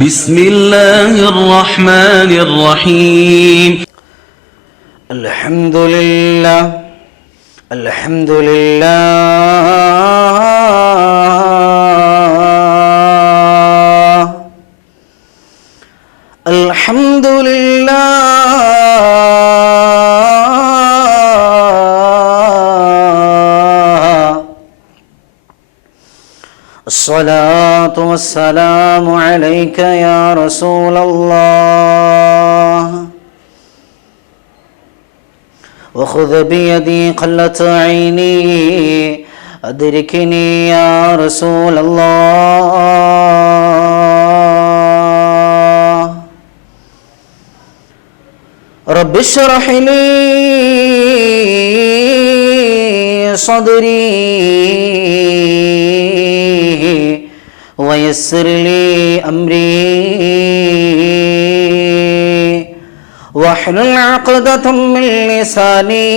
بسم الله الرحمن الرحيم الحمد لله الحمد لله الحمد لله الصلاة والسلام عليك يا رسول الله وخذ بيدي قلت عيني أدركني يا رسول الله رب اشرح لي صدري ويسر لي أمري واحلل عقدة من لساني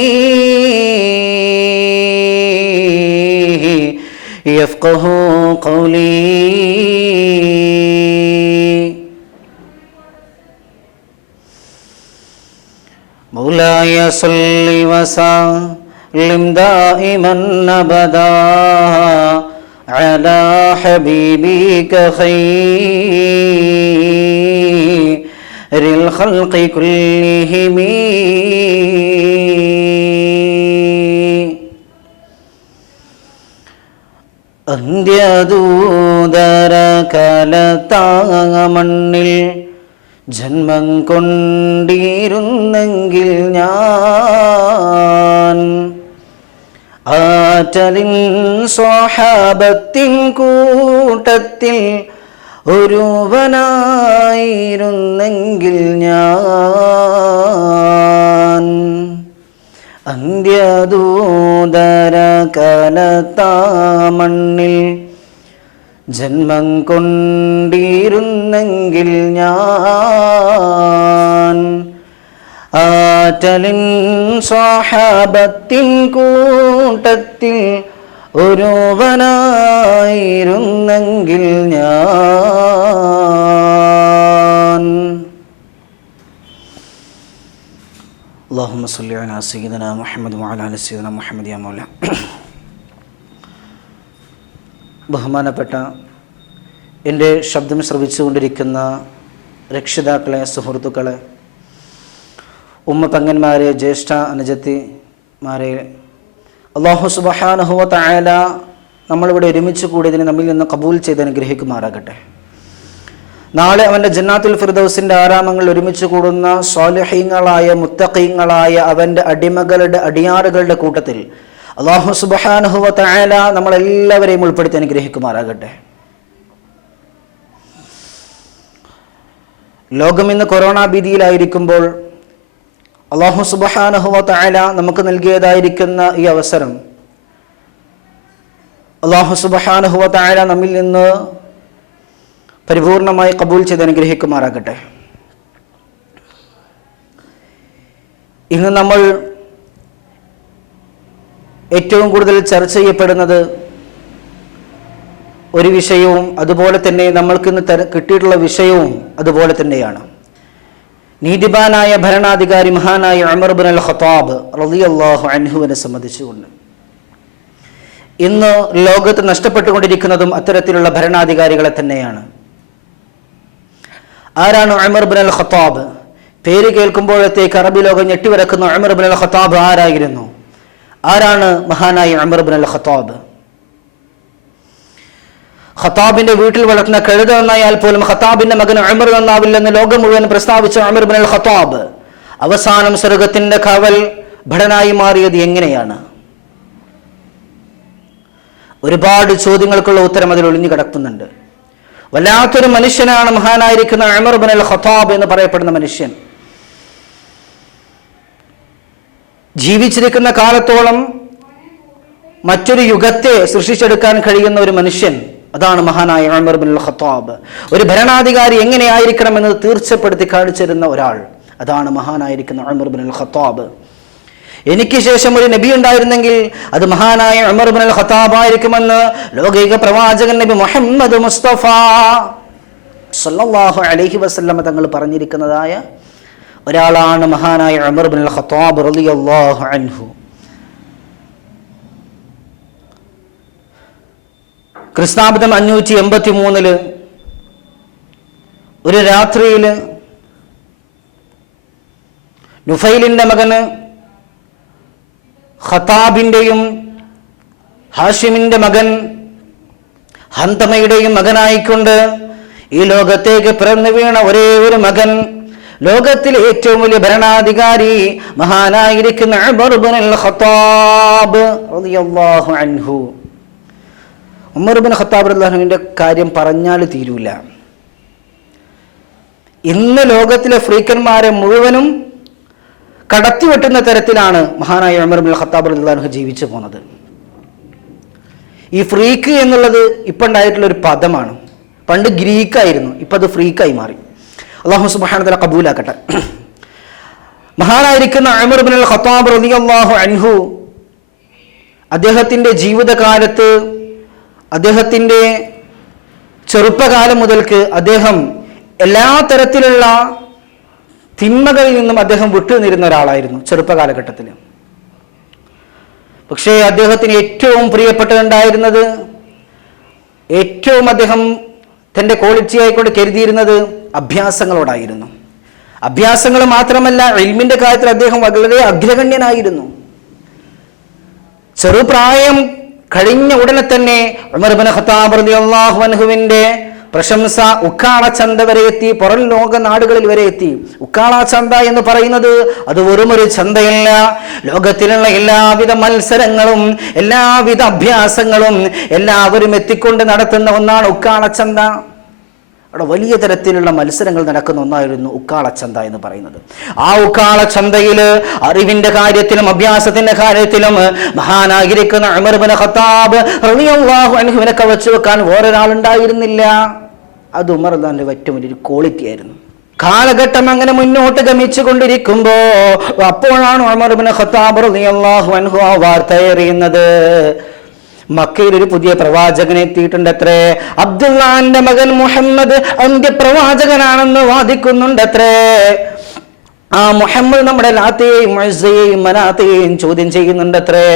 يفقه قولي مولاي صل وسلم دائما أبدا على حبيبك خير الخلق كلهم അന്ത്യദൂതര കാലത്താമണ്ണിൽ ജന്മം കൊണ്ടിരുന്നെങ്കിൽ ഞാൻ ആറ്റലിൻ സ്വഹാബത്തിൻ കൂട്ടത്തിൽ ഒരുവനായിരുന്നെങ്കിൽ ഞാൻ അന്ത്യദൂതര കാലത്താമണ്ണിൽ ജന്മം കൊണ്ടിരുന്നെങ്കിൽ ഞാൻ ആറ്റലിൻ സ്വഹാബത്തിൻ കൂട്ടത്തിൽ ഒരുവനായിരുന്നെങ്കിൽ ഞാൻ. അല്ലാഹുമ്മ സ്വല്ലി അലാ സയ്യിദിനാ മുഹമ്മദ് വഅലാ ആലി സയ്യിദിനാ മുഹമ്മദ് യാ മൗല. ബഹുമാനപ്പെട്ട എൻ്റെ ശബ്ദം ശ്രവിച്ചുകൊണ്ടിരിക്കുന്ന രക്ഷിതാക്കളെ, സുഹൃത്തുക്കളെ, ഉമ്മ പെങ്ങന്മാരെ, ജ്യേഷ്ഠ അനുജത്തിമാരെ, അല്ലാഹു സുബ്ഹാനഹു വ തആല നമ്മളിവിടെ ഒരുമിച്ച് കൂടിയതിന് നമ്മിൽ നിന്ന് കബൂൽ ചെയ്ത് അനുഗ്രഹിക്കുമാറാകട്ടെ. നാളെ അവൻ്റെ ജന്നാത്തുൽ ഫിർദൗസിൻ്റെ ആരാമങ്ങളിൽ ഒരുമിച്ച് കൂടുന്ന സ്വാലിഹീങ്ങളായ മുത്തഖീങ്ങളായ അവൻ്റെ അടിമകളുടെ അടിയാറുകളുടെ കൂട്ടത്തിൽ അല്ലാഹു സുബ്ഹാനഹു വ തആല നമ്മളെല്ലാവരെയും ഉൾപ്പെടുത്തി അനുഗ്രഹിക്കുമാറാകട്ടെ. ലോകം ഇന്ന് കൊറോണ ഭീതിയിലായിരിക്കുമ്പോൾ അല്ലാഹു സുബ്ഹാനഹു വ തആല നമുക്ക് നൽകിയതായിരിക്കുന്ന ഈ അവസരം അല്ലാഹു സുബ്ഹാനഹു വ തആല നമ്മിൽ നിന്ന് പരിപൂർണമായി കബൂൽ ചെയ്ത് അനുഗ്രഹിക്കുമാറാകട്ടെ. ഇന്ന് നമ്മൾ ഏറ്റവും കൂടുതൽ ചർച്ച ചെയ്യപ്പെടുന്നത് ഒരു വിഷയവും അതുപോലെ തന്നെ നമ്മൾക്കിന്ന് കിട്ടിയിട്ടുള്ള വിഷയവും അതുപോലെ തന്നെയാണ്. നീതിമാനായ ഭരണാധികാരി മഹാനായ ഉമർ ഇബ്നുൽ അൽ ഖത്താബ് റളിയല്ലാഹു അൻഹുവിനെ സംബന്ധിച്ചുകൊണ്ട് ഇന്ന് ലോകത്ത് നഷ്ടപ്പെട്ടുകൊണ്ടിരിക്കുന്നതും അത്തരത്തിലുള്ള ഭരണാധികാരികളെ തന്നെയാണ്. ആരാണ് ഉമർ ഇബ്നുൽ അൽ ഖത്താബ്? പേര് കേൾക്കുമ്പോഴത്തേക്ക് അറബി ലോകം ഞെട്ടിവരക്കുന്ന ഉമർ ഇബ്നുൽ അൽ ഖത്താബ് ആരായിരുന്നു? ആരാണ് മഹാനായ ഉമർ ഇബ്നുൽ അൽ ഖത്താബ്? ഖത്താബിന്റെ വീട്ടിൽ വളർത്തുന്ന കഴുത നന്നായാൽ പോലും ഖത്താബിന്റെ മകൻ ഉമർ നന്നാവില്ലെന്ന് ലോകം മുഴുവൻ പ്രസ്താവിച്ച ഉമർ ഇബ്നുൽ അൽ ഖത്താബ് അവസാനം സ്വർഗത്തിന്റെ കാവൽ ഭടനായി മാറിയത് എങ്ങനെയാണ്? ഒരുപാട് ചോദ്യങ്ങൾക്കുള്ള ഉത്തരം അതിൽ ഒളിഞ്ഞു കിടക്കുന്നുണ്ട്. വല്ലാത്തൊരു മനുഷ്യനാണ് മഹാനായിരിക്കുന്ന ഉമർ ഇബ്നുൽ അൽ ഖത്താബ് എന്ന് പറയപ്പെടുന്ന മനുഷ്യൻ. ജീവിച്ചിരിക്കുന്ന കാലത്തോളം മറ്റൊരു യുഗത്തെ സൃഷ്ടിച്ചെടുക്കാൻ കഴിയുന്ന ഒരു മനുഷ്യൻ, അതാണ് മഹാനായ ഉമർ ഇബ്നുൽ ഖത്താബ്. ഒരു ഭരണാധികാരി എങ്ങനെയായിരിക്കണമെന്ന് തീർച്ചപ്പെടുത്തി കാണിച്ചിരുന്ന ഒരാൾ, അതാണ് മഹാനായിരിക്കുന്ന ഉമർ ഇബ്നുൽ ഖത്താബ്. എനിക്ക് ശേഷം ഒരു നബി ഉണ്ടായിരുന്നെങ്കിൽ അത് മഹാനായ ഉമർ ഇബ്നുൽ ഖത്താബ് ആയിരിക്കുമെന്ന് ലോകൈക പ്രവാചകൻ നബി മുഹമ്മദ് മുസ്തഫ സല്ലല്ലാഹു അലൈഹി വസല്ലം തങ്ങൾ പറഞ്ഞിരിക്കുന്നതായ ഒരാളാണ് മഹാനായ ഉമർ ഇബ്നുൽ ഖത്താബ് റളിയല്ലാഹു അൻഹു. ക്രിസ്താബ്ദം 583 ഒരു രാത്രിയിൽ നുഫൈലിന്റെ മകന് ഖത്താബിന്റെയും ഹാഷിമിന്റെ മകൻ ഹന്തമയുടെയും മകനായിക്കൊണ്ട് ഈ ലോകത്തേക്ക് പിറന്നു വീണ ഒരേ ഒരു മകൻ, ലോകത്തിലെ ഏറ്റവും വലിയ ഭരണാധികാരി മഹാനായിരിക്കുന്ന ഉമർ ഇബ്നുൽ ഖത്താബ് റളിയല്ലാഹു അൻഹു. ഉമർ ഇബ്നുൽ ഖത്താബ് റളിയല്ലാഹു അൻഹുവിന്റെ കാര്യം പറഞ്ഞാൽ തീരൂല. ഇന്ന് ലോകത്തിലെ ഫ്രീക്കന്മാരെ മുഴുവനും കടത്തിവെട്ടുന്ന തരത്തിലാണ് മഹാനായ ഉമർ ഇബ്നുൽ ഖത്താബ് റളിയല്ലാഹു അൻഹു ജീവിച്ചു പോകുന്നത്. ഈ ഫ്രീക്ക് എന്നുള്ളത് ഇപ്പം ഉണ്ടായിട്ടുള്ള ഒരു പദമാണ്. പണ്ട് ഗ്രീക്കായിരുന്നു, ഇപ്പം അത് ഫ്രീക്കായി മാറി. അല്ലാഹു സുബ്ഹാനഹു വ തആല ഖബൂലാക്കട്ടെ. മഹാനായിരിക്കുന്ന ഉമർ ഇബ്നുൽ ഖത്താബ് റളിയല്ലാഹു അൻഹു അദ്ദേഹത്തിൻ്റെ ജീവിതകാലത്ത്, അദ്ദേഹത്തിൻ്റെ ചെറുപ്പകാലം മുതൽക്ക് അദ്ദേഹം എല്ലാ തരത്തിലുള്ള തിന്മകളിൽ നിന്നും അദ്ദേഹം വിട്ടുനിന്നിരുന്ന ഒരാളായിരുന്നു ചെറുപ്പകാലഘട്ടത്തിൽ. പക്ഷേ അദ്ദേഹത്തിന് ഏറ്റവും പ്രിയപ്പെട്ടതുണ്ടായിരുന്നത്, ഏറ്റവും അദ്ദേഹം തൻ്റെ ക്വാളിറ്റി ആയിക്കൊണ്ട് കരുതിയിരുന്നത് അഭ്യാസങ്ങളോടായിരുന്നു. അഭ്യാസങ്ങൾ മാത്രമല്ല, ഇൽമിന്റെ കാര്യത്തിൽ അദ്ദേഹം വളരെ അഗ്രഗണ്യനായിരുന്നു. ചെറുപ്രായം കഴിഞ്ഞ ഉടനെ തന്നെ ഉമർ ഇബ്നുൽ ഖത്താബ് റളിയല്ലാഹു അൻഹുവിന്റെ പ്രശംസ ഉക്കാള ചന്ത വരെ എത്തി, പുറം ലോക നാടുകളിൽ വരെ എത്തി. ഉക്കാള ചന്ത എന്ന് പറയുന്നത് അത് വെറും ഒരു ചന്തയല്ല, ലോകത്തിലുള്ള എല്ലാവിധ മത്സരങ്ങളും എല്ലാവിധ അഭ്യാസങ്ങളും എല്ലാവരും എത്തിക്കൊണ്ട് നടത്തുന്ന ഒന്നാണ് ഉക്കാള ചന്ത. അവിടെ വലിയ തരത്തിലുള്ള മത്സരങ്ങൾ നടക്കുന്ന ഒന്നായിരുന്നു ഉക്കാളച്ചന്ത എന്ന് പറയുന്നത്. ആ ഉക്കാളച്ചന്തയിൽ അറിവിന്റെ കാര്യത്തിലും അഭ്യാസത്തിന്റെ കാര്യത്തിലും മഹാനായിരിക്കുന്ന ഉമർ ഇബ്നുൽ ഖത്താബ് റളിയല്ലാഹു അൻഹുവിനെ കവച്ചു വെക്കാൻ വേറൊരാളുണ്ടായിരുന്നില്ല. അത് ഉമർ റളിയല്ലാഹുവിന്റെ ഏറ്റവും വലിയൊരു ക്വാളിറ്റി ആയിരുന്നു. കാലഘട്ടം അങ്ങനെ മുന്നോട്ട് ഗമിച്ചു കൊണ്ടിരിക്കുമ്പോ അപ്പോഴാണ് ഉമർ ഇബ്നുൽ ഖത്താബ് റളിയല്ലാഹു അൻഹു ആ വാർത്ത അറിയുന്നത്. മക്കയിൽ ഒരു പുതിയ പ്രവാചകൻ എത്തിയിട്ടുണ്ടത്രേ. അബ്ദുല്ലാന്റെ മകൻ മുഹമ്മദ് അന്ത്യപ്രവാചകനാണെന്ന് വാദിക്കുന്നുണ്ടത്രേ. ആ മുഹമ്മദ് നമ്മുടെ ലാത്തയെയും മുഅസ്സയെയും മനാത്തയെയും ചോദ്യം ചെയ്യുന്നുണ്ടത്രേ.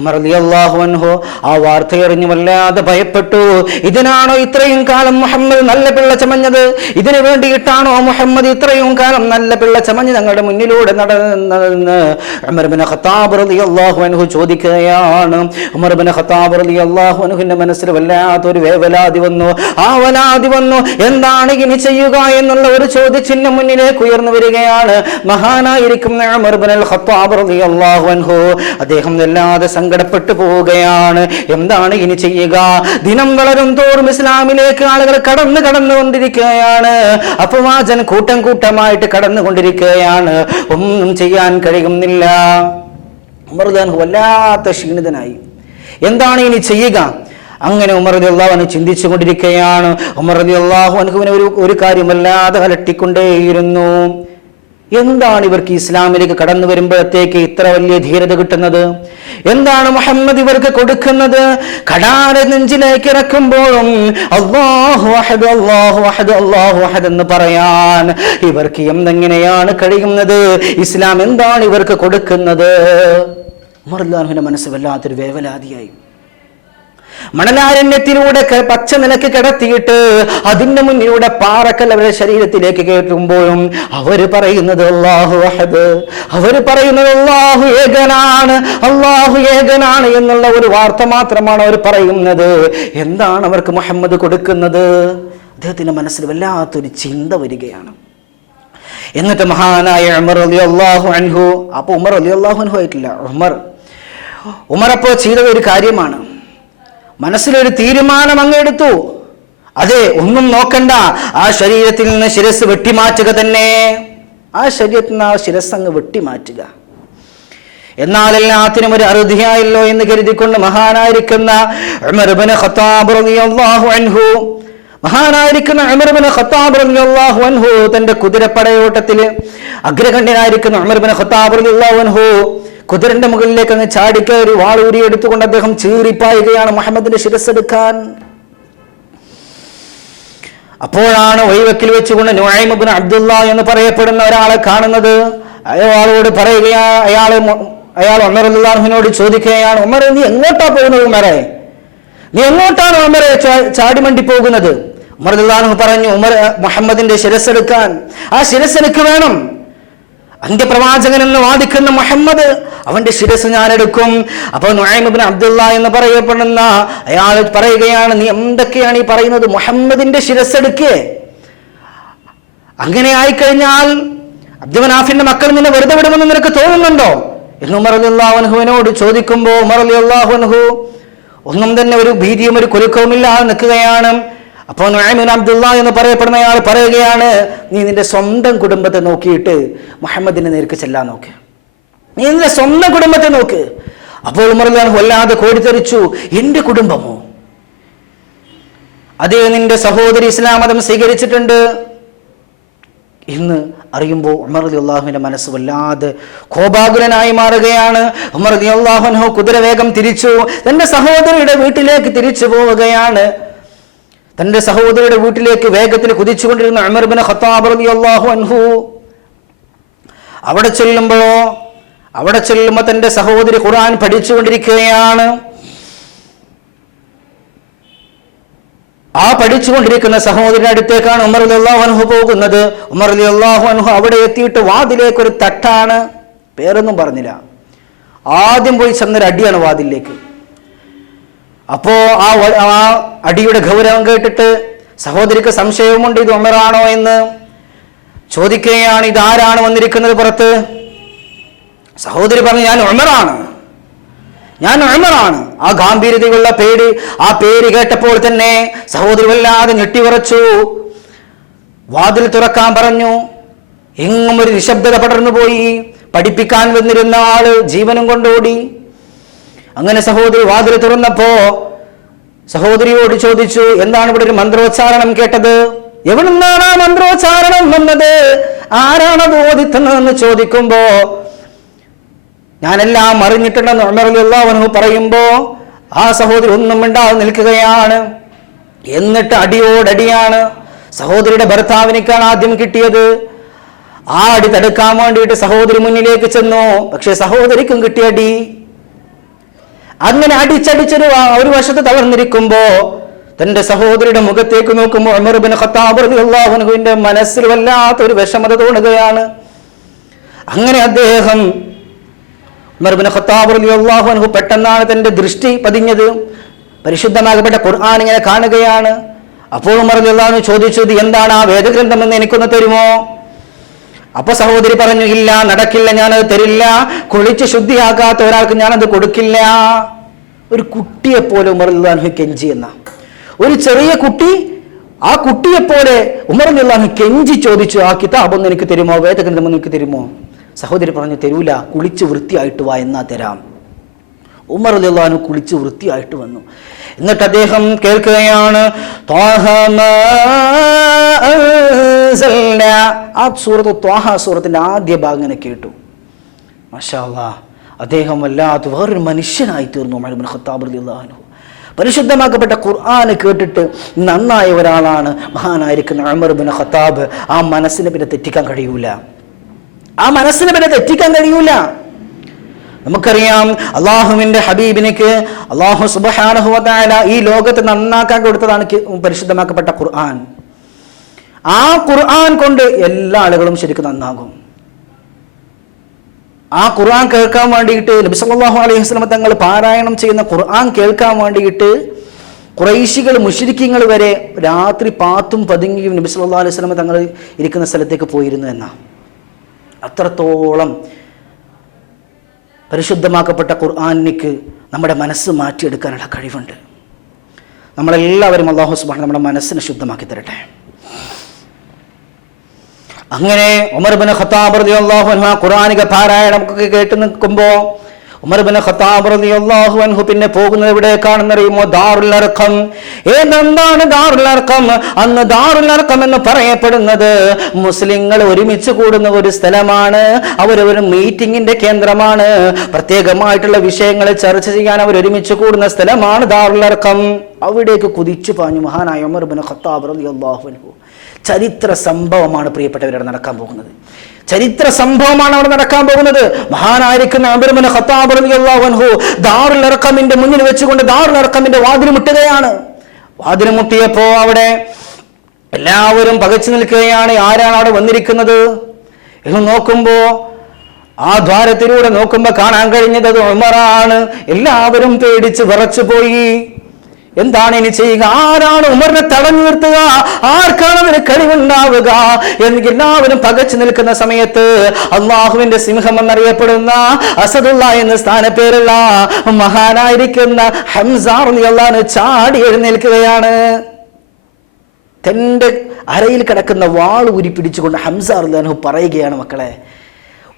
ഉമർ റളിയല്ലാഹു അൻഹു ആ വാർത്തയറിഞ്ഞു വല്ലാതെ ഭയപ്പെട്ടു. ഇതിനാണോ ഇത്രയും കാലം മുഹമ്മദ് നല്ല പിള്ള ചമഞ്ഞത്? ഇതിനു വേണ്ടിയിട്ടാണോ മുഹമ്മദ് ഇത്രയും കാലം നല്ല പിള്ള ചമഞ്ഞ് ഞങ്ങളുടെ മുന്നിലൂടെ നടന്നതെന്ന് ഉമർ ഇബ്നുൽ ഖത്താബ് റളിയല്ലാഹു അൻഹു ചോദിക്കുകയാണ്. ഉമർ ഇബ്നുൽ ഖത്താബ് റളിയല്ലാഹു അൻഹുവിന്റെ മനസ്സിൽ വല്ലാത്തൊരു വേവലാതി വന്നു. ആ വലാതി വന്നു, എന്താണ് ഇനി ചെയ്യുക എന്നുള്ള ഒരു ചോദ്യചിഹ്നം മുന്നിലേക്ക് ഉയർന്നു വരികയാണ്. മഹാനായിരിക്കുന്ന ഉമർ ഇബ്നുൽ ഖത്താബ് റളിയല്ലാഹു അൻഹു അദ്ദേഹം വല്ലാതെ സങ്കടപ്പെട്ടു പോവുകയാണ്. എന്താണ് ഇനി ചെയ്യുക? ദിനം വളരും തോറും ഇസ്ലാമിലേക്ക് ആളുകൾ കടന്നുകൊണ്ടിരിക്കുകയാണ്. അപവാചൻ കൂട്ടം കൂട്ടമായിട്ട് കടന്നുകൊണ്ടിരിക്കുകയാണ്. ഒന്നും ചെയ്യാൻ കഴിയുന്നില്ല. ഉമർ റളിയല്ലാഹു വല്ലാത്ത ക്ഷീണിതനായി. എന്താണ് ഇനി ചെയ്യുക? അങ്ങനെ ഉമർ റളിയല്ലാഹു അൻഹു ചിന്തിച്ചു കൊണ്ടിരിക്കുകയാണ്. ഉമർ റളിയല്ലാഹു അൻഹുവിനെ ഒരു കാര്യം വല്ലാതെ അലട്ടിക്കൊണ്ടേയിരുന്നു. എന്താണ് ഇവർക്ക് ഇസ്ലാമിലേക്ക് കടന്നു വരുമ്പോഴത്തേക്ക് ഇത്ര വലിയ ധീരത കിട്ടുന്നത്? എന്താണ് മുഹമ്മദ് ഇവർക്ക് കൊടുക്കുന്നത്? കടാര നെഞ്ചിലേക്ക് ഇറക്കുമ്പോഴും അല്ലാഹു അഹദ് അല്ലാഹു അഹദ് അല്ലാഹു അഹദ് എന്ന് പറയാൻ ഇവർക്ക് എന്തെങ്ങനെയാണ് കഴിയുന്നത്? ഇസ്ലാം എന്താണ് ഇവർക്ക് കൊടുക്കുന്നത്? ഉമർ റളിയല്ലാഹു അൻഹുവിന്റെ മനസ്സ് വല്ലാത്തൊരു വേവലാതിയായി. മണലാരണ്യത്തിലൂടെ പച്ച നിലക്ക് കിടത്തിയിട്ട് അതിന്റെ മുന്നിലൂടെ പാറക്കൽ അവരുടെ ശരീരത്തിലേക്ക് കയറ്റുമ്പോഴും അവര് പറയുന്നത് അല്ലാഹു അഹദ്, അവര് പറയുന്നത് അല്ലാഹു ഏകനാണ്, അല്ലാഹു ഏകനാണ് എന്നുള്ള ഒരു വാർത്ത മാത്രമാണ് അവർ പറയുന്നത്. എന്താണ് അവർക്ക് മുഹമ്മദ് കൊടുക്കുന്നത്? അദ്ദേഹത്തിന്റെ മനസ്സിൽ വല്ലാത്തൊരു ചിന്ത വരികയാണ്. എന്നിട്ട് മഹാനായ ഉമർ റളിയല്ലാഹു അൻഹു, അപ്പൊ ഉമർ റളിയല്ലാഹു അൻഹു ആയിട്ടില്ല, ഉമർ അപ്പോ ചെയ്ത ഒരു കാര്യമാണ്, മനസ്സിലൊരു തീരുമാനം അങ്ങെടുത്തു. അതെ, ഒന്നും നോക്കണ്ട, ആ ശരീരത്തിൽ നിന്ന് ശിരസ് വെട്ടിമാറ്റുക തന്നെ. ആ ശരീരത്തിൽ നിന്ന് ആ ശിരസ് അങ്ങ് വെട്ടിമാറ്റുക. എന്നാൽ എല്ലാത്തിനും ഒരു അറുതിയായല്ലോ എന്ന് കരുതിക്കൊണ്ട് മഹാനായിരിക്കുന്ന ഉമർ ഇബ്നുൽ ഖത്താബ് റളിയല്ലാഹു അൻഹു തന്റെ കുതിരപ്പടയോട്ടത്തിൽ അഗ്രഗണ്യനായിരിക്കുന്ന ഉമർ ഇബ്നുൽ ഖത്താബ് റളിയല്ലാഹു അൻഹു കുതിരന്റെ മുകളിലേക്ക് അങ്ങ് ചാടിക്കയറി വാളൂരി എടുത്തുകൊണ്ട് അദ്ദേഹം ചീറിപ്പായുകയാണ് മുഹമ്മദിന്റെ ശിരസ് എടുക്കാൻ. അപ്പോഴാണ് വഴിവെക്കിൽ വെച്ചുകൊണ്ട് നുഐം ഇബ്നു അബ്ദുള്ള എന്ന് പറയപ്പെടുന്ന ഒരാളെ കാണുന്നത്. അയാളോട് പറയുകയാ, അയാൾ ഉമർ റളിയല്ലാഹു അൻഹുവിനോട് ചോദിക്കുകയാണ്, ഉമർ നീ എങ്ങോട്ടാ പോകുന്നത് ഉമറെ? നീ എങ്ങോട്ടാണ് ഉമറെ ചാടിമണ്ടി പോകുന്നത്? ഉമർ റളിയല്ലാഹു അൻഹു പറഞ്ഞു, ഉമർ മുഹമ്മദിന്റെ ശിരസ്സെടുക്കാൻ. ആ ശിരസ് എനിക്ക് വേണം. അന്ത്യപ്രവാചകൻ എന്ന് വാദിക്കുന്ന മുഹമ്മദ്, അവന്റെ ശിരസ് ഞാൻ എടുക്കും. അപ്പൊ നുഐം ഇബ്നു അബ്ദുള്ള എന്ന് പറയപ്പെടുന്ന അയാൾ പറയുകയാണ്, നീ എന്തൊക്കെയാണ് ഈ പറയുന്നത്? മുഹമ്മദിന്റെ ശിരസ് എടുക്കേ? അങ്ങനെ ആയിക്കഴിഞ്ഞാൽ അബ്ദുമനാഫിന്റെ മക്കൾ നിന്നെ വെറുതെ വിടുമെന്ന് നിനക്ക് തോന്നുന്നുണ്ടോ എന്ന് ഉമർ റളിയല്ലാഹു അൻഹുവിനോട് ചോദിക്കുമ്പോൾ ഉമർ റളിയല്ലാഹു അൻഹു ഒന്നും തന്നെ ഒരു ഭീതിയും ഒരു കുലുക്കവുമില്ലാതെ നിൽക്കുകയാണ്. അപ്പോൾ നുഐം ഇബ്നു അബ്ദുള്ള എന്ന് പറയപ്പെടുന്ന അയാൾ പറയുകയാണ്, നീ നിന്റെ സ്വന്തം കുടുംബത്തെ നോക്കിയിട്ട് മുഹമ്മദിനെ നേർക്ക് ചെല്ലാൻ നോക്ക്. നീ നിന്റെ സ്വന്തം കുടുംബത്തെ നോക്ക്. അപ്പോൾ ഉമർ റളിയല്ലാഹു അൻഹു വല്ലാതെ കോടിത്തെറിച്ചു, എന്റെ കുടുംബമോ? അതേ, നിന്റെ സഹോദരി ഇസ്ലാം മതം സ്വീകരിച്ചിട്ടുണ്ട് എന്ന് അറിയുമ്പോൾ ഉമർ റളിയല്ലാഹുവിന്റെ മനസ്സ് വല്ലാതെ കോപാകുലനായി മാറുകയാണ്. ഉമർ റളിയല്ലാഹു അൻഹു കുതിരവേഗം തിരിച്ചു തന്റെ സഹോദരിയുടെ വീട്ടിലേക്ക് തിരിച്ചു പോവുകയാണ്. തന്റെ സഹോദരിയുടെ വീട്ടിലേക്ക് വേഗത്തിൽ കുതിച്ചുകൊണ്ടിരുന്ന ഉമർ ഇബ്നു ഖത്താബ് റളിയല്ലാഹു അൻഹു അവിടെ ചെല്ലുമ്പോൾ തന്റെ സഹോദരി ഖുർആൻ പഠിച്ചുകൊണ്ടിരിക്കുകയാണ്. ആ പഠിച്ചുകൊണ്ടിരിക്കുന്ന സഹോദരിയുടെ അടുത്തേക്കാണ് ഉമർ റളിയല്ലാഹു അൻഹു പോകുന്നത്. ഉമർ റളിയല്ലാഹു അൻഹു അവിടെ എത്തിയിട്ട് വാതിലേക്ക് ഒരു തട്ടാണ്, പേരൊന്നും പറഞ്ഞില്ല. ആദ്യം പോയി ചെന്നൊരു അടിയാണ് വാതിലേക്ക്. അപ്പോ ആ അടിയുടെ ഗൗരവം കേട്ടിട്ട് സഹോദരിക്ക് സംശയവുമുണ്ട്, ഇത് ഉമറാണോ എന്ന് ചോദിക്കുകയാണ്. ഇതാരാണ് വന്നിരിക്കുന്നത് പുറത്ത്? സഹോദരി പറഞ്ഞു, ഞാൻ ഉമറാണ്. ആ ഗാംഭീര്യതയുള്ള ആ പേര് കേട്ടപ്പോൾ തന്നെ സഹോദരി വല്ലാതെ ഞെട്ടിവിറച്ചു. വാതിൽ തുറക്കാൻ പറഞ്ഞു. എങ്ങും ഒരു നിശബ്ദത പടർന്നു പോയി. പഠിപ്പിക്കാൻ വന്നിരുന്ന ആള് ജീവനും കൊണ്ടോടി. അങ്ങനെ സഹോദരി വാതിൽ തുറന്നപ്പോ സഹോദരിയോട് ചോദിച്ചു, എന്താണ് ഇവിടെ ഒരു മന്ത്രോച്ചാരണം കേട്ടത്? എവിടെ നിന്നാണ് ആ മന്ത്രോച്ചാരണം വന്നത്? ആരാണത് ഓദിത്തുന്നതെന്ന് ചോദിക്കുമ്പോ ഞാനെല്ലാം അറിഞ്ഞിട്ടുണ്ടെന്ന് ഉമർ റളിയല്ലാഹു അൻഹു പറയുമ്പോ ആ സഹോദരി ഒന്നും മിണ്ടാതെ നിൽക്കുകയാണ്. എന്നിട്ട് അടിയോടടിയാണ്. സഹോദരിയുടെ ഭർത്താവിനേക്കാണ് ആദ്യം കിട്ടിയത്. ആ അടി തടുക്കാൻ വേണ്ടിയിട്ട് സഹോദരി മുന്നിലേക്ക് ചെന്നു. പക്ഷെ സഹോദരിക്കും കിട്ടിയ അടി. അങ്ങനെ അടിച്ചടിച്ചൊരു ഒരു വശത്ത് തളർന്നിരിക്കുമ്പോ തന്റെ സഹോദരിയുടെ മുഖത്തേക്ക് നോക്കുമ്പോൾ ഉമർ ഇബ്നു ഖത്താബ് റളിയല്ലാഹു അൻഹുവിന്റെ മനസ്സിൽ വല്ലാത്തൊരു വിഷമത തോന്നുകയാണ്. അങ്ങനെ അദ്ദേഹം ഉമർ ഇബ്നു ഖത്താബ് റളിയല്ലാഹു അൻഹു പെട്ടെന്നാണ് തന്റെ ദൃഷ്ടി പതിഞ്ഞത്. പരിശുദ്ധമാകപ്പെട്ട ഖുർആൻ ഇങ്ങനെ കാണുകയാണ്. അപ്പോൾ ഉമർ റളിയല്ലാഹു അൻഹു ചോദിച്ചത്, എന്താണ് ആ വേദഗ്രന്ഥം എന്ന് എനിക്കൊന്ന് തരുമോ? അപ്പൊ സഹോദരി പറഞ്ഞു, ഇല്ല, നടക്കില്ല, ഞാനത് തരില്ല. കുളിച്ച് ശുദ്ധിയാക്കാത്ത ഒരാൾക്ക് ഞാനത് കൊടുക്കില്ല. ഒരു കുട്ടിയെപ്പോലെ ഉമർ റളിയല്ലാഹു അൻഹു കെഞ്ചി എന്ന ഒരു ചെറിയ കുട്ടി, ആ കുട്ടിയെപ്പോലെ ഉമർ റളിയല്ലാഹു അൻഹു കെഞ്ചി ചോദിച്ചു, ആ കിതാബ് ഒന്ന് എനിക്ക് തരുമോ? വേദഗ്രന്ഥം ഒന്ന് എനിക്ക് തരുമോ? സഹോദരി പറഞ്ഞു, തരൂല, കുളിച്ച് വൃത്തിയായിട്ട് വാ, എന്നാ തരാം. ഉമർ റളിയല്ലാഹു അൻഹു കുളിച്ച് വൃത്തിയായിട്ട് വന്നു. എന്നിട്ട് അദ്ദേഹം കേൾക്കുകയാണ്, ആ സൂറത്ത് ത്വാഹ സൂറത്തിന്റെ ആദ്യ ഭാഗം ഇങ്ങനെ കേട്ടു. മാഷാ അല്ലാഹ്, അദ്ദേഹം വല്ലാത്ത വേറൊരു മനുഷ്യനായി തീർന്നു ഉമർ ഇബ്നു ഖത്താബ് റളിയല്ലാഹു അൻഹു. പരിശുദ്ധമാക്കപ്പെട്ട ഖുർആൻ കേട്ടിട്ട് നന്നായ ഒരാളാണ് മഹാനായിരിക്കുന്ന ഉമർ ഇബ്നു ഖത്താബ്. ആ മനസ്സിനെ പിന്നെ തെറ്റിക്കാൻ കഴിയൂല. നമുക്കറിയാം, അള്ളാഹുവിന്റെ ഹബീബിനേക്ക് അള്ളാഹു സുബ്ഹാനഹു വ തആല ഈ ലോകത്ത് നന്നാക്കാൻ കൊടുത്തതാണ് പരിശുദ്ധമാക്കപ്പെട്ട ഖുർആൻ. ആ ഖുർആൻ കൊണ്ട് എല്ലാ ആളുകളും ശരിക്കും നന്നാകും. ആ ഖുർആൻ കേൾക്കാൻ വേണ്ടിയിട്ട് നബി സല്ലല്ലാഹു അലൈഹി വസല്ലം തങ്ങൾ പാരായണം ചെയ്യുന്ന ഖുർആൻ കേൾക്കാൻ വേണ്ടിയിട്ട് ഖുറൈശികൾ മുശ്രിക്കീങ്ങൾ വരെ രാത്രി പാത്തും പതുങ്ങിയും നബി സല്ലല്ലാഹു അലൈഹി വസല്ലം തങ്ങൾ ഇരിക്കുന്ന സ്ഥലത്തേക്ക് പോയിരുന്നു എന്നാ. അത്രത്തോളം പരിശുദ്ധമാക്കപ്പെട്ട ഖുർആനിലേക്ക് നമ്മുടെ മനസ്സ് മാറ്റിയെടുക്കാനുള്ള കഴിവുണ്ട്. നമ്മളെല്ലാവരും അല്ലാഹു സുബ്ഹാനഹു നമ്മുടെ മനസ്സിനെ ശുദ്ധമാക്കി തരട്ടെ. അങ്ങനെ ഉമർ ഇബ്നു ഖത്താബ് റളിയല്ലാഹു അൻഹു ഖുർആനിക പാരായണം ഒക്കെ കേട്ട് നിൽക്കുമ്പോൾ ഉമർ ഇബ്നു ഖത്താബ് റളിയല്ലാഹു അൻഹു പിന്നെ പോകുന്നത് എവിടേക്കാണെന്നറിയുമോ? ദാറുൽ അർഖം. എന്താണ് ദാറുൽ അർഖം? അന്ന് ദാറുൽ അർഖം എന്ന് പറയപ്പെടുന്നത് മുസ്ലിങ്ങൾ ഒരുമിച്ച് കൂടുന്ന ഒരു സ്ഥലമാണ്. അവരൊരു മീറ്റിംഗിന്റെ കേന്ദ്രമാണ്. പ്രത്യേകമായിട്ടുള്ള വിഷയങ്ങൾ ചർച്ച ചെയ്യാൻ അവർ ഒരുമിച്ച് കൂടുന്ന സ്ഥലമാണ് ദാറുൽ അർഖം. അവിടേക്ക് കുതിച്ചു പാഞ്ഞു മഹാനായ ഉമർ ഇബ്നു ഖത്താബ് റളിയല്ലാഹു അൻഹു. ചരിത്ര സംഭവമാണ് പ്രിയപ്പെട്ടവരവിടെ നടക്കാൻ പോകുന്നത്. ചരിത്ര സംഭവമാണ് അവിടെ നടക്കാൻ പോകുന്നത്. മഹാനായിരിക്കുന്ന ഉമർ ഇബ്നു ഖത്താബ് റളിയല്ലാഹു അൻഹു ദാറുൽ അർഖമിന്റെ മുന്നിൽ വെച്ചുകൊണ്ട് ദാറുൽ അർഖമിന്റെ വാതിൽ മുട്ടുകയാണ്. വാതിൽ മുട്ടിയപ്പോ അവിടെ എല്ലാവരും പകച്ചു നിൽക്കുകയാണ്. ആരാണ് അവിടെ വന്നിരിക്കുന്നത് എന്ന് നോക്കുമ്പോ ആ ദ്വാരത്തിലൂടെ നോക്കുമ്പോ കാണാൻ കഴിഞ്ഞത് അത് ഉമറാണ്. എല്ലാവരും പേടിച്ച് വിറച്ചു പോയി. എന്താണ് ഇനി ചെയ്യുക? ആരാണ് ഉമറിനെ തടഞ്ഞു നിർത്തുക? ആർക്കാണ് അതിന് കഴിവുണ്ടാവുക എന്ന് എല്ലാവരും പകച്ചു നിൽക്കുന്ന സമയത്ത് അള്ളാഹുവിന്റെ സിംഹം എന്നറിയപ്പെടുന്ന അസദുള്ള എന്ന സ്ഥാനപ്പേരുള്ള മഹാനായിരിക്കുന്ന ഹംസ റളിയല്ലാഹു അൻഹു ചാടി എഴുന്നേൽക്കുകയാണ്. തന്റെ അരയിൽ കിടക്കുന്ന വാൾ ഊരി പിടിച്ചുകൊണ്ട് ഹംസ റളിയല്ലാഹു അൻഹു പറയുകയാണ്, മക്കളെ,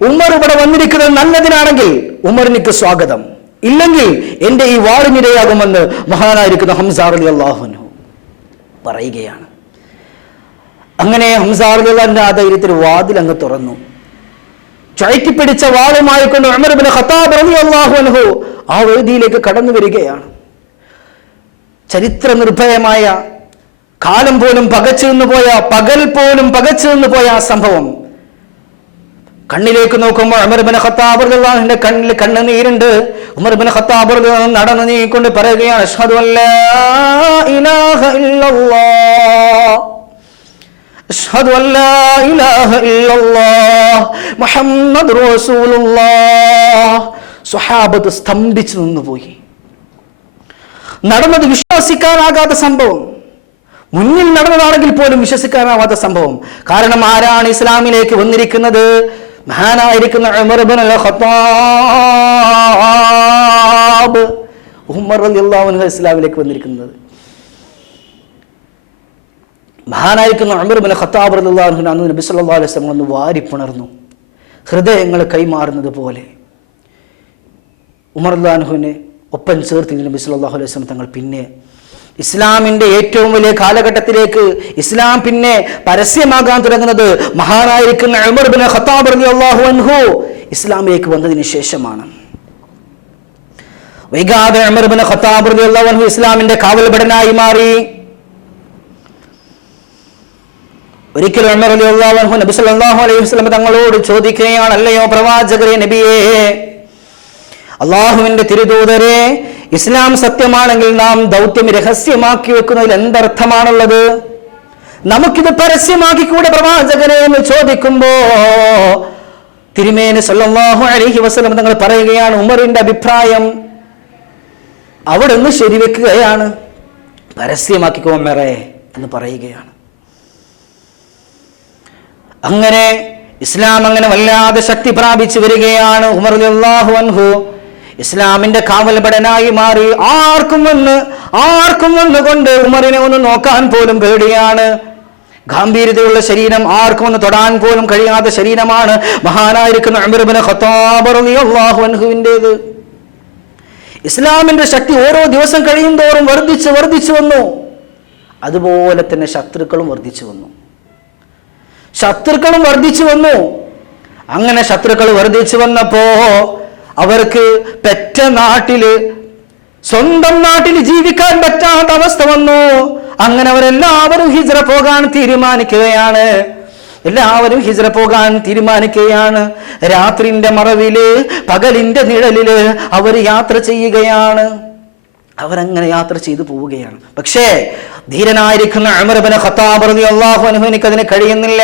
ഉമർ ഇവിടെ വന്നിരിക്കുന്നത് നല്ലതിനാണെങ്കിൽ ഉമറിനിക്ക് സ്വാഗതം, ഇല്ലെങ്കിൽ എന്റെ ഈ വാളിനിരയാകുമെന്ന് മഹാനായിരിക്കുന്ന ഹംസ റളിയല്ലാഹു അൻഹു പറയുകയാണ്. അങ്ങനെ ഹംസ റളിയല്ലാഹു അൻഹു ആ ധൈര്യത്തിൽ വാതിൽ അങ്ങ് തുറന്നു. ചുഴറ്റിപ്പിടിച്ച വാളുമായി കൊണ്ട് ഉമർ ഇബ്നു ഖത്താബ് റളിയല്ലാഹു അൻഹു ആ വേദിയിലേക്ക് കടന്നു വരികയാണ്. ചരിത്ര നിർഭയമായ, കാലം പോലും പകച്ചു നിന്ന് പോയ, പകൽ പോലും പകച്ചു നിന്ന് പോയ ആ സംഭവം കണ്ണിലേക്ക് നോക്കുമ്പോൾ ഉമർ ഇബ്നു ഖത്താബ് റളിയല്ലാഹു അൻഹുവിന്റെ കണ്ണിൽ കണ്ണുനീരുണ്ട്. ഉമർ ഇബ്നു ഖത്താബ് റളിയല്ലാഹു അൻഹു നടന്നു നീങ്ങിക്കൊണ്ട് പറയുകയാണ്, അഷ്ഹദു അല്ലാ ഇലാഹ ഇല്ലല്ലാഹ്, അഷ്ഹദു അല്ലാ ഇലാഹ ഇല്ലല്ലാഹ് മുഹമ്മദുർ റസൂലുള്ളാഹ്. സ്വഹാബത്ത് സ്തംഭിച്ചു നിന്നുപോയി. നടന്നത് വിശ്വസിക്കാനാകാത്ത സംഭവം, മുന്നിൽ നടന്നതാണെങ്കിൽ പോലും വിശ്വസിക്കാനാവാത്ത സംഭവം. കാരണം ആരാണ് ഇസ്ലാമിലേക്ക് വന്നിരിക്കുന്നത്? മഹാനായിരിക്കുന്ന ഉമർ ഇബ്നുൽ ഖത്താബ്. ഉമർ റളിയല്ലാഹു അൻഹു ഇസ്ലാമിലേക്ക് വന്നിരിക്കുന്നത്. മഹാനായിരിക്കുന്ന ഉമർ ഇബ്നുൽ ഖത്താബ് റളിയല്ലാഹു അൻഹു അന്ന് നബി സല്ലല്ലാഹു അലൈഹി വസല്ലം ഒന്ന് വാരിപ്പുണർന്നു. ഹൃദയങ്ങൾ കൈമാറുന്നത് പോലെ ഉമർ റളിയല്ലാഹു അൻഹുവിനെ ഒപ്പം ചേർത്ത് നബി സല്ലല്ലാഹു അലൈഹി വസല്ലം തങ്ങൾ പിന്നെ ഇസ്ലാമിന്റെ ഏറ്റവും വലിയ കാലഘട്ടത്തിലേക്ക് ഇസ്ലാം പിന്നെ പരസ്യമാകാൻ തുടങ്ങുന്നത് മഹാനായിരിക്കുന്ന ഉമർ ഇബ്നു ഖത്താബ് റളിയല്ലാഹു അൻഹു ഇസ്ലാമിലേക്ക് വന്നതിന് ശേഷമാണ്. വൈകാതെ ഉമർ ഇബ്നു ഖത്താബ് റളിയല്ലാഹു അൻഹു ഇസ്ലാമിന്റെ കാവൽഭടനായി മാറി. ഒരിക്കൽ ഉമർ റളിയല്ലാഹു അൻഹു നബി സല്ലല്ലാഹു അലൈഹി വസല്ലം തങ്ങളോട് ചോദിക്കുകയാണ്, അല്ലയോ പ്രവാചകരെ, നബിയേ, അള്ളാഹുവിന്റെ തിരുദൂതരെ, ഇസ്ലാം സത്യമാണെങ്കിൽ നാം ദൗത്യം രഹസ്യമാക്കി വെക്കുന്നതിൽ എന്തർത്ഥമാണുള്ളത്? നമുക്കിത് പരസ്യമാക്കിക്കൂടെ പ്രവാചകനെ എന്ന് ചോദിക്കുമ്പോ തിരുമേനി സല്ലല്ലാഹു അലൈഹി വസല്ലം തങ്ങൾ പറയുകയാണ്, ഉമറിന്റെ അഭിപ്രായം അവിടെ നിന്ന് ശരിവെക്കുകയാണ്, പരസ്യമാക്കിക്കോ ഉമറേ എന്ന് പറയുകയാണ്. അങ്ങനെ ഇസ്ലാം അങ്ങനെ വല്ലാതെ ശക്തി പ്രാപിച്ചു വരികയാണ്. ഉമർ റളിയല്ലാഹു അൻഹു ഇസ്ലാമിന്റെ കാവൽഭടനായി മാറി. ആർക്കും വന്നുകൊണ്ട് ഉമറിനെ ഒന്ന് നോക്കാൻ പോലും പേടിയാണ്. ഗാംഭീര്യതയുള്ള ശരീരം, ആർക്കും ഒന്ന് തൊടാൻ പോലും കഴിയാത്ത ശരീരമാണ് മഹാനായിരിക്കുന്ന ഉമർ ഇബ്നു ഖത്താബ് റളിയല്ലാഹു അൻഹുവിൻ്റെത്. ഇസ്ലാമിന്റെ ശക്തി ഓരോ ദിവസം കഴിയും തോറും വർദ്ധിച്ചു വന്നു. അതുപോലെ തന്നെ ശത്രുക്കളും വർദ്ധിച്ചു വന്നു. അങ്ങനെ ശത്രുക്കൾ വർദ്ധിച്ചു വന്നപ്പോ അവർക്ക് പെറ്റ നാട്ടില്, സ്വന്തം നാട്ടിൽ ജീവിക്കാൻ പറ്റാത്ത അവസ്ഥ വന്നു. അങ്ങനെ അവരെല്ലാവരും ഹിജ്റ പോകാൻ തീരുമാനിക്കുകയാണ്. രാത്രിന്റെ മറവില്, പകലിന്റെ നിഴലില് അവർ യാത്ര ചെയ്യുകയാണ്. അവരങ്ങനെ യാത്ര ചെയ്തു പോവുകയാണ്. പക്ഷേ ധീരനായിരിക്കുന്ന ഉമർ ഇബ്നു ഖത്താബ് റളിയല്ലാഹു അൻഹുവിന് അതിന് കഴിയുന്നില്ല.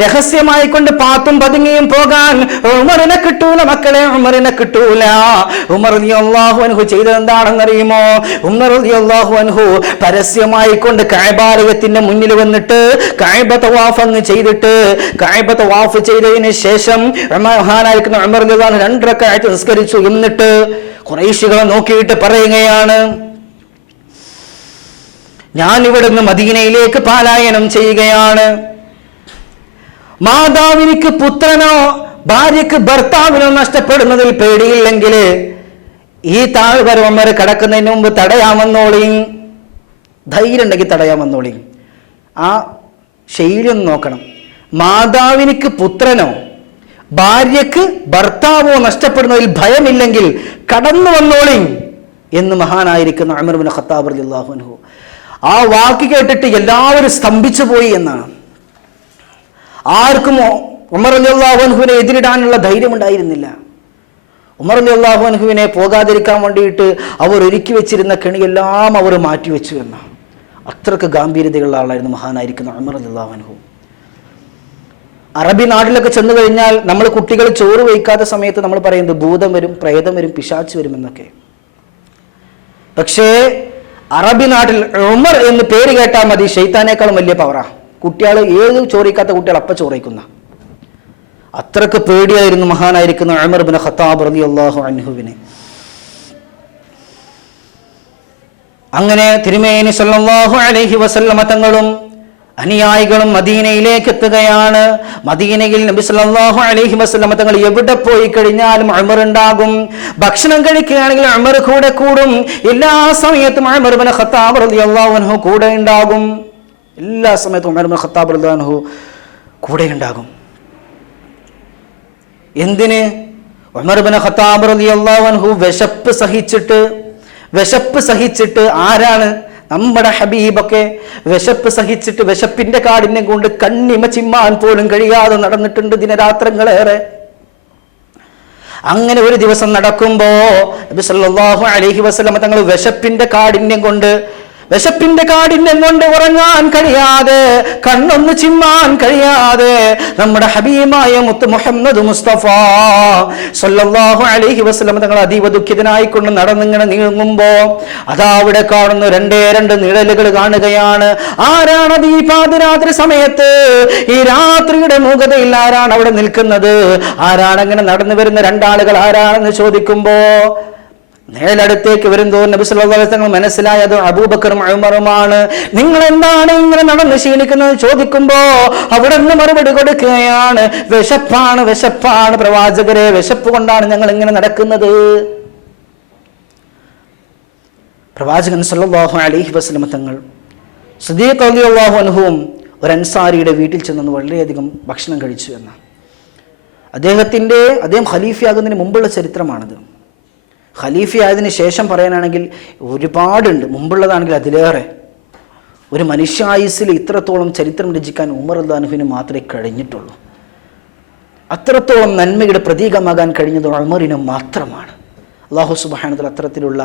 രഹസ്യമായി കൊണ്ട് പാത്തും പതുങ്ങിയും പോകാൻ ഉമറിനെ കിട്ടൂല, മക്കളെ, ഉമറിനെ കിട്ടൂല. ഉമർ റളിയല്ലാഹു അൻഹു ചെയ്തത് എന്താണെന്നറിയുമോ? ഉമർ റളിയല്ലാഹു അൻഹു പരസ്യമായി കൊണ്ട് കഅബാലയത്തിന്റെ മുന്നിൽ വന്നിട്ട് കഅബ തവാഫ് ചെയ്തിട്ട്, കഅബ തവാഫ് ചെയ്തതിന് ശേഷം മഹാനായിരിക്കുന്ന ഉമർ റളിയല്ലാഹു അൻഹു 2 റക്അത്ത് നിസ്കരിച്ചു. എന്നിട്ട് ഖുറൈശികളെ നോക്കിയിട്ട് പറയുകയാണ്, ഞാൻ ഇവിടുന്ന് മദീനയിലേക്ക് പലായനം ചെയ്യുകയാണ്. മാതാവിനിക്ക് പുത്രനോ ഭാര്യക്ക് ഭർത്താവിനോ നഷ്ടപ്പെടുന്നതിൽ പേടിയില്ലെങ്കിൽ ഈ താഴ്വര ഉമർ കടക്കുന്നതിന് മുമ്പ് തടയാമെന്നോളി, ധൈര്യം ഉണ്ടെങ്കിൽ തടയാമെന്നോളി. ആ ശൈലി ഒന്ന് നോക്കണം. മാതാവിനിക്ക് പുത്രനോ ഭാര്യക്ക് ഭർത്താവോ നഷ്ടപ്പെടുന്നതിൽ ഭയമില്ലെങ്കിൽ കടന്നു വന്നോളി എന്ന് മഹാനായിരിക്കുന്ന ഉമർ ഇബ്നു ഖത്താബ് റളിയല്ലാഹു അൻഹു. ആ വാക്ക് കേട്ടിട്ട് എല്ലാവരും സ്തംഭിച്ചു പോയി എന്നാണ്. ആർക്കും ഉമർ റളിയല്ലാഹു അൻഹുവിനെ എതിരിടാനുള്ള ധൈര്യമുണ്ടായിരുന്നില്ല. ഉമർ റളിയല്ലാഹു അൻഹുവിനെ പോകാതിരിക്കാൻ വേണ്ടിയിട്ട് അവർ ഒരുക്കി വെച്ചിരുന്ന കെണിയെല്ലാം അവർ മാറ്റിവെച്ചു എന്ന അത്രക്ക് ഗാംഭീര്യതയുള്ള ആളായിരുന്നു മഹാനായിരിക്കുന്ന ഉമർ റളിയല്ലാഹു അൻഹു. അറബി നാട്ടിലൊക്കെ ചെന്നു കഴിഞ്ഞാൽ നമ്മൾ കുട്ടികൾ ചോറ് വയ്ക്കാത്ത സമയത്ത് നമ്മൾ പറയുന്നത് ഭൂതം വരും, പ്രേതം വരും, പിശാച്ച് വരും എന്നൊക്കെ. പക്ഷേ അറബി നാട്ടിൽ ഉമർ എന്ന് പേര് കേട്ടാൽ മതി ശൈത്താനേക്കാളും വലിയ പവറാ. കുട്ടികൾ ഏത് ചോറിക്കാത്ത കുട്ടികൾ അപ്പ ചോറിക്കുന്ന അത്രക്ക് പേടിയായിരുന്നു മഹാനായിരിക്കുന്ന ഉമർ ഇബ്നു ഖത്താബ് റളിയല്ലാഹു അൻഹുവിനെ. അങ്ങനെ തിരുമേനി സല്ലല്ലാഹു അലൈഹി വസല്ലമ തങ്ങളും അനുയായികളും മദീനയിലേക്ക് എത്തുകയാണ്. മദീനയിൽ നബി സല്ലല്ലാഹു അലൈഹി വസല്ലമ തങ്ങൾ എവിടെ പോയി കഴിഞ്ഞാലും ഉമർ ഉണ്ടാകും. ഭക്ഷണം കഴിക്കുകയാണെങ്കിൽ ഉമർ കൂടെ കൂടും. എല്ലാ സമയത്തും ഉമർ ഇബ്നു ഖത്താബ് റളിയല്ലാഹു അൻഹു കൂടെ ഉണ്ടാകും. എല്ലാ സമയത്തും ഉമർ ഇബ്നു ഖത്താബ് റളിയല്ലാഹു അൻഹു കൂടെ ഉണ്ടാകും. എന്തിന്? ഉമർ ഇബ്നു ഖത്താബ് റളിയല്ലാഹു അൻഹു വിശപ്പ് സഹിച്ചിട്ട് ആരാണ് നമ്മുടെ ഹബീബൊക്കെ വിശപ്പ് സഹിച്ചിട്ട് വിശപ്പിന്റെ കാഠിന്യം കൊണ്ട് കണ്ണിമ ചിമ്മാൻ പോലും കഴിയാതെ നടന്നിട്ടുണ്ട് ദിനരാത്രങ്ങളേറെ. അങ്ങനെ ഒരു ദിവസം നടക്കുമ്പോ നബി സല്ലല്ലാഹു അലൈഹി വസല്ലം തങ്ങൾ വിശപ്പിന്റെ കാഠിന്യം കൊണ്ട് ഉറങ്ങാൻ കഴിയാതെ, കണ്ണൊന്ന് ചിമ്മാൻ കഴിയാതെ നമ്മുടെ ഹബീബായ മുത്ത് മുഹമ്മദ് മുസ്തഫ സല്ലല്ലാഹു അലൈഹി വസല്ലം തങ്ങൾ അതീവ ദുഃഖിതനായിക്കൊണ്ട് നടന്നിങ്ങനെ നീങ്ങുമ്പോ അതാ അവിടെ കാണുന്നു രണ്ട് നിഴലുകൾ കാണുകയാണ്. ആരാണത് ഈ പാതിരാത്രി സമയത്ത്, ഈ രാത്രിയുടെ മൂകതയിൽ ആരാണ് അവിടെ നിൽക്കുന്നത്? ആരാണ് അങ്ങനെ നടന്നു വരുന്ന രണ്ടാളുകൾ ആരാണെന്ന് ചോദിക്കുമ്പോ നേരടുത്തേക്ക് വരുന്തോ നബി സല്ലല്ലാഹു അലൈഹി വസല്ലം മനസ്സിലായത് അബൂബക്കറും ഉമറുമാണ്. നിങ്ങൾ എന്താണ് ഇങ്ങനെ നടന്ന് ക്ഷീണിക്കുന്നത് ചോദിക്കുമ്പോ അവിടെ നിന്ന് മറുപടി കൊടുക്കുകയാണ്, വിശപ്പാണ് പ്രവാചകരെ, വിശപ്പ് കൊണ്ടാണ് ഞങ്ങൾ ഇങ്ങനെ നടക്കുന്നത്. പ്രവാചകൻ സല്ലല്ലാഹു അലൈഹി വസല്ലം തങ്ങൾ സിദ്ദീഖ് റളിയല്ലാഹു അൻഹുവും ഒരു അൻസാരിയുടെ വീട്ടിൽ ചെന്ന് വളരെയധികം ഭക്ഷണം കഴിച്ചു എന്ന്. അദ്ദേഹം ഖലീഫയാകുന്നതിന് മുമ്പുള്ള ചരിത്രമാണിത്. ഖലീഫയായതിനു ശേഷം പറയാനാണെങ്കിൽ ഒരുപാടുണ്ട്, മുമ്പുള്ളതാണെങ്കിൽ അതിലേറെ. ഒരു മനുഷ്യായുസ്സിൽ ഇത്രത്തോളം ചരിത്രം രചിക്കാൻ ഉമർ റളിയല്ലാഹു അൻഹുവിന് മാത്രമേ കഴിഞ്ഞിട്ടുള്ളൂ. അത്രത്തോളം നന്മയുടെ പ്രതീകമാകാൻ കഴിഞ്ഞത് ഉമറിന് മാത്രമാണ്. അല്ലാഹു സുബ്ഹാനഹു വ തആല അത്തരത്തിലുള്ള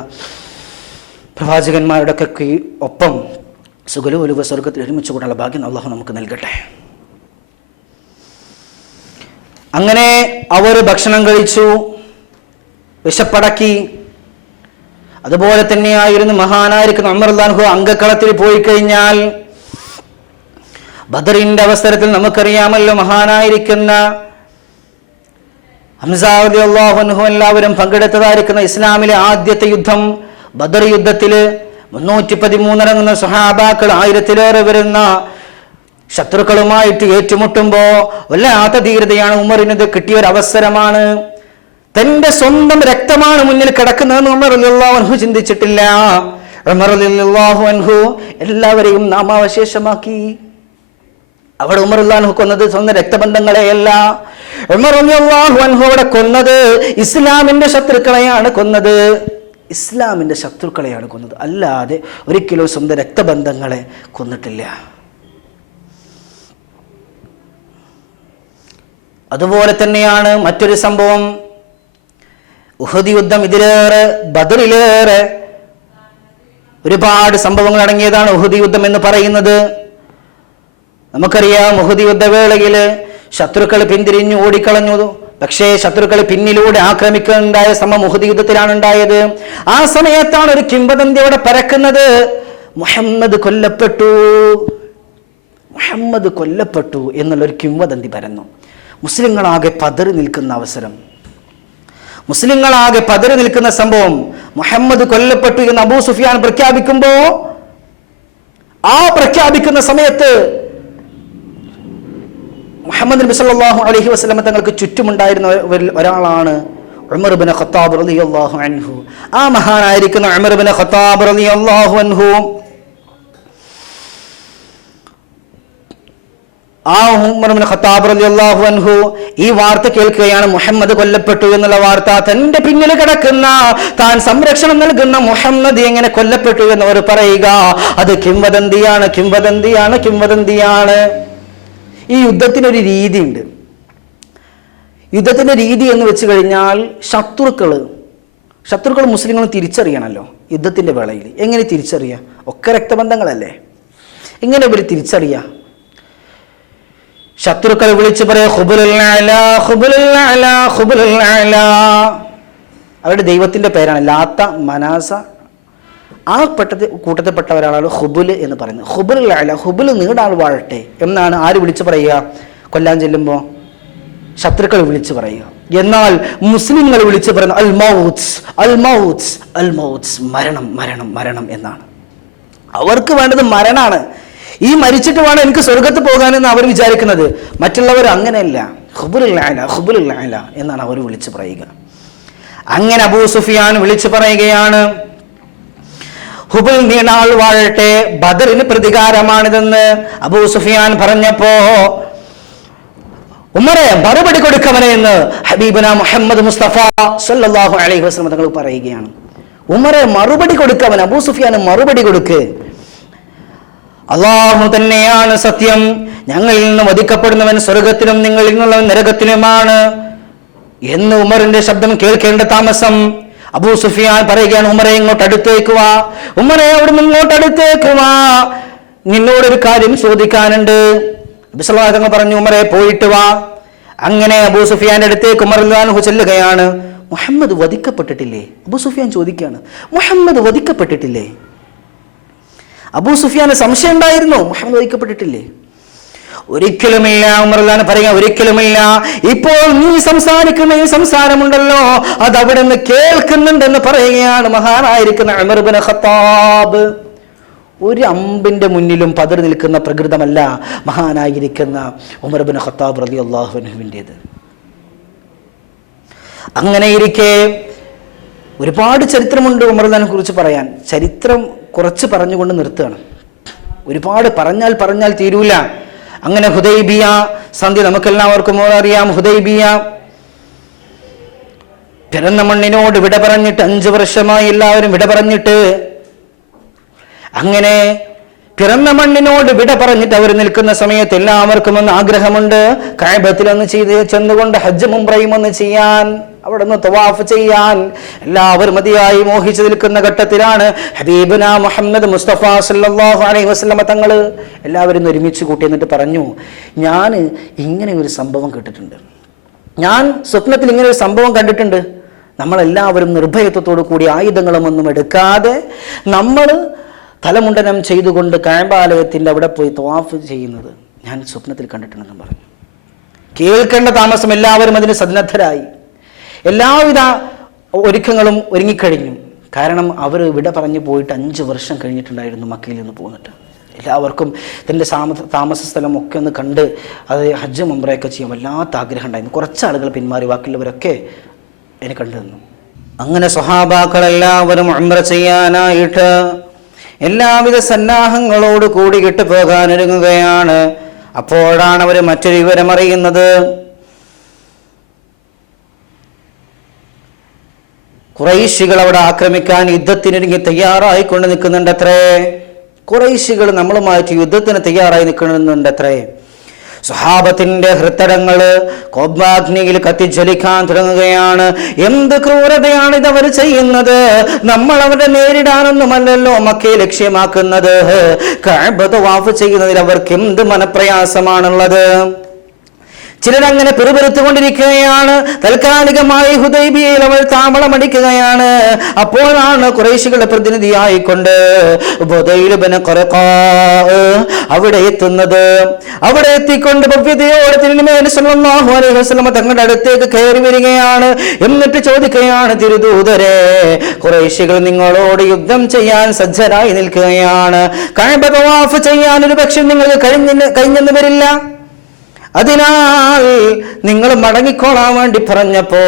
പ്രവാചകന്മാരുടെ ഒക്കെ ഒപ്പം സുഖലോലുവ സ്വർഗത്തിൽ ഒരുമിച്ച് കൂടാനുള്ള ഭാഗ്യം അല്ലാഹു നമുക്ക് നൽകട്ടെ. അങ്ങനെ അവർ ഭക്ഷണം കഴിച്ചു, വിശപ്പടക്കി. അതുപോലെ തന്നെയായിരുന്നു മഹാനായിരിക്കുന്ന ഉമർ റളിയല്ലാഹു അൻഹു അംഗക്കളത്തിൽ പോയി കഴിഞ്ഞാൽ ബദറിന്റെ അവസരത്തിൽ നമുക്കറിയാമല്ലോ മഹാനായിരിക്കുന്ന ഹംസ റളിയല്ലാഹു അൻഹു എല്ലാവരും പങ്കെടുത്തതായിരിക്കുന്ന ഇസ്ലാമിലെ ആദ്യത്തെ യുദ്ധം ബദർ യുദ്ധത്തില് 313 അടങ്ങുന്ന സ്വഹാബാക്കൾ 1000-ലേറെ വരുന്ന ശത്രുക്കളുമായിട്ട് ഏറ്റുമുട്ടുമ്പോ വല്ലാത്ത ധീരതയാണ് ഉമറിനത് കിട്ടിയ ഒരു അവസരമാണ്. തന്റെ സ്വന്തം രക്തമാണ് മുന്നിൽ കിടക്കുന്നതെന്ന് ഉമർ റളിയല്ലാഹു അൻഹു ചിന്തിച്ചിട്ടില്ല. ഉമർ റളിയല്ലാഹു അൻഹു എല്ലാവരെയും നാമാവശേഷമാക്കി. അവിടെ ഉമർ റളിയല്ലാഹു അൻഹു കൊന്നത് സ്വന്തം രക്തബന്ധങ്ങളെയല്ല. ഉമർ റളിയല്ലാഹു അൻഹു അവിടെ കൊന്നത് ഇസ്ലാമിന്റെ ശത്രുക്കളെയാണ് കൊന്നത്, അല്ലാതെ ഒരിക്കലും സ്വന്തം രക്തബന്ധങ്ങളെ കൊന്നിട്ടില്ല. അതുപോലെ തന്നെയാണ് മറ്റൊരു സംഭവം, ഉഹദ് യുദ്ധം. ഇതിലേറെ ബദറിലേറെ ഒരുപാട് സംഭവങ്ങൾ അടങ്ങിയതാണ് ഉഹദ് യുദ്ധം എന്ന് പറയുന്നത്. നമുക്കറിയാം ഉഹദ് യുദ്ധവേളയിൽ ശത്രുക്കൾ പിന്തിരിഞ്ഞു ഓടിക്കളഞ്ഞു. പക്ഷേ ശത്രുക്കൾ പിന്നിലൂടെ ആക്രമിക്കാനുണ്ടായ ശ്രമം ഉഹദ് യുദ്ധത്തിലാണ് ഉണ്ടായത്. ആ സമയത്താണ് ഒരു കിംവദന്തി അവിടെ പരക്കുന്നത്, മുഹമ്മദ് കൊല്ലപ്പെട്ടു എന്നുള്ളൊരു കിംവദന്തി പരന്നു. മുസ്ലിങ്ങളാകെ പതറി നിൽക്കുന്ന സംഭവം, മുഹമ്മദ് കൊല്ലപ്പെട്ടു എന്ന് അബൂ സുഫിയാൻ പ്രഖ്യാപിക്കുമ്പോ ആ പ്രഖ്യാപിക്കുന്ന സമയത്ത് മുഹമ്മദ് നബി സല്ലല്ലാഹു അലൈഹി വസല്ലം തങ്ങൾക്ക് ചുറ്റുമുണ്ടായിരുന്ന ഒരാളാണ് ഉമർ ഇബ്നു ഖത്താബ് റളിയല്ലാഹു അൻഹു. ആ മഹാനായിരിക്കുന്ന ഉമർ ഇബ്നു ഖത്താബ് റളിയല്ലാഹു അൻഹു ആ ഉമർ ഇബ്നുൽ ഖത്താബ് റളിയല്ലാഹു അൻഹു ഈ വാർത്ത കേൾക്കുകയാണ്. മുഹമ്മദ് കൊല്ലപ്പെട്ടു എന്നുള്ള വാർത്ത. തന്റെ പിന്നിൽ കിടക്കുന്ന, താൻ സംരക്ഷണം നൽകുന്ന മുഹമ്മദ് എങ്ങനെ കൊല്ലപ്പെട്ടു എന്നവർ പറയുക, അത് കിംവദന്തിയാണ്, കിംവദന്തിയാണ്, കിംവദന്തിയാണ്. ഈ യുദ്ധത്തിനൊരു രീതിയുണ്ട്. യുദ്ധത്തിന്റെ രീതി എന്ന് വെച്ച് കഴിഞ്ഞാൽ ശത്രുക്കൾ മുസ്ലിങ്ങളും തിരിച്ചറിയണമല്ലോ. യുദ്ധത്തിന്റെ വേളയിൽ എങ്ങനെ തിരിച്ചറിയാം? ഒക്കെ രക്തബന്ധങ്ങളല്ലേ. എങ്ങനെ ഇവർ തിരിച്ചറിയാം? ശത്രുക്കൾ വിളിച്ചു പറയാ, ഖുബുലുൽ അഅ്ലാ, ഖുബുലുൽ അഅ്ലാ, ഖുബുലുൽ അഅ്ലാ. അവരുടെ ദൈവത്തിന്റെ പേരാണ് ലാത്ത, മനാസ. ആ കൂട്ടത്തിൽപ്പെട്ട ഒരാളാണ് ഹുബുൽ എന്ന് പറയുന്നത്. ഖുബുലുൽ അഅ്ലാ, ഹുബുൽ നീടാൾ വാഴട്ടെ എന്നാണ് ആര് വിളിച്ചു പറയുക? കൊല്ലാൻ ചെല്ലുമ്പോൾ ശത്രുക്കൾ വിളിച്ചു പറയുക. എന്നാൽ മുസ്ലിങ്ങൾ വിളിച്ചു പറയുന്നത് അൽ മൗത്ത്, അൽ മൗത്ത്, അൽ മൗത്ത്, മരണം, മരണം, മരണം എന്നാണ്. അവർക്ക് വേണ്ടത് മരണമാണ്. ഈ മരിച്ചിട്ട് വേണം എനിക്ക് സ്വർഗത്ത് പോകാനെന്ന് അവർ വിചാരിക്കുന്നത്. മറ്റുള്ളവർ അങ്ങനെയല്ല. ഖുബുലുൽ അഅ്ലാ, ഖുബുലുൽ അഅ്ലാ എന്നാണ് അവർ വിളിച്ചു പറയുക. അങ്ങനെ അബൂ സുഫിയാൻ വിളിച്ചു പറയുകയാണ്, ഹുബുൽ നീണാൾ വാഴട്ടെ, ബദറിന് പ്രതികാരമാണിതെന്ന് അബൂ സുഫിയാൻ പറഞ്ഞപ്പോ ഉമറെ മറുപടി കൊടുക്കവനെ എന്ന് ഹബീബുന മുഹമ്മദ് മുസ്തഫ സല്ലല്ലാഹു അലൈഹി വസല്ലം തങ്ങൾ പറയുകയാണ്. ഉമറെ മറുപടി കൊടുക്കവൻ, അബൂ സുഫിയാൻ മറുപടി കൊടുക്ക്. അല്ലാഹു തന്നെയാണ് സത്യം. ഞങ്ങളിൽ നിന്ന് വധിക്കപ്പെടുന്നവൻ സ്വർഗത്തിലും നിങ്ങളിൽ നിന്നുള്ളവൻ നരകത്തിലുമാണ് എന്ന് ഉമറിന്റെ ശബ്ദം കേൾക്കേണ്ട താമസം അബൂ സുഫിയാൻ പറയുകയാണ്, ഉമറെ ഇങ്ങോട്ട് അടുത്തേക്ക് വാ, ഉമറെ അവിടുന്ന് ഇങ്ങോട്ട് അടുത്തേക്ക് വാ, നിന്നോടൊരു കാര്യം ചോദിക്കാനുണ്ട്. നബി സല്ലല്ലാഹു അലൈഹി വസല്ലം പറഞ്ഞു, ഉമറെ പോയിട്ട് വാ. അങ്ങനെ അബൂ സുഫിയാന്റെ അടുത്തേക്ക് ഉമർ റളിയല്ലാഹു അൻഹു ചെല്ലുകയാണ്. മുഹമ്മദ് വധിക്കപ്പെട്ടിട്ടില്ലേ? അബൂ സുഫിയാൻ ചോദിക്കുകയാണ്, മുഹമ്മദ് വധിക്കപ്പെട്ടിട്ടില്ലേ? അബൂ സുഫിയാന് സംശയം ഉണ്ടായിരുന്നു, മുഹമ്മദ് വധിക്കപ്പെട്ടിട്ടില്ലേ? ഒരിക്കലുമില്ല. ഉമർ റളിയല്ലാഹു അൻഹു പറയുക, ഒരിക്കലുമില്ല. ഇപ്പോൾ നീ സംസാരിക്കുന്ന ഈ സംസാരമുണ്ടല്ലോ, അത് അവിടെ നിന്ന് കേൾക്കുന്നുണ്ടെന്ന് പറയുകയാണ് മഹാനായിരിക്കുന്ന ഉമർ ഇബ്നു ഖത്താബ്. ഒരു അമ്പിന്റെ മുന്നിലും പതറി നിൽക്കുന്ന പ്രകൃതമല്ല മഹാനായിരിക്കുന്ന ഉമർ ഇബ്നു ഖത്താബ് റളിയല്ലാഹു അൻഹുവിൻ്റേത്. അങ്ങനെ ഇരിക്കെ ഒരുപാട് ചരിത്രമുണ്ട് ഉമർ റളിയല്ലാഹു കുറിച്ച് പറയാൻ. ചരിത്രം കുറച്ച് പറഞ്ഞുകൊണ്ട് നിർത്തുകയാണ്. ഒരുപാട് പറഞ്ഞാൽ തീരൂല. അങ്ങനെ ഹുദൈബിയ സന്ധി നമുക്കെല്ലാവർക്കും അറിയാം. ഹുദൈബിയ പിറന്ന മണ്ണിനോട് വിട പറഞ്ഞിട്ട് 5 വർഷമായി എല്ലാവരും വിട പറഞ്ഞിട്ട്, അങ്ങനെ പിറന്ന മണ്ണിനോട് വിട പറഞ്ഞിട്ട് അവർ നിൽക്കുന്ന സമയത്ത് എല്ലാവർക്കും ഒന്ന് ആഗ്രഹമുണ്ട്, കഅബത്തിൽ ഒന്ന് ചെന്നുകൊണ്ട് ഹജ്ജും ഉംറയും ഒന്ന് ചെയ്യാൻ, അവിടെ നിന്ന് തവാഫ് ചെയ്യാൻ എല്ലാവരും മതിയായി മോഹിച്ചു നിൽക്കുന്ന ഘട്ടത്തിലാണ് ഹബീബുന മുഹമ്മദ് മുസ്തഫ സല്ലല്ലാഹു അലൈഹി വസല്ലമ തങ്ങൾ എല്ലാവരും ഒരുമിച്ച് കൂട്ടി എന്നിട്ട് പറഞ്ഞു, ഞാൻ ഇങ്ങനെ ഒരു സംഭവം കേട്ടിട്ടുണ്ട്, ഞാൻ സ്വപ്നത്തിൽ ഇങ്ങനെ ഒരു സംഭവം കണ്ടിട്ടുണ്ട്. നമ്മളെല്ലാവരും നിർഭയത്വത്തോടു കൂടി ആയുധങ്ങളൊന്നും എടുക്കാതെ നമ്മൾ തലമുണ്ടനം ചെയ്തുകൊണ്ട് കഅബാലയത്തിൻ്റെ അവിടെ പോയി തവാഫ് ചെയ്യുന്നത് ഞാൻ സ്വപ്നത്തിൽ കണ്ടിട്ടുണ്ടെന്ന് പറഞ്ഞു. കേൾക്കേണ്ട താമസം എല്ലാവരും അതിന് സന്നദ്ധരായി. എല്ലാവിധ ഒരുക്കങ്ങളും ഒരുങ്ങിക്കഴിഞ്ഞു. കാരണം അവർ വിട പറഞ്ഞു പോയിട്ട് 5 വർഷം കഴിഞ്ഞിട്ടുണ്ടായിരുന്നു മക്കയിൽ നിന്ന് പോന്നിട്ട്. എല്ലാവർക്കും തൻ്റെ താമസ സ്ഥലം ഒക്കെ ഒന്ന് കണ്ട് അത് ഹജ്ജും ഉംറയൊക്കെ ചെയ്യാൻ വല്ലാത്ത ആഗ്രഹം ഉണ്ടായിരുന്നു. കുറച്ച് ആളുകൾ പിന്മാറി, ബാക്കിയുള്ളവരൊക്കെ എന്നെ കണ്ടു തന്നു. അങ്ങനെ സ്വഹാബാക്കളെല്ലാവരും ഉംറ ചെയ്യാനായിട്ട് എല്ലാവിധ സന്നാഹങ്ങളോട് കൂടി പോകാനൊരുങ്ങുകയാണ്. അപ്പോഴാണ് അവർ മറ്റൊരു വിവരം അറിയുന്നത്. ഖുറൈശികൾ അവിടെ ആക്രമിക്കാൻ യുദ്ധത്തിനൊരുങ്ങി തയ്യാറായിക്കൊണ്ട് നിൽക്കുന്നുണ്ടത്രേ. ഖുറൈശികൾ നമ്മളുമായിട്ട് യുദ്ധത്തിന് തയ്യാറായി നിൽക്കുന്നുണ്ടത്രേ. സ്വഹാബത്തിന്റെ ഹൃത്തടങ്ങള് കോപാഗ്നിയിൽ കത്തിജ്വലിക്കാൻ തുടങ്ങുകയാണ്. എന്ത് ക്രൂരതയാണ് ഇതവർ ചെയ്യുന്നത്! നമ്മൾ അവരെ നേരിടാനൊന്നുമല്ലല്ലോ മക്കയെ ലക്ഷ്യമാക്കുന്നത്. കഅബ തവാഫ് ചെയ്യുന്നതിൽ അവർക്ക് എന്ത് മനപ്രയാസമാണുള്ളത്! ചിലരങ്ങനെ പിറുപിറുത്തുകൊണ്ടിരിക്കുകയാണ്. താൽക്കാലികമായി ഹുദൈബിയയിൽ അവൾ താമളമടിക്കുകയാണ്. അപ്പോഴാണ് ഖുറൈശികളുടെ പ്രതിനിധിയായിക്കൊണ്ട് ബുദൈൽ ഇബ്നു ഖർഖാ അവിടെ എത്തുന്നത്. അവിടെ എത്തിക്കൊണ്ട് ഭവ്യതയോടെ തിരുനബി സല്ലല്ലാഹു അലൈഹി വസല്ലം തങ്ങളുടെ അടുത്തേക്ക് കയറി വരികയാണ്. എന്നിട്ട് ചോദിക്കുകയാണ്, തിരുദൂതരെ, ഖുറൈശികൾ നിങ്ങളോട് യുദ്ധം ചെയ്യാൻ സജ്ജരായി നിൽക്കുകയാണ്. കഅബ തവാഫ് ചെയ്യാൻ ഒരു പക്ഷേ നിങ്ങൾക്ക് കഴിഞ്ഞെന്ന് വരില്ല. അതിനാൽ നിങ്ങൾ മടങ്ങിക്കോളാൻ വേണ്ടി പറഞ്ഞപ്പോ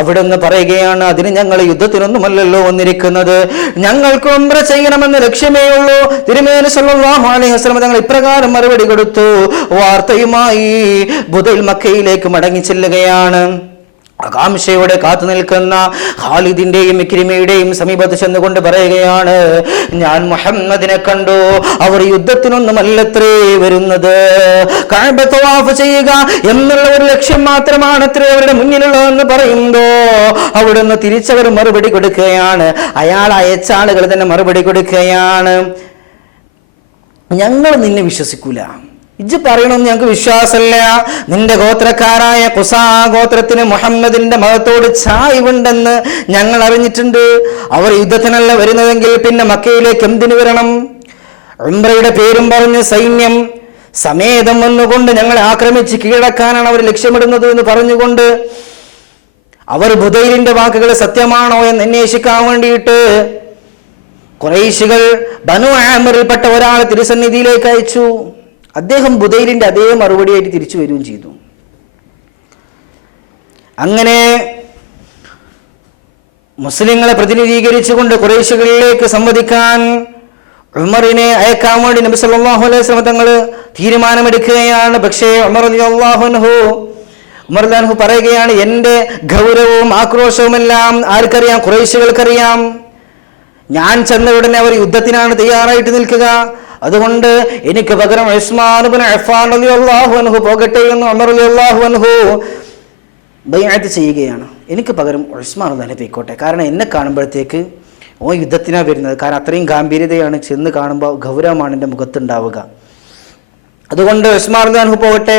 അവിടുന്ന് പറയുകയാണ്, അതിന് ഞങ്ങൾ യുദ്ധത്തിനൊന്നുമല്ലല്ലോ വന്നിരിക്കുന്നത്, ഞങ്ങൾക്ക് ഉംറ ചെയ്യണമെന്ന ലക്ഷ്യമേ ഉള്ളൂ. തിരുമേനി സല്ലല്ലാഹു അലൈഹി വസല്ലം തങ്ങൾ ഇപ്രകാരം മറുപടി കൊടുത്തു. വാർത്തയുമായി ബുദൈൽ മക്കയിലേക്ക് മടങ്ങി ചെല്ലുകയാണ്. ആകാംക്ഷയോടെ കാത്തു നിൽക്കുന്ന ഖാലിദിന്റെയും ഇക്രിമയുടെയും സമീപത്ത് ചെന്നുകൊണ്ട് പറയുകയാണ്, ഞാൻ മുഹമ്മദിനെ കണ്ടു, അവർ യുദ്ധത്തിനൊന്നുമല്ലത്രേ വരുന്നത്, കഅബ തവാഫ് ചെയ്യുക എന്നുള്ള ഒരു ലക്ഷ്യം മാത്രമാണത്രേ അവരുടെ മുന്നിലുള്ളതെന്ന് പറയുമ്പോ അവിടുന്ന് തിരിച്ചവർ മറുപടി കൊടുക്കുകയാണ്. അയാൾ അയച്ച ആളുകൾ തന്നെ മറുപടി കൊടുക്കുകയാണ്, ഞങ്ങൾ നിന്നെ വിശ്വസിക്കൂല, ഇജ്ജ് പറയണമെന്ന് ഞങ്ങൾക്ക് വിശ്വാസമല്ല. നിന്റെ ഗോത്രക്കാരായ ഖുസാ ഗോത്രത്തിന് മുഹമ്മദിന്റെ മതത്തോട് ചായ്വുണ്ടെന്ന് ഞങ്ങൾ അറിഞ്ഞിട്ടുണ്ട്. അവർ യുദ്ധത്തിനല്ല വരുന്നതെങ്കിൽ പിന്നെ മക്കയിലേക്ക് എന്തിനു വരണം? ഉംറയുടെ പേരും പറഞ്ഞ് സൈന്യം സമേതം വന്നുകൊണ്ട് ഞങ്ങളെ ആക്രമിച്ച് കീഴടക്കാനാണ് അവർ ലക്ഷ്യമിടുന്നത് എന്ന് പറഞ്ഞുകൊണ്ട് അവർ ബുദൈലിന്റെ വാക്കുകൾ സത്യമാണോ എന്ന് അന്വേഷിക്കാൻ വേണ്ടിയിട്ട് ഖുറൈശികൾ ബനു ആമിറിൽപ്പെട്ട ഒരാളെ തിരുസന്നിധിയിലേക്ക് അയച്ചു. അദ്ദേഹം ബുദൈലിന്റെ അതേ മറുപടിയായിട്ട് തിരിച്ചു വരികയും ചെയ്തു. അങ്ങനെ മുസ്ലിങ്ങളെ പ്രതിനിധീകരിച്ചുകൊണ്ട് ഖുറൈശികളിലേക്ക് സംവദിക്കാൻ ഉമറിനെ അയക്കാൻ വേണ്ടി നബി സല്ലല്ലാഹു അലൈഹി വസല്ലം തങ്ങൾ തീരുമാനമെടുക്കുകയാണ്. പക്ഷേ ഉമർ റളിയല്ലാഹു അൻഹു പറയുകയാണ്, എൻ്റെ ഗൗരവവും ആക്രോശവുമെല്ലാം ആർക്കറിയാം? ഖുറൈശികൾക്കറിയാം. ഞാൻ ചെന്ന ഉടനെ അവർ യുദ്ധത്തിനാണ് തയ്യാറായിട്ട് നിൽക്കുക, അതുകൊണ്ട് എനിക്ക് പകരം ഉസ്മാൻ ഇബ്നു അഫ്ഫാൻ റളിയല്ലാഹു അൻഹു പോകട്ടെ എന്ന് ഉമർ റളിയല്ലാഹു അൻഹു ബൈഅത്ത് ചെയ്യുകയാണ്. എനിക്ക് പകരം ഉസ്മാൻ റളിയല്ലാഹു അൻഹു പോയിക്കോട്ടെ, കാരണം എന്നെ കാണുമ്പോഴത്തേക്ക് ഓ യുദ്ധത്തിനാണ് വരുന്നത്, കാരണം അത്രയും ഗാംഭീര്യതയാണ് ചെന്ന് കാണുമ്പോൾ ഗൗരവമാണ് എൻ്റെ മുഖത്തുണ്ടാവുക, അതുകൊണ്ട് ഉസ്മാൻ റളിയല്ലാഹു അൻഹു പോകട്ടെ.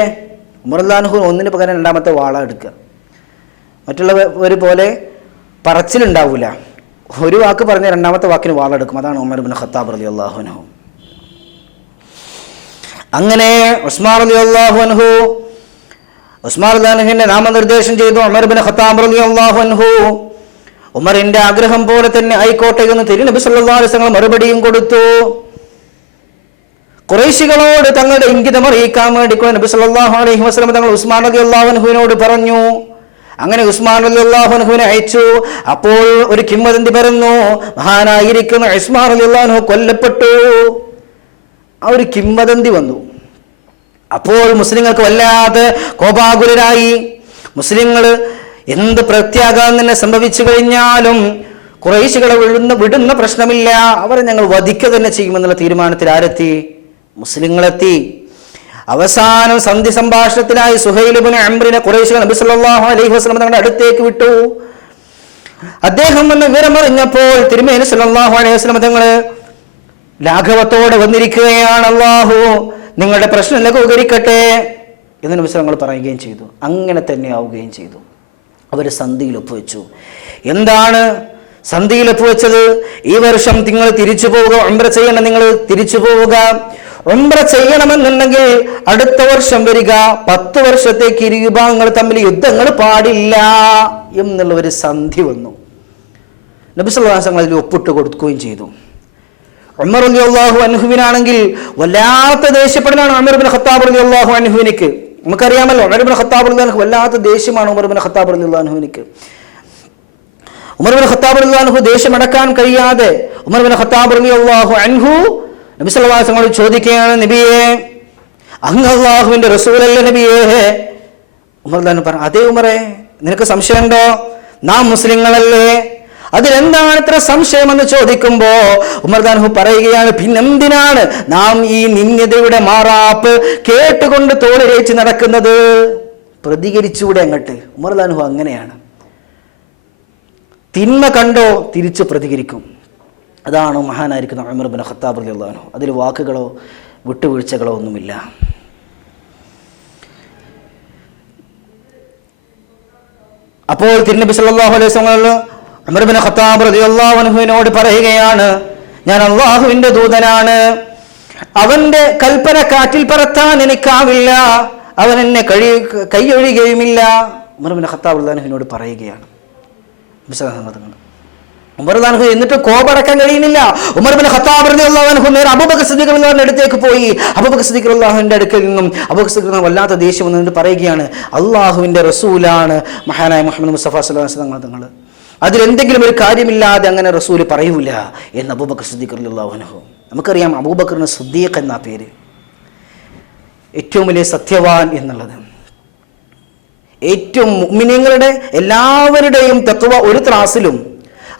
ഉമർ റളിയല്ലാഹു അൻഹു ഒന്നിന് പകരം രണ്ടാമത്തെ വാള എടുക്കുക. മറ്റുള്ളവർ പോലെ പറച്ചിലുണ്ടാവില്ല, ഒരു വാക്ക് പറഞ്ഞ രണ്ടാമത്തെ വാക്കിന് വാളെടുക്കും. അതാണ് ഉമർ ഇബ്നു ഖത്താബ് റളിയല്ലാഹു അൻഹു. അങ്ങനെ ഉസ്മാൻ റളിയല്ലാഹു അൻഹുവിന്റെ നാമനിർദ്ദേശം ചെയ്തു. ഉമർ ഇബ്നു ഖത്താബ് റളിയല്ലാഹു അൻഹു ഉമറിന്റെ ആഗ്രഹം പോലെ തന്നെ ആയിക്കോട്ടെ എന്ന് തിരുനബി സല്ലല്ലാഹു അലൈഹി വസല്ലം മറുപടിയും കൊടുത്തു. ഖുറൈശികളോട് തങ്ങളുടെ ഇംഗിതം അറിയിക്കാൻ വേണ്ടി നബി സല്ലല്ലാഹു അലൈഹി വസല്ലം തങ്ങൾ ഉസ്മാൻ റളിയല്ലാഹു അൻഹുവിനോട് പറഞ്ഞു. അങ്ങനെ ഉസ്മാൻ റളിയല്ലാഹു അൻഹുവിനെ അയച്ചു. അപ്പോൾ ഒരു കിംവദന്തി പരന്നു, മഹാനായിരിക്കുന്ന ഉസ്മാൻ റളിയല്ലാഹു അൻഹു കൊല്ലപ്പെട്ടു. ആ ഒരു കിംവദന്തി വന്നു. അപ്പോൾ മുസ്ലിങ്ങൾക്ക് വല്ലാതെ കോപാകുലരായി. മുസ്ലിങ്ങൾ എന്ത് പ്രത്യാഘാതം തന്നെ സംഭവിച്ചു കഴിഞ്ഞാലും ഖുറൈശികളെ വിടുന്ന പ്രശ്നമില്ല, അവരെ ഞങ്ങൾ വധിക്കുക തന്നെ ചെയ്യുമെന്നുള്ള തീരുമാനത്തിൽ ആരെത്തി? മുസ്ലിങ്ങളെത്തി. അവസാനം സന്ധി സംഭാഷണത്തിനായി സുഹൈൽ ഇബ്നു അംറിനെ ഖുറൈശികൾ നബി സല്ലല്ലാഹു അലൈഹി വസല്ലം തങ്ങളുടെ അടുത്തേക്ക് വിട്ടു. അദ്ദേഹം വന്ന് വിവരമറിഞ്ഞപ്പോൾ തിരുമേനി സല്ലല്ലാഹു അലൈഹി വസല്ലം തങ്ങൾ ലാഘവത്തോടെ വന്നിരിക്കുകയാണ്. അല്ലാഹു നിങ്ങളുടെ പ്രശ്നം ലഘൂകരിക്കട്ടെ എന്ന് നബി തങ്ങൾ പറയുകയും ചെയ്തു. അങ്ങനെ തന്നെ ആവുകയും ചെയ്തു. അവർ സന്ധിയിൽ ഒപ്പുവെച്ചു. എന്താണ് സന്ധിയിൽ ഒപ്പുവെച്ചത്? ഈ വർഷം നിങ്ങൾ തിരിച്ചു പോവുക, ഉംറ ചെയ്യണം, നിങ്ങൾ തിരിച്ചു പോവുക. ഉംറ ചെയ്യണമെന്നുണ്ടെങ്കിൽ അടുത്ത വർഷം വരിക, 10 വർഷത്തേക്ക് ഇരു വിഭാഗങ്ങൾ തമ്മിൽ യുദ്ധങ്ങൾ പാടില്ല എന്നുള്ള ഒരു സന്ധി വന്നു. നബി സല്ലല്ലാഹു അലൈഹി വസല്ലം അതിൽ ഒപ്പിട്ട് കൊടുക്കുകയും ചെയ്തു. ഉമർ റളിയല്ലാഹു അൻഹുവിനാണെങ്കിൽ വല്ലാത്ത ദേഷ്യപ്പെടലാണ് ഉമർ ഇബ്നു ഖത്താബ് റളിയല്ലാഹു അൻഹുവിനിക്ക്. നമുക്കറിയാമല്ലോ, ഉമർ ഇബ്നു ഖത്താബ് റളിയല്ലാഹു അൻഹു വല്ലാത്ത ദേഷ്യമാണ് ഉമർ ഇബ്നു ഖത്താബ് റളിയല്ലാഹു അൻഹുവിനിക്ക്. ഉമർ ഇബ്നു ഖത്താബ് റളിയല്ലാഹു അൻഹു ദേഷ്യമടക്കാൻ കഴിയാതെ ഉമർ ഇബ്നു ഖത്താബ് റളിയല്ലാഹു അൻഹു നബി സല്ലല്ലാഹു അലൈഹി വസല്ലം ചോദിക്കുകയാണ്, നബിയേ, അങ്ങ് അല്ലാഹുവിന്റെ റസൂലല്ലേ നബിയേ? ഉമർ റളിയല്ലാഹു പറഞ്ഞു, അതേ ഉമറേ, നിനക്ക് സംശയമുണ്ടോ? നാം മുസ്ലിങ്ങളല്ലേ, അതിലെന്താണ് ഇത്ര സംശയമെന്ന് ചോദിക്കുമ്പോ ഉമർ റളിയല്ലാഹു പറയുകയാണ്, പിന്നെന്തിനാണ് നാം ഈ നിന്ദ്യതയുടെ മാറാപ്പ് കേട്ടുകൊണ്ട് തോളിലേച്ച് നടക്കുന്നത്? പ്രതികരിച്ചൂടെ അങ്ങട്ട്? ഉമർ റളിയല്ലാഹു അങ്ങനെയാണ്. തിന്മ കണ്ടോ തിരിച്ചു പ്രതികരിക്കും. അതാണ് മഹാനായിരിക്കുന്ന ഉമർ ഇബ്നു ഖത്താബ് റളിയല്ലാഹു അൻഹു. അതിൽ വാക്കുകളോ വിട്ടുവീഴ്ചകളോ ഒന്നുമില്ല. അപ്പോൾ തിരുനബി സല്ലല്ലാഹു അലൈഹി വസല്ലം ഉമർ ഇബ്നു ഖത്താബ് റളിയല്ലാഹു അൻഹുവിനോട് പറയുകയാണ്, ഞാൻ അല്ലാഹുവിന്റെ ദൂതനാണ്, അവന്റെ കൽപ്പന കാറ്റിൽ പറത്താൻ എനിക്കാവില്ല, അവൻ എന്നെ കൈയൊഴിയുകയുമില്ല. ഉമർ ഇബ്നു ഖത്താബ് റളിയല്ലാഹു അൻഹുവിനോട് പറയുകയാണ്. ഉമർ റളിയല്ലാഹു അൻഹു എന്നിട്ട് കോപടക്കാൻ കഴിയുന്നില്ല. ഉമർ ഇബ്നു ഖത്താബ് റളിയല്ലാഹു അൻഹു നേരെ അബൂബക്കർ സിദ്ദീഖ് റളിയല്ലാഹു അൻഹുവിന്റെ അടുത്തേക്ക് പോയി. അബൂബക്കർ സിദ്ദീഖ് റളിയല്ലാഹു അൻഹുവിന്റെ അടുക്കൽ നിന്നും അബൂബക്കർ സിദ്ദീഖ് റളിയല്ലാഹു വല്ലാത്ത ദേഷ്യം വന്നിട്ട് പറയുകയാണ്, അള്ളാഹുവിന്റെ റസൂലാണ് മഹാനായ മുഹമ്മദ് മുസ്തഫ സ്വല്ലല്ലാഹു അലൈഹി വസല്ലം തങ്ങൾ, അതിലെന്തെങ്കിലും ഒരു കാര്യമില്ലാതെ അങ്ങനെ റസൂൽ പറയൂല എന്ന് അബൂബക്കർ സിദ്ദീഖ് റളിയല്ലാഹു അൻഹു. നമുക്കറിയാം അബൂബക്കറിന് സിദ്ദീഖ് എന്ന പേര്, ഏറ്റവും വലിയ സത്യവാൻ എന്നുള്ളത്. ഏറ്റവും മുഅ്മിനീങ്ങളുടെ എല്ലാവരുടെയും തഖ്വ ഒരു ത്രാസിലും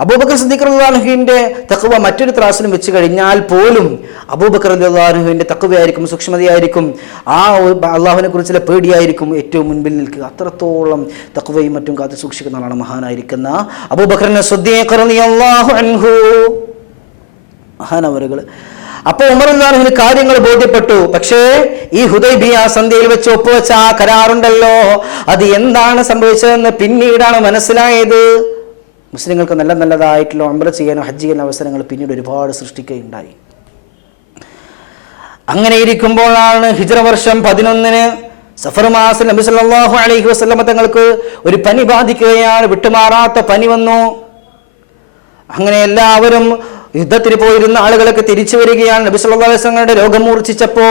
അബൂബക്കർ സിദ്ദീഖ് റളിയല്ലാഹു അൻഹുവിന്റെ തഖ്വ മറ്റൊരു ത്രാസിലും വെച്ച് കഴിഞ്ഞാൽ പോലും അബൂബക്കർ റളിയല്ലാഹു അൻഹുവിന്റെ തഖ്വയായിരിക്കും, സൂക്ഷ്മതയായിരിക്കും, ആ അള്ളാഹുവിനെ കുറിച്ചുള്ള പേടിയായിരിക്കും ഏറ്റവും മുൻപിൽ നിൽക്കുക. അത്രത്തോളം തഖ്വയും മറ്റും കാത്തു സൂക്ഷിക്കുന്ന ആളാണ് മഹാനായിരിക്കുന്ന അബൂബക്കർ സിദ്ദീഖ് റളിയല്ലാഹു അൻഹു മഹാനവറുകൾ. അപ്പൊ ഉമർ റളിയല്ലാഹു അൻഹുവിന് കാര്യങ്ങൾ ബോധ്യപ്പെട്ടു. പക്ഷേ ഈ ഹുദൈബിയ സന്ധിയിൽ വെച്ച് ഒപ്പുവെച്ച ആ കരാറുണ്ടല്ലോ, അത് എന്താണ് സംഭവിച്ചതെന്ന് പിന്നീടാണ് മനസ്സിലായത്. മുസ്ലിങ്ങൾക്ക് നല്ല നല്ലതായിട്ടുള്ള ഉംറ ചെയ്യാനോ ഹജ്ജ് ചെയ്യാനോ അവസരങ്ങൾ പിന്നീട് ഒരുപാട് സൃഷ്ടിക്കുകയുണ്ടായി. അങ്ങനെ ഇരിക്കുമ്പോഴാണ് ഹിജ്റ വർഷം 11 സഫർ മാസം നബി സല്ലല്ലാഹു അലൈഹി വസല്ലം തങ്ങൾക്ക് ഒരു പനി ബാധിക്കുകയാണ്. വിട്ടുമാറാത്ത പനി വന്നു. അങ്ങനെ എല്ലാവരും യുദ്ധത്തിന് പോയിരുന്ന ആളുകളൊക്കെ തിരിച്ചു വരികയാണ്. നബി സല്ലല്ലാഹു അലൈഹി വസല്ലമയുടെ രോഗം മൂർച്ഛിച്ചപ്പോ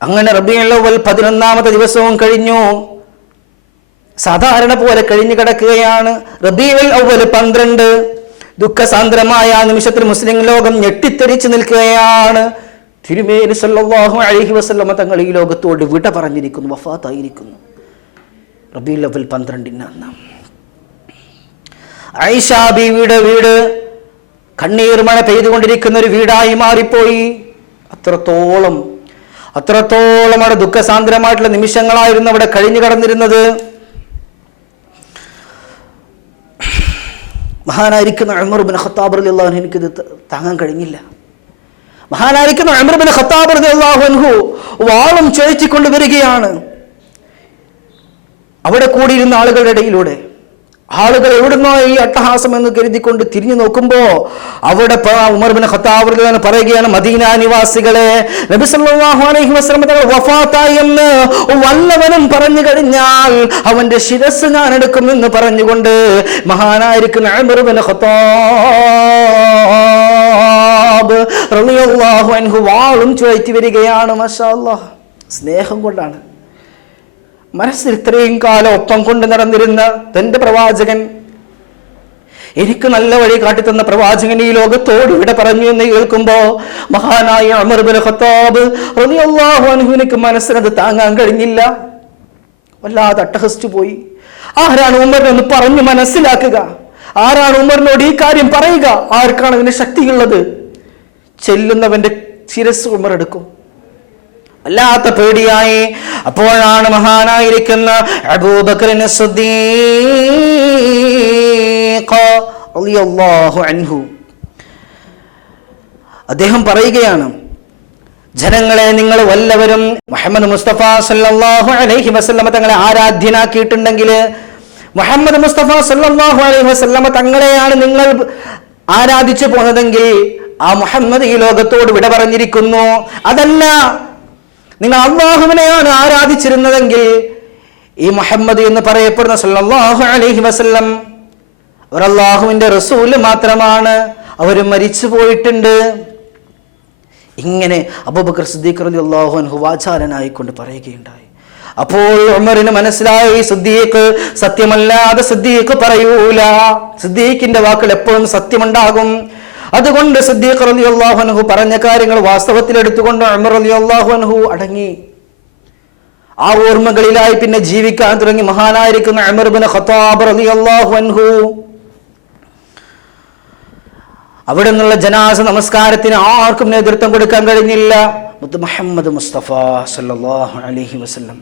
അങ്ങനെ റബീഉൽ അവ്വൽ 11ാമത്തെ ദിവസവും കഴിഞ്ഞു. സാധാരണ പോലെ കഴിഞ്ഞു കിടക്കുകയാണ്. റബീഉൽ അവ്വൽ 12 ദുഃഖസാന്ദ്രമായ നിമിഷത്തിൽ മുസ്ലിം ലോകം ഞെട്ടിത്തെറിച്ച് നിൽക്കുകയാണ്. തിരുമേനി സല്ലല്ലാഹു അലൈഹി വസല്ലം തങ്ങൾ ഈ ലോകത്തോട് വിട പറഞ്ഞിരിക്കുന്നു, വഫാത്തായിരിക്കുന്നു. റബീഉൽ അവ്വൽ 12 ആയിഷ ബീവിയുടെ വീട് കണ്ണീർ മഴ പെയ്തുകൊണ്ടിരിക്കുന്ന ഒരു വീടായി മാറിപ്പോയി. അത്രത്തോളം അവിടെ ദുഃഖസാന്ദ്രമായിട്ടുള്ള നിമിഷങ്ങളായിരുന്നു അവിടെ കഴിഞ്ഞു കടന്നിരുന്നത്. മഹാനായിരിക്കുന്ന ഉമർ ഇബ്നു ഖത്താബ് റളിയല്ലാഹു അൻഹു എനിക്കിത് താങ്ങാൻ കഴിഞ്ഞില്ല. മഹാനായിരിക്കുന്ന ഉമർ ഇബ്നു ഖത്താബ് റളിയല്ലാഹു അൻഹു വാളും ചുഴറ്റിക്കൊണ്ട് വരികയാണ്. അവിടെ കൂടിയിരുന്ന ആളുകളുടെ ഇടയിലൂടെ ആളുകൾ എവിടുന്നോ ഈ അട്ടഹാസം എന്ന് കരുതിക്കൊണ്ട് തിരിഞ്ഞു നോക്കുമ്പോ അവിടെ ഉമർ ഇബ്നു ഖത്താബ് റളിയല്ലാഹു അൻഹു പറയുകയാണ്, മദീന നിവാസികളെ, നബി സല്ലല്ലാഹു അലൈഹി വസല്ലം തങ്ങൾ വഫാത്തായി എന്ന് വല്ലവനും പറഞ്ഞു കഴിഞ്ഞാൽ അവന്റെ ശിരസ് ഞാൻ എടുക്കുമെന്ന് പറഞ്ഞുകൊണ്ട് മഹാനായിരിക്കുന്ന ഉമർ ഇബ്നു ഖത്താബ് റളിയല്ലാഹു അൻഹു വാളും ചുഴറ്റി വരികയാണ്. മാഷാ അല്ലാഹ്, സ്നേഹം കൊണ്ടാണ്. മനസ്സിൽ ഇത്രയും കാലം ഒപ്പം കൊണ്ട് നടന്നിരുന്ന തന്റെ പ്രവാചകൻ, എനിക്ക് നല്ല വഴി കാട്ടിത്തന്ന പ്രവാചകൻ ഈ ലോകത്തോട് ഇവിടെ പറഞ്ഞു എന്ന് കേൾക്കുമ്പോ മഹാനായ ഉമർ ഇബ്നു ഖത്താബ് റളിയല്ലാഹു അൻഹുവിന് മനസ്സിനത് താങ്ങാൻ കഴിഞ്ഞില്ല. വല്ലാതെ അട്ടഹസിച്ചു പോയി. ആരാണ് ഉമറിനൊന്ന് പറഞ്ഞു മനസ്സിലാക്കുക? ആരാണ് ഉമറിനോട് ഈ കാര്യം പറയുക? ആർക്കാണ് അതിന് ശക്തിയുള്ളത്? ചെല്ലുന്നവന്റെ ശിരസ് ഉമർ എടുക്കും. വല്ലാത്ത പേടിയായി. അപ്പോഴാണ് മഹാനായിരിക്കുന്ന അബൂബക്കർ സിദ്ദീഖ് റളിയല്ലാഹു അൻഹു അദ്ദേഹം പറയുകയാണ്, ജനങ്ങളെ, നിങ്ങൾ വല്ലവരും മുഹമ്മദ് മുസ്തഫ സല്ലല്ലാഹു അലൈഹി വസല്ലമ തങ്ങളെ ആരാധ്യനാക്കിയിട്ടുണ്ടെങ്കിൽ, മുഹമ്മദ് മുസ്തഫ സല്ലല്ലാഹു അലൈഹി വസല്ലമ തങ്ങളെയാണ് നിങ്ങൾ ആരാധിച്ചു പോന്നതെങ്കിൽ ആ മുഹമ്മദ് ഈ ലോകത്തോട് വിട പറഞ്ഞിരിക്കുന്നു. അതല്ല, നിങ്ങൾ അല്ലാഹുവിനെയാണ് ആരാധിച്ചിരുന്നതെങ്കിൽ ഈ മുഹമ്മദ് എന്ന് പറയപ്പെടുന്ന സല്ലല്ലാഹു അലൈഹി വസല്ലം അവർ അല്ലാഹുവിന്റെ റസൂല് മാത്രമാണ്, അവർ മരിച്ചു പോയിട്ടുണ്ട്. ഇങ്ങനെ അബൂബക്കർ സിദ്ദീഖ് റളിയല്ലാഹു അൻഹു വാചാലനായിക്കൊണ്ട് പറയുകയുണ്ടായി. അപ്പോൾ ഉമറിന് മനസ്സിലായി, സിദ്ദീഖ് സത്യമല്ലാതെ സിദ്ദീഖ് പറയൂല. സിദ്ദീഖിന്റെ വാക്കുകൾ എപ്പോഴും സത്യമുണ്ടാകും. അതുകൊണ്ട് സിദ്ദീഖ് റളിയല്ലാഹു അൻഹു പറഞ്ഞ കാര്യങ്ങൾ വാസ്തവത്തിൽ എടുത്തുകൊണ്ട് ഉമർ റളിയല്ലാഹു അൻഹു അടങ്ങി. ആ ഓർമ്മകളിലായി പിന്നെ ജീവിക്കാൻ തുടങ്ങി മഹാനായിരിക്കുന്ന ഉമർ ഇബ്നു ഖത്താബ് റളിയല്ലാഹു അൻഹു. അവിടെ നിന്നുള്ള ജനാസ നമസ്കാരത്തിന് ആർക്കും നേതൃത്വം കൊടുക്കാൻ കഴിഞ്ഞില്ല. മുഹമ്മദ് മുസ്തഫ സല്ലല്ലാഹു അലൈഹി വസല്ലം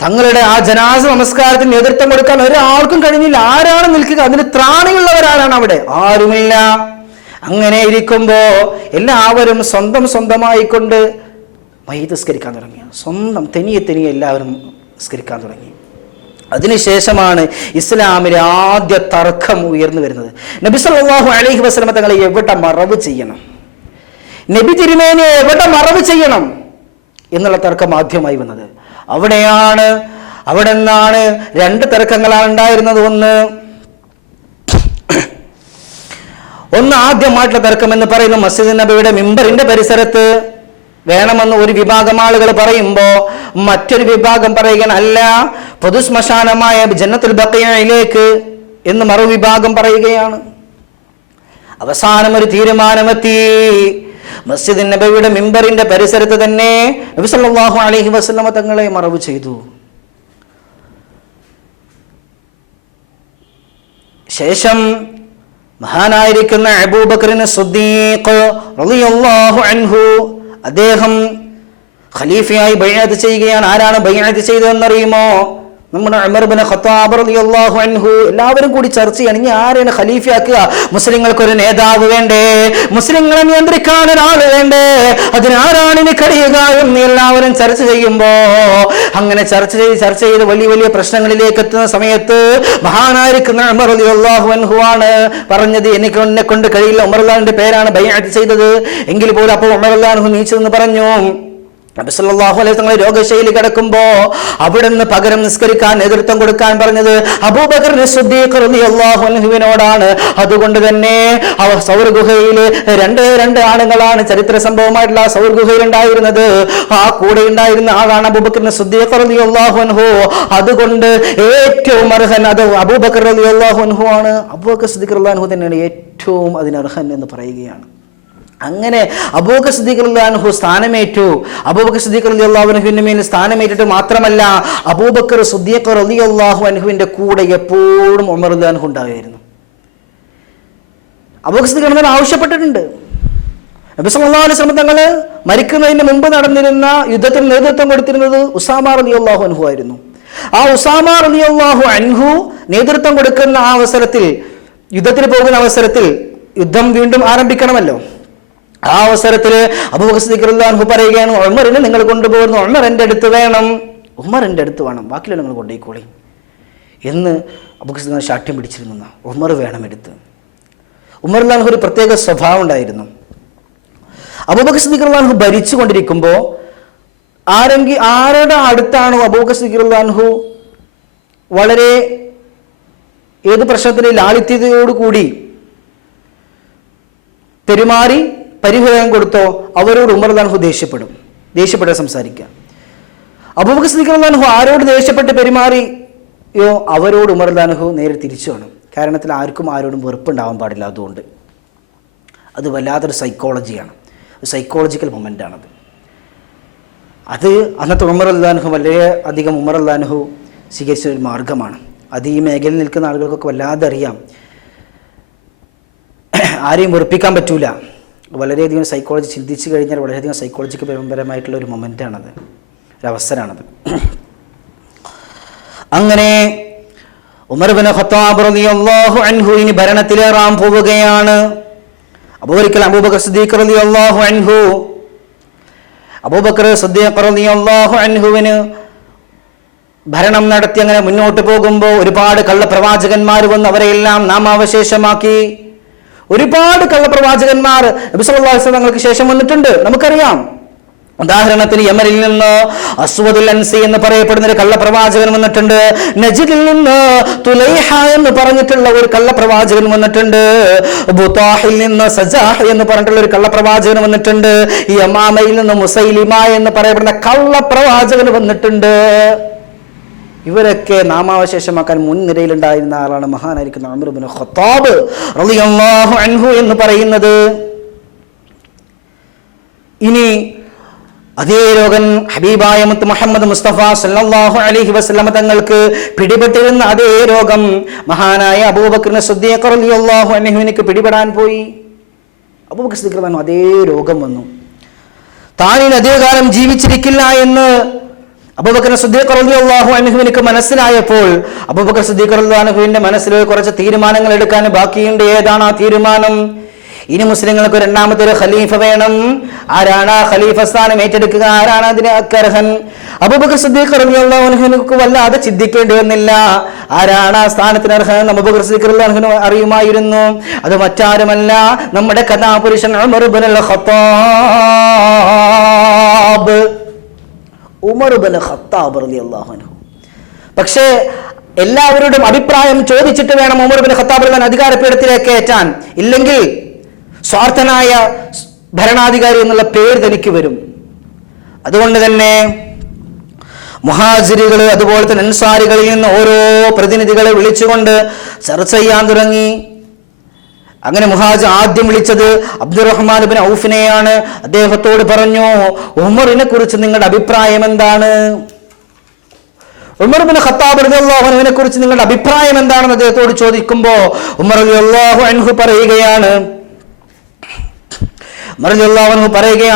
തങ്ങളുടെ ആ ജനാസ നമസ്കാരത്തിന് നേതൃത്വം കൊടുക്കാൻ ഒരാൾക്കും കഴിഞ്ഞില്ല. ആരാണ് നിൽക്കുക? അതിന് ത്രാണിയുള്ളവരാരാണ്? അവിടെ ആരുമില്ല. അങ്ങനെ ഇരിക്കുമ്പോ എല്ലാവരും സ്വന്തമായിക്കൊണ്ട് മയ്യിത്ത് നിസ്കരിക്കാൻ തുടങ്ങി. തനിയെ എല്ലാവരും നിസ്കരിക്കാൻ തുടങ്ങി. അതിനുശേഷമാണ് ഇസ്ലാമിലെ ആദ്യ തർക്കം ഉയർന്നു വരുന്നത്. നബി സല്ലല്ലാഹു അലൈഹി വസല്ലം തങ്ങളെ എവിടെ മറവ് ചെയ്യണം, നബി തിരുമേനിയെ എവിടെ മറവ് ചെയ്യണം എന്നുള്ള തർക്കം ആദ്യമായി വന്നത്. അവിടെയാണ് അവിടെ നിന്നാണ് രണ്ട് തർക്കങ്ങളാണ് ഉണ്ടായിരുന്നത്. ഒന്ന് ആദ്യമായിട്ടുള്ള തർക്കം എന്ന് പറയുന്നത് മസ്ജിദ് നബവിയുടെ മിമ്പറിന്റെ പരിസരത്ത് വേണമെന്ന് ഒരു വിഭാഗം ആളുകൾ പറയുമ്പോൾ മറ്റൊരു വിഭാഗം പറയുകയാണ് അല്ല, പൊതുശ്മശാനമായ ജന്നത്തുൽ ബഖീഇലേക്ക് എന്ന് മറുവിഭാഗം പറയുകയാണ്. അവസാനം ഒരു തീരുമാനമെത്തി. മസ്ജിദ് നബവിയുടെ മിമ്പറിന്റെ പരിസരത്ത് തന്നെ നബി സല്ലല്ലാഹു അലൈഹി വസല്ലമ തങ്ങളെ മറവ് ചെയ്തു. ശേഷം മഹാനായിരിക്കുന്ന അബൂബക്കറിന് സിദ്ദീഖ് റളിയല്ലാഹു അൻഹു അദ്ദേഹം ഖലീഫയായി ബൈഅത്ത് ചെയ്യുകയാണ്. ആരാണ് ബൈഅത്ത് ചെയ്തതെന്നറിയുമോ? നമ്മുടെ ഉമർ ഇബ്നു ഖത്താബ് റളിയല്ലാഹു അൻഹു. എല്ലാവരും കൂടി ചർച്ച ചെയ്യണം, ഇനി ആരെയാണ് ഖലീഫയാക്കുക? മുസ്ലിങ്ങൾക്കൊരു നേതാവ് വേണ്ടേ? മുസ്ലിങ്ങളെ നിയന്ത്രിക്കാൻ ഒരാൾ വേണ്ടേ? അതിനാരാണ് ഇനി കഴിയുക എന്ന് എല്ലാവരും ചർച്ച ചെയ്യുമ്പോ അങ്ങനെ ചർച്ച ചെയ്ത് വലിയ വലിയ പ്രശ്നങ്ങളിലേക്ക് എത്തുന്ന സമയത്ത് മഹാനായിരിക്കുന്ന ഉമർ റളിയല്ലാഹു അൻഹു ആണ് പറഞ്ഞത്, എന്നെ കൊണ്ട് കഴിയില്ല. ഉമർ റളിയല്ലാഹുവിന്റെ പേരാണ് ബൈഅത്ത് ചെയ്തത് എങ്കിൽ പോലും അപ്പോൾ ഉമർ റളിയല്ലാഹു നീച്ചെന്ന് പറഞ്ഞു. നബി സല്ലല്ലാഹു അലൈഹി വസല്ലം രോഗശൈലി കിടക്കുമ്പോ അവിടുന്ന് പകരം നിസ്കരിക്കാൻ നേതൃത്വം കൊടുക്കാൻ പറഞ്ഞത് അബൂബക്കർ സിദ്ദീഖ് റളിയല്ലാഹു അൻഹുവിനോടാണ്. അതുകൊണ്ട് തന്നെ സൗർ ഗുഹയിൽ രണ്ട് ആണുങ്ങളാണ് ചരിത്ര സംഭവമായിട്ടുള്ള സൗർ ഗുഹയിൽ ഉണ്ടായിരുന്നത്. ആ കൂടെ ഉണ്ടായിരുന്ന ആളാണ് അബൂബക്കർ സിദ്ദീഖ് റളിയല്ലാഹു അൻഹു. അതുകൊണ്ട് ഏറ്റവും അർഹൻ അത് അബൂബക്കർ റളിയല്ലാഹു അൻഹു ആണ്. അബൂബക്കർ സിദ്ദീഖ് റളിയല്ലാഹു അൻഹു തന്നെയാണ് ഏറ്റവും അതിനർഹൻ എന്ന് പറയുകയാണ്. അങ്ങനെ അബൂബക്കർ സിദ്ദീഖ് റളിയല്ലാഹു അൻഹു സ്ഥാനമേറ്റു. അബൂബക്കർ സിദ്ദീഖ് റളിയല്ലാഹു അൻഹുവിന്റെ മേൽ സ്ഥാനമേറ്റിട്ട് മാത്രമല്ല, അബൂബക്കർ സിദ്ദീഖ് റളിയല്ലാഹു അൻഹുവിന്റെ കൂടെ എപ്പോഴും ഉമർ റളിയല്ലാഹു അൻഹു ഉണ്ടായിരുന്നു. അബൂബക്കർ സിദ്ദീഖ് റളിയല്ലാഹു അൻഹു ആവശ്യപ്പെട്ടിട്ടുണ്ട്. നബി സല്ലല്ലാഹു അലൈഹി വസല്ലം തങ്ങൾ മരിക്കുന്നതിന് മുമ്പ് നടന്നിരുന്ന യുദ്ധത്തിന് നേതൃത്വം കൊടുത്തിരുന്നത് ഉസാമ റളിയല്ലാഹു അൻഹു ആയിരുന്നു. ആ ഉസാമ റളിയല്ലാഹു അൻഹു നേതൃത്വം കൊടുക്കുന്ന ആ അവസരത്തിൽ, യുദ്ധത്തിന് പോകുന്ന അവസരത്തിൽ യുദ്ധം വീണ്ടും ആരംഭിക്കണമല്ലോ. ആ അവസരത്തിൽ അബൂബക്കർ സിദ്ദീഖ് റളിയല്ലാഹു അൻഹു പറയുകയാണ്, ഉമറിനെ നിങ്ങൾ കൊണ്ടുപോകുന്നു, ഉമർ എൻ്റെ അടുത്ത് വേണം, ഉമർ എൻ്റെ അടുത്ത് വേണം, ബാക്കിയുള്ള നിങ്ങൾ കൊണ്ടുപോയിക്കോളി എന്ന് അബൂബക്കർ സിദ്ദീഖ് ശാഠ്യം പിടിച്ചിരുന്നു. ഉമർ വേണം എടുത്ത്. ഉമർ റളിയല്ലാഹു അൻഹു ഒരു പ്രത്യേക സ്വഭാവം ഉണ്ടായിരുന്നു. അബൂബക്കർ സിദ്ദീഖ് റളിയല്ലാഹു അൻഹു ഭരിച്ചു കൊണ്ടിരിക്കുമ്പോൾ ആരുടെ അടുത്താണോ അബൂബക്കർ സിദ്ദീഖ് റളിയല്ലാഹു അൻഹു വളരെ ഏത് പ്രശ്നത്തിന് ലാളിത്യതയോടുകൂടി പെരുമാറി പരിഹാരം കൊടുത്തോ അവരോട് ഉമർ റളിയല്ലാഹു അൻഹു ദേഷ്യപ്പെട്ട് സംസാരിക്കുക. അബൂബക്കർ സിദ്ദീഖ് റളിയല്ലാഹു അൻഹു ആരോട് ദേഷ്യപ്പെട്ട് പെരുമാറിയോ അവരോട് ഉമർ റളിയല്ലാഹു അൻഹു നേരെ തിരിച്ചു വേണം. കാരണത്തിൽ ആർക്കും ആരോടും വെറുപ്പുണ്ടാവാൻ പാടില്ല. അതുകൊണ്ട് അത് വല്ലാത്തൊരു സൈക്കോളജിയാണ്, ഒരു സൈക്കോളജിക്കൽ മൊമെൻ്റാണത്. അത് അന്നത്തെ ഉമർ റളിയല്ലാഹു അൻഹു വളരെ അധികം ഉമർ റളിയല്ലാഹു അൻഹു സ്വീകരിച്ച ഒരു മാർഗമാണ്. അത് ഈ മേഖലയിൽ നിൽക്കുന്ന ആളുകൾക്കൊക്കെ വല്ലാതെ അറിയാം. ആരെയും വെറുപ്പിക്കാൻ പറ്റൂല. വളരെയധികം സൈക്കോളജി ചിന്തിച്ചു കഴിഞ്ഞാൽ വളരെയധികം സൈക്കോളജിക്ക് പരമ്പരമായിട്ടുള്ള ഒരു മൊമെൻ്റാണത്, ഒരു അവസരമാണത്. അങ്ങനെ ഉമർ ഇബ്നു ഖത്താബ് റളിയല്ലാഹു അൻഹു ഇനി ഭരണത്തിലേറാൻ പോവുകയാണ്. അബൂബക്കർ സിദ്ദീഖ് റളിയല്ലാഹു അൻഹു അബൂബക്കർ സിദ്ദീഖ് റളിയല്ലാഹു അൻഹുവിന് ഭരണം നടത്തി അങ്ങനെ മുന്നോട്ട് പോകുമ്പോൾ ഒരുപാട് കള്ളപ്രവാചകന്മാർ വന്ന് അവരെയെല്ലാം നാമാവശേഷമാക്കി. ഒരുപാട് കള്ളപ്രവാചകന്മാർ നബി സല്ലല്ലാഹു അലൈഹി വസല്ലം തങ്ങൾക്ക് ശേഷം വന്നിട്ടുണ്ട്, നമുക്കറിയാം. ഉദാഹരണത്തിന് യമനിൽ നിന്ന് അസ്വദുൽ അൻസി എന്ന് പറയപ്പെടുന്ന ഒരു കള്ളപ്രവാചകൻ വന്നിട്ടുണ്ട്. നജിദിൽ നിന്ന് തുലൈഹ എന്ന് പറഞ്ഞിട്ടുള്ള ഒരു കള്ളപ്രവാചകൻ വന്നിട്ടുണ്ട്. ബുതാഹിൽ നിന്ന് സജാഹ് എന്ന് പറഞ്ഞിട്ടുള്ള ഒരു കള്ളപ്രവാചകൻ വന്നിട്ടുണ്ട്. യമാമയിൽ നിന്ന് മുസൈലിമ എന്ന് പറയപ്പെടുന്ന കള്ളപ്രവാചകൻ വന്നിട്ടുണ്ട്. ഇവരൊക്കെ നാമാവശേഷമാക്കാൻ മുൻനിരയിലുണ്ടായിരുന്ന ആളാണ് മഹാനായിരിക്കുന്ന ഉമർ ഇബ്നു ഖത്താബ് റളിയല്ലാഹു അൻഹു എന്ന് പറയുന്നത്. ഇനി അതേ രോഗം ഹബീബായ മുത്ത് മുഹമ്മദ് മുസ്തഫ സല്ലല്ലാഹു അലൈഹി വസല്ലം തങ്ങൾക്ക് പിടിപെട്ടിരുന്ന അതേ രോഗം മഹാനായ അബൂബക്കർ സിദ്ദീഖ് റളിയല്ലാഹു അൻഹുവിനക്ക് പിടിപെടാൻ പോയി. അബൂബക്കർ സിദ്ദീഖ് റളിയല്ലാഹു അതേ രോഗം വന്നു. താൻ അധികകാലം ജീവിച്ചിരിക്കില്ല എന്ന് അബൂബക്കർ സിദ്ദീഖ് റളിയല്ലാഹു അൻഹുവിനക്ക് മനസ്സിലായപ്പോൾ അബൂബക്കർ സിദ്ദീഖ് റളിയല്ലാഹു അൻഹുവിന്റെ മനസ്സിൽ കുറച്ച് തീരുമാനങ്ങൾ എടുക്കാൻ ബാക്കിയുണ്ട്. ഏതാണ് ആ തീരുമാനം? ഇനി മുസ്ലിങ്ങൾക്ക് രണ്ടാമത്തെ ഒരു ഖലീഫ വേണം. ആരാണ് ആ ഖലീഫ സ്ഥാനം ഏറ്റെടുക്കുക? ആരാണ് അതിന് അർഹൻ? അബൂബക്കർ സിദ്ദീഖ് റളിയല്ലാഹു അൻഹുവിനക്ക് വല്ലാതെ ചിന്തിക്കേണ്ടി വന്നില്ല. ആരാണ് ആ സ്ഥാനത്തിന് അർഹൻ? അബൂബക്കർ സിദ്ദീഖ് റളിയല്ലാഹു അൻഹു അറിയുമായിരുന്നു. അത് മറ്റാരുമല്ല, നമ്മുടെ കഥാപുരുഷൻ ഉമർ ഇബ്നുൽ ഖത്താബ്. ഉമർ ഇബ്നു ഖത്താബ് റളിയല്ലാഹു അൻഹു പക്ഷേ എല്ലാവരോടും അഭിപ്രായം ചോദിച്ചിട്ട് വേണം ഉമർ ഇബ്നു ഖത്താബ് റളിയല്ലാഹു അധികാരപീഠത്തിലേക്ക് കയറ്റാൻ. ഇല്ലെങ്കിൽ സ്വാർത്ഥനായ ഭരണാധികാരി എന്നുള്ള പേര് തനിക്ക് വരും. അതുകൊണ്ട് തന്നെ മുഹാജിറുകൾ അതുപോലെ തന്നെ അൻസാരികളിൽ നിന്ന് ഓരോ പ്രതിനിധികളെ വിളിച്ചുകൊണ്ട് ചർച്ച ചെയ്യാൻ തുടങ്ങി. അങ്ങനെ മുഹാജിർ ആദ്യം വിളിച്ചത് അബ്ദുറഹ്മാൻ ഇബ്നു ഔഫിനെയാണ്. അദ്ദേഹത്തോട് പറഞ്ഞു, ഉമറിനെ കുറിച്ച് നിങ്ങളുടെ അഭിപ്രായം എന്താണ്? ഉമർ ഇബ്നു ഖത്താബ് റളിയല്ലാഹു അൻഹുവിനെ കുറിച്ച് നിങ്ങളുടെ അഭിപ്രായം എന്താണെന്ന് അദ്ദേഹത്തോട് ചോദിക്കുമ്പോൾ ഉമർ റളിയല്ലാഹു അൻഹു പറയുകയാണ്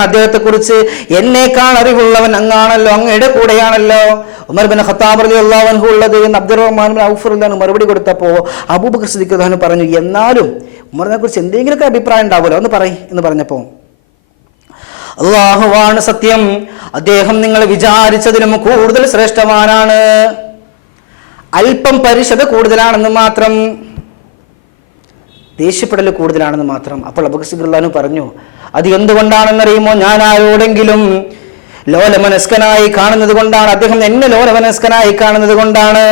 അദ്ദേഹത്തെ കുറിച്ച് എന്നേക്കാൾ അറിവുള്ളവൻ അങ്ങാണല്ലോ, അങ്ങയുടെ കൂടെയാണല്ലോ ഉമർ ഇബ്നു ഖത്താബ് റളിയല്ലാഹു അൻഹു ഉള്ളത് എന്ന് അബ്ദുറഹ്മാൻ ഇബ്നു ഔഫ് റളിയല്ലാഹു അൻഹു മറുപടി കൊടുത്തപ്പോൾ അബൂബക്കർ സിദ്ദീഖ് റളിയല്ലാഹു അൻഹു പറഞ്ഞു, എന്നാലും ഉമറിനെ കുറിച്ച് എന്തെങ്കിലുമൊക്കെ അഭിപ്രായം ഉണ്ടാവുമല്ലോ, ഒന്ന് പറയ് എന്ന് പറഞ്ഞപ്പോൾ അല്ലാഹുവാണ് സത്യം, അദ്ദേഹം നിങ്ങൾ വിചാരിച്ചതിലും കൂടുതൽ ശ്രേഷ്ഠവാനാണ്, അല്പം പരിശുദ്ധ കൂടുതലാണെന്ന് മാത്രം, ദേഷ്യപ്പെടൽ കൂടുതലാണെന്ന് മാത്രം. അപ്പോൾ അബൂബക്കർ സിദ്ദീഖ് റളിയല്ലാഹു അൻഹു പറഞ്ഞു, അത് എന്തുകൊണ്ടാണെന്നറിയുമോ? ഞാൻ ആരോടെങ്കിലും ലോലമനസ്കനായി കാണുന്നത് കൊണ്ടാണ്, അദ്ദേഹം എന്നെ ലോലമനസ്കനായി കാണുന്നത് കൊണ്ടാണ്.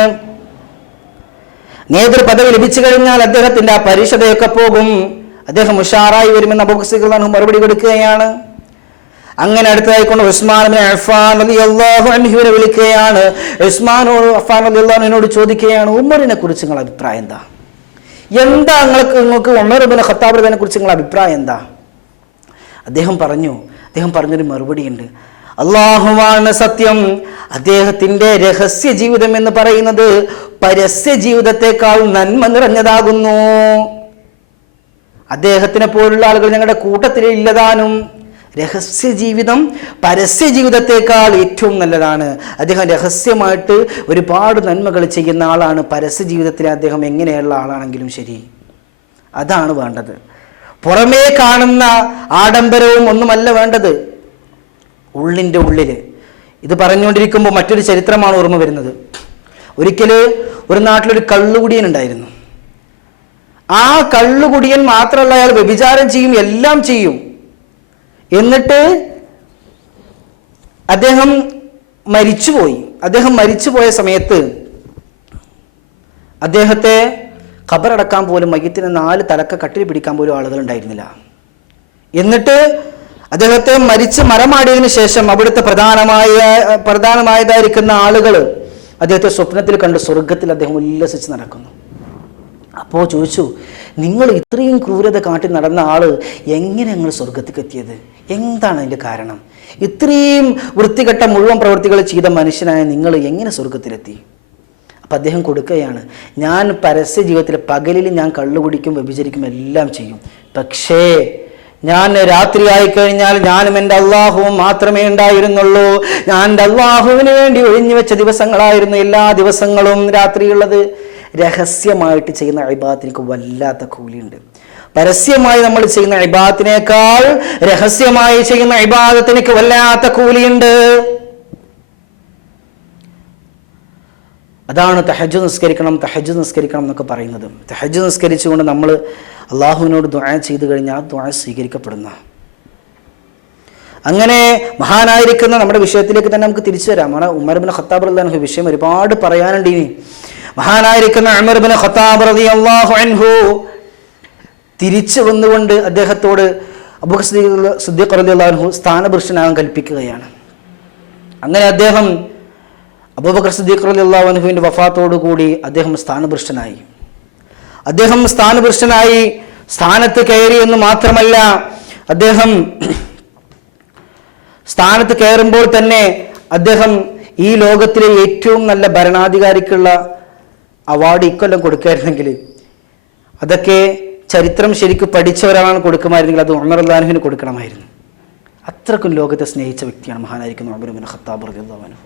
നേതൃപദവി ലഭിച്ചു കഴിഞ്ഞാൽ അദ്ദേഹത്തിന്റെ ആ പരിശുദ്ധയൊക്കെ പോകും, അദ്ദേഹം ഉഷാറായി വരുമെന്ന് അബൂബക്കർ സിദ്ദീഖ് റളിയല്ലാഹു അൻഹു മറുപടി കൊടുക്കുകയാണ്. അങ്ങനെ അടുത്തതായിക്കൊണ്ട് ഉസ്മാൻ ഇബ്നു അഫ്ഫാൻ റളിയല്ലാഹു അൻഹുവിനെ വിളിക്കുകയാണ്. ഉസ്മാൻ അഫ്ഫാൻ റളിയല്ലാഹു അൻഹുവിനോട് ചോദിക്കുകയാണ്, ഉമറിനെ കുറിച്ച് നിങ്ങളുടെ അഭിപ്രായം എന്താ? നിങ്ങൾക്ക് ഉമർ ഇബ്നു ഖത്താബ് റളിയല്ലാഹു കുറിച്ച് നിങ്ങളുടെ അഭിപ്രായം എന്താ? അദ്ദേഹം പറഞ്ഞൊരു മറുപടിയുണ്ട്, അല്ലാഹുവാണ് സത്യം, അദ്ദേഹത്തിന്റെ രഹസ്യ ജീവിതം എന്ന് പറയുന്നത് പരസ്യ ജീവിതത്തെക്കാൾ നന്മ നിറഞ്ഞതാകുന്നു. അദ്ദേഹത്തിനെ പോലുള്ള ആളുകൾ ഞങ്ങളുടെ കൂട്ടത്തിൽ ഇല്ലതാനും. രഹസ്യ ജീവിതം പരസ്യ ജീവിതത്തെക്കാൾ ഏറ്റവും നല്ലതാണ്. അദ്ദേഹം രഹസ്യമായിട്ട് ഒരുപാട് നന്മകൾ ചെയ്യുന്ന ആളാണ്. പരസ്യ ജീവിതത്തിൽ അദ്ദേഹം എങ്ങനെയുള്ള ആളാണെങ്കിലും ശരി, അതാണ് വേണ്ടത്. പുറമേ കാണുന്ന ആഡംബരവും ഒന്നുമല്ല വേണ്ടത്, ഉള്ളിൻ്റെ ഉള്ളിൽ. ഇത് പറഞ്ഞുകൊണ്ടിരിക്കുമ്പോൾ മറ്റൊരു ചരിത്രമാണ് ഓർമ്മ വരുന്നത്. ഒരിക്കൽ ഒരു നാട്ടിലൊരു കള്ളുകുടിയൻ ഉണ്ടായിരുന്നു. ആ കള്ളുകുടിയൻ മാത്രമല്ല, അയാൾ വ്യഭിചാരം ചെയ്യും, എല്ലാം ചെയ്യും. എന്നിട്ട് അദ്ദേഹം മരിച്ചുപോയ സമയത്ത് അദ്ദേഹത്തെ ഖബറടക്കാൻ പോലും മയ്യത്തിന് 4 തലക്ക കട്ടിൽ പിടിക്കാൻ പോലും ആളുകൾ ഉണ്ടായിരുന്നില്ല. എന്നിട്ട് അദ്ദേഹത്തെ മരിച്ച് മരമാടിയതിനു ശേഷം അവിടുത്തെ പ്രധാനമായതായിരിക്കുന്ന ആളുകൾ അദ്ദേഹത്തെ സ്വപ്നത്തിൽ കണ്ട് സ്വർഗത്തിൽ അദ്ദേഹം ഉല്ലസിച്ച് നടക്കുന്നു. അപ്പോൾ ചോദിച്ചു, നിങ്ങൾ ഇത്രയും ക്രൂരത കാട്ടി നടന്ന ആള് എങ്ങനെ നിങ്ങൾ സ്വർഗത്തേക്ക് എത്തിയത്? എന്താണ് അതിൻ്റെ കാരണം? ഇത്രയും വൃത്തികെട്ട മുഴുവൻ പ്രവൃത്തികൾ ചെയ്ത മനുഷ്യനായ നിങ്ങൾ എങ്ങനെ സ്വർഗത്തിലെത്തി? അപ്പം അദ്ദേഹം കൊടുക്കുകയാണ്, ഞാൻ പരസ്യ ജീവിതത്തിൽ പകലിൽ ഞാൻ കള്ളുകുടിക്കും, വ്യഭിചരിക്കും, എല്ലാം ചെയ്യും. പക്ഷേ ഞാൻ രാത്രി ആയിക്കഴിഞ്ഞാൽ ഞാനും എൻ്റെ അള്ളാഹുവും മാത്രമേ ഉണ്ടായിരുന്നുള്ളൂ. ഞാൻ എൻ്റെ അള്ളാഹുവിന് വേണ്ടി ഒഴിഞ്ഞു വെച്ച ദിവസങ്ങളായിരുന്നു എല്ലാ ദിവസങ്ങളും രാത്രിയുള്ളത്. രഹസ്യമായിട്ട് ചെയ്യുന്ന ഇബാദത്തിന് വല്ലാത്ത കൂലിയുണ്ട്. പരസ്യമായി നമ്മൾ ചെയ്യുന്ന ഇബാദത്തിനേക്കാൾ രഹസ്യമായി ചെയ്യുന്ന ഇബാദത്തിന് വല്ലാത്ത കൂലിയുണ്ട്. അതാണ് തഹജ്ജുദ് നിസ്കരിക്കണം എന്നൊക്കെ പറയുന്നത്. തഹജ്ജുദ് നിസ്കരിച്ചുകൊണ്ട് നമ്മൾ അള്ളാഹുവിനോട് ദുആ ചെയ്തു കഴിഞ്ഞാൽ ആ ദുആ സ്വീകരിക്കപ്പെടുന്ന. അങ്ങനെ മഹാനായിരിക്കുന്ന നമ്മുടെ വിഷയത്തിലേക്ക് തന്നെ നമുക്ക് തിരിച്ചു വരാം. ഉമർ ഇബ്നു ഖത്താബ് റളിയല്ലാഹു അൻഹു വിഷയം ഒരുപാട് പറയാനുണ്ട്. ഇനി മഹാനായിരിക്കുന്ന ഉമർ ഇബ്നു ഖത്താബ് റളിയല്ലാഹു അൻഹു തിരിച്ചു വന്നുകൊണ്ട് അദ്ദേഹത്തോട് അബൂബക്കർ സിദ്ദീഖ് റളിയല്ലാഹു അൻഹു സ്ഥാനഭ്രഷ്ടനാകാൻ കൽപ്പിക്കുകയാണ്. അങ്ങനെ അദ്ദേഹം അബൂബക്കർ സിദ്ദീഖ് റളിയല്ലാഹു അൻഹുവിൻ്റെ വഫാത്തോടു കൂടി അദ്ദേഹം സ്ഥാനഭ്രഷ്ടനായി. സ്ഥാനത്ത് കയറി എന്ന് മാത്രമല്ല, അദ്ദേഹം സ്ഥാനത്ത് കയറുമ്പോൾ തന്നെ അദ്ദേഹം ഈ ലോകത്തിലെ ഏറ്റവും നല്ല ഭരണാധികാരിക്കുള്ള അവാർഡ് ഇക്കൊല്ലം കൊടുക്കുകയായിരുന്നെങ്കിൽ, അതൊക്കെ ചരിത്രം ശരിക്കും പഠിച്ചവരാണ് കൊടുക്കുമായിരുന്നെങ്കിൽ അത് ഉമർ റളിയല്ലാഹു അൻഹുവിന് കൊടുക്കണമായിരുന്നു. അത്രക്കും ലോകത്തെ സ്നേഹിച്ച വ്യക്തിയാണ് മഹാനായിരിക്കുന്ന ഉമർ ഇബ്നു ഖത്താബ് റളിയല്ലാഹു അൻഹു.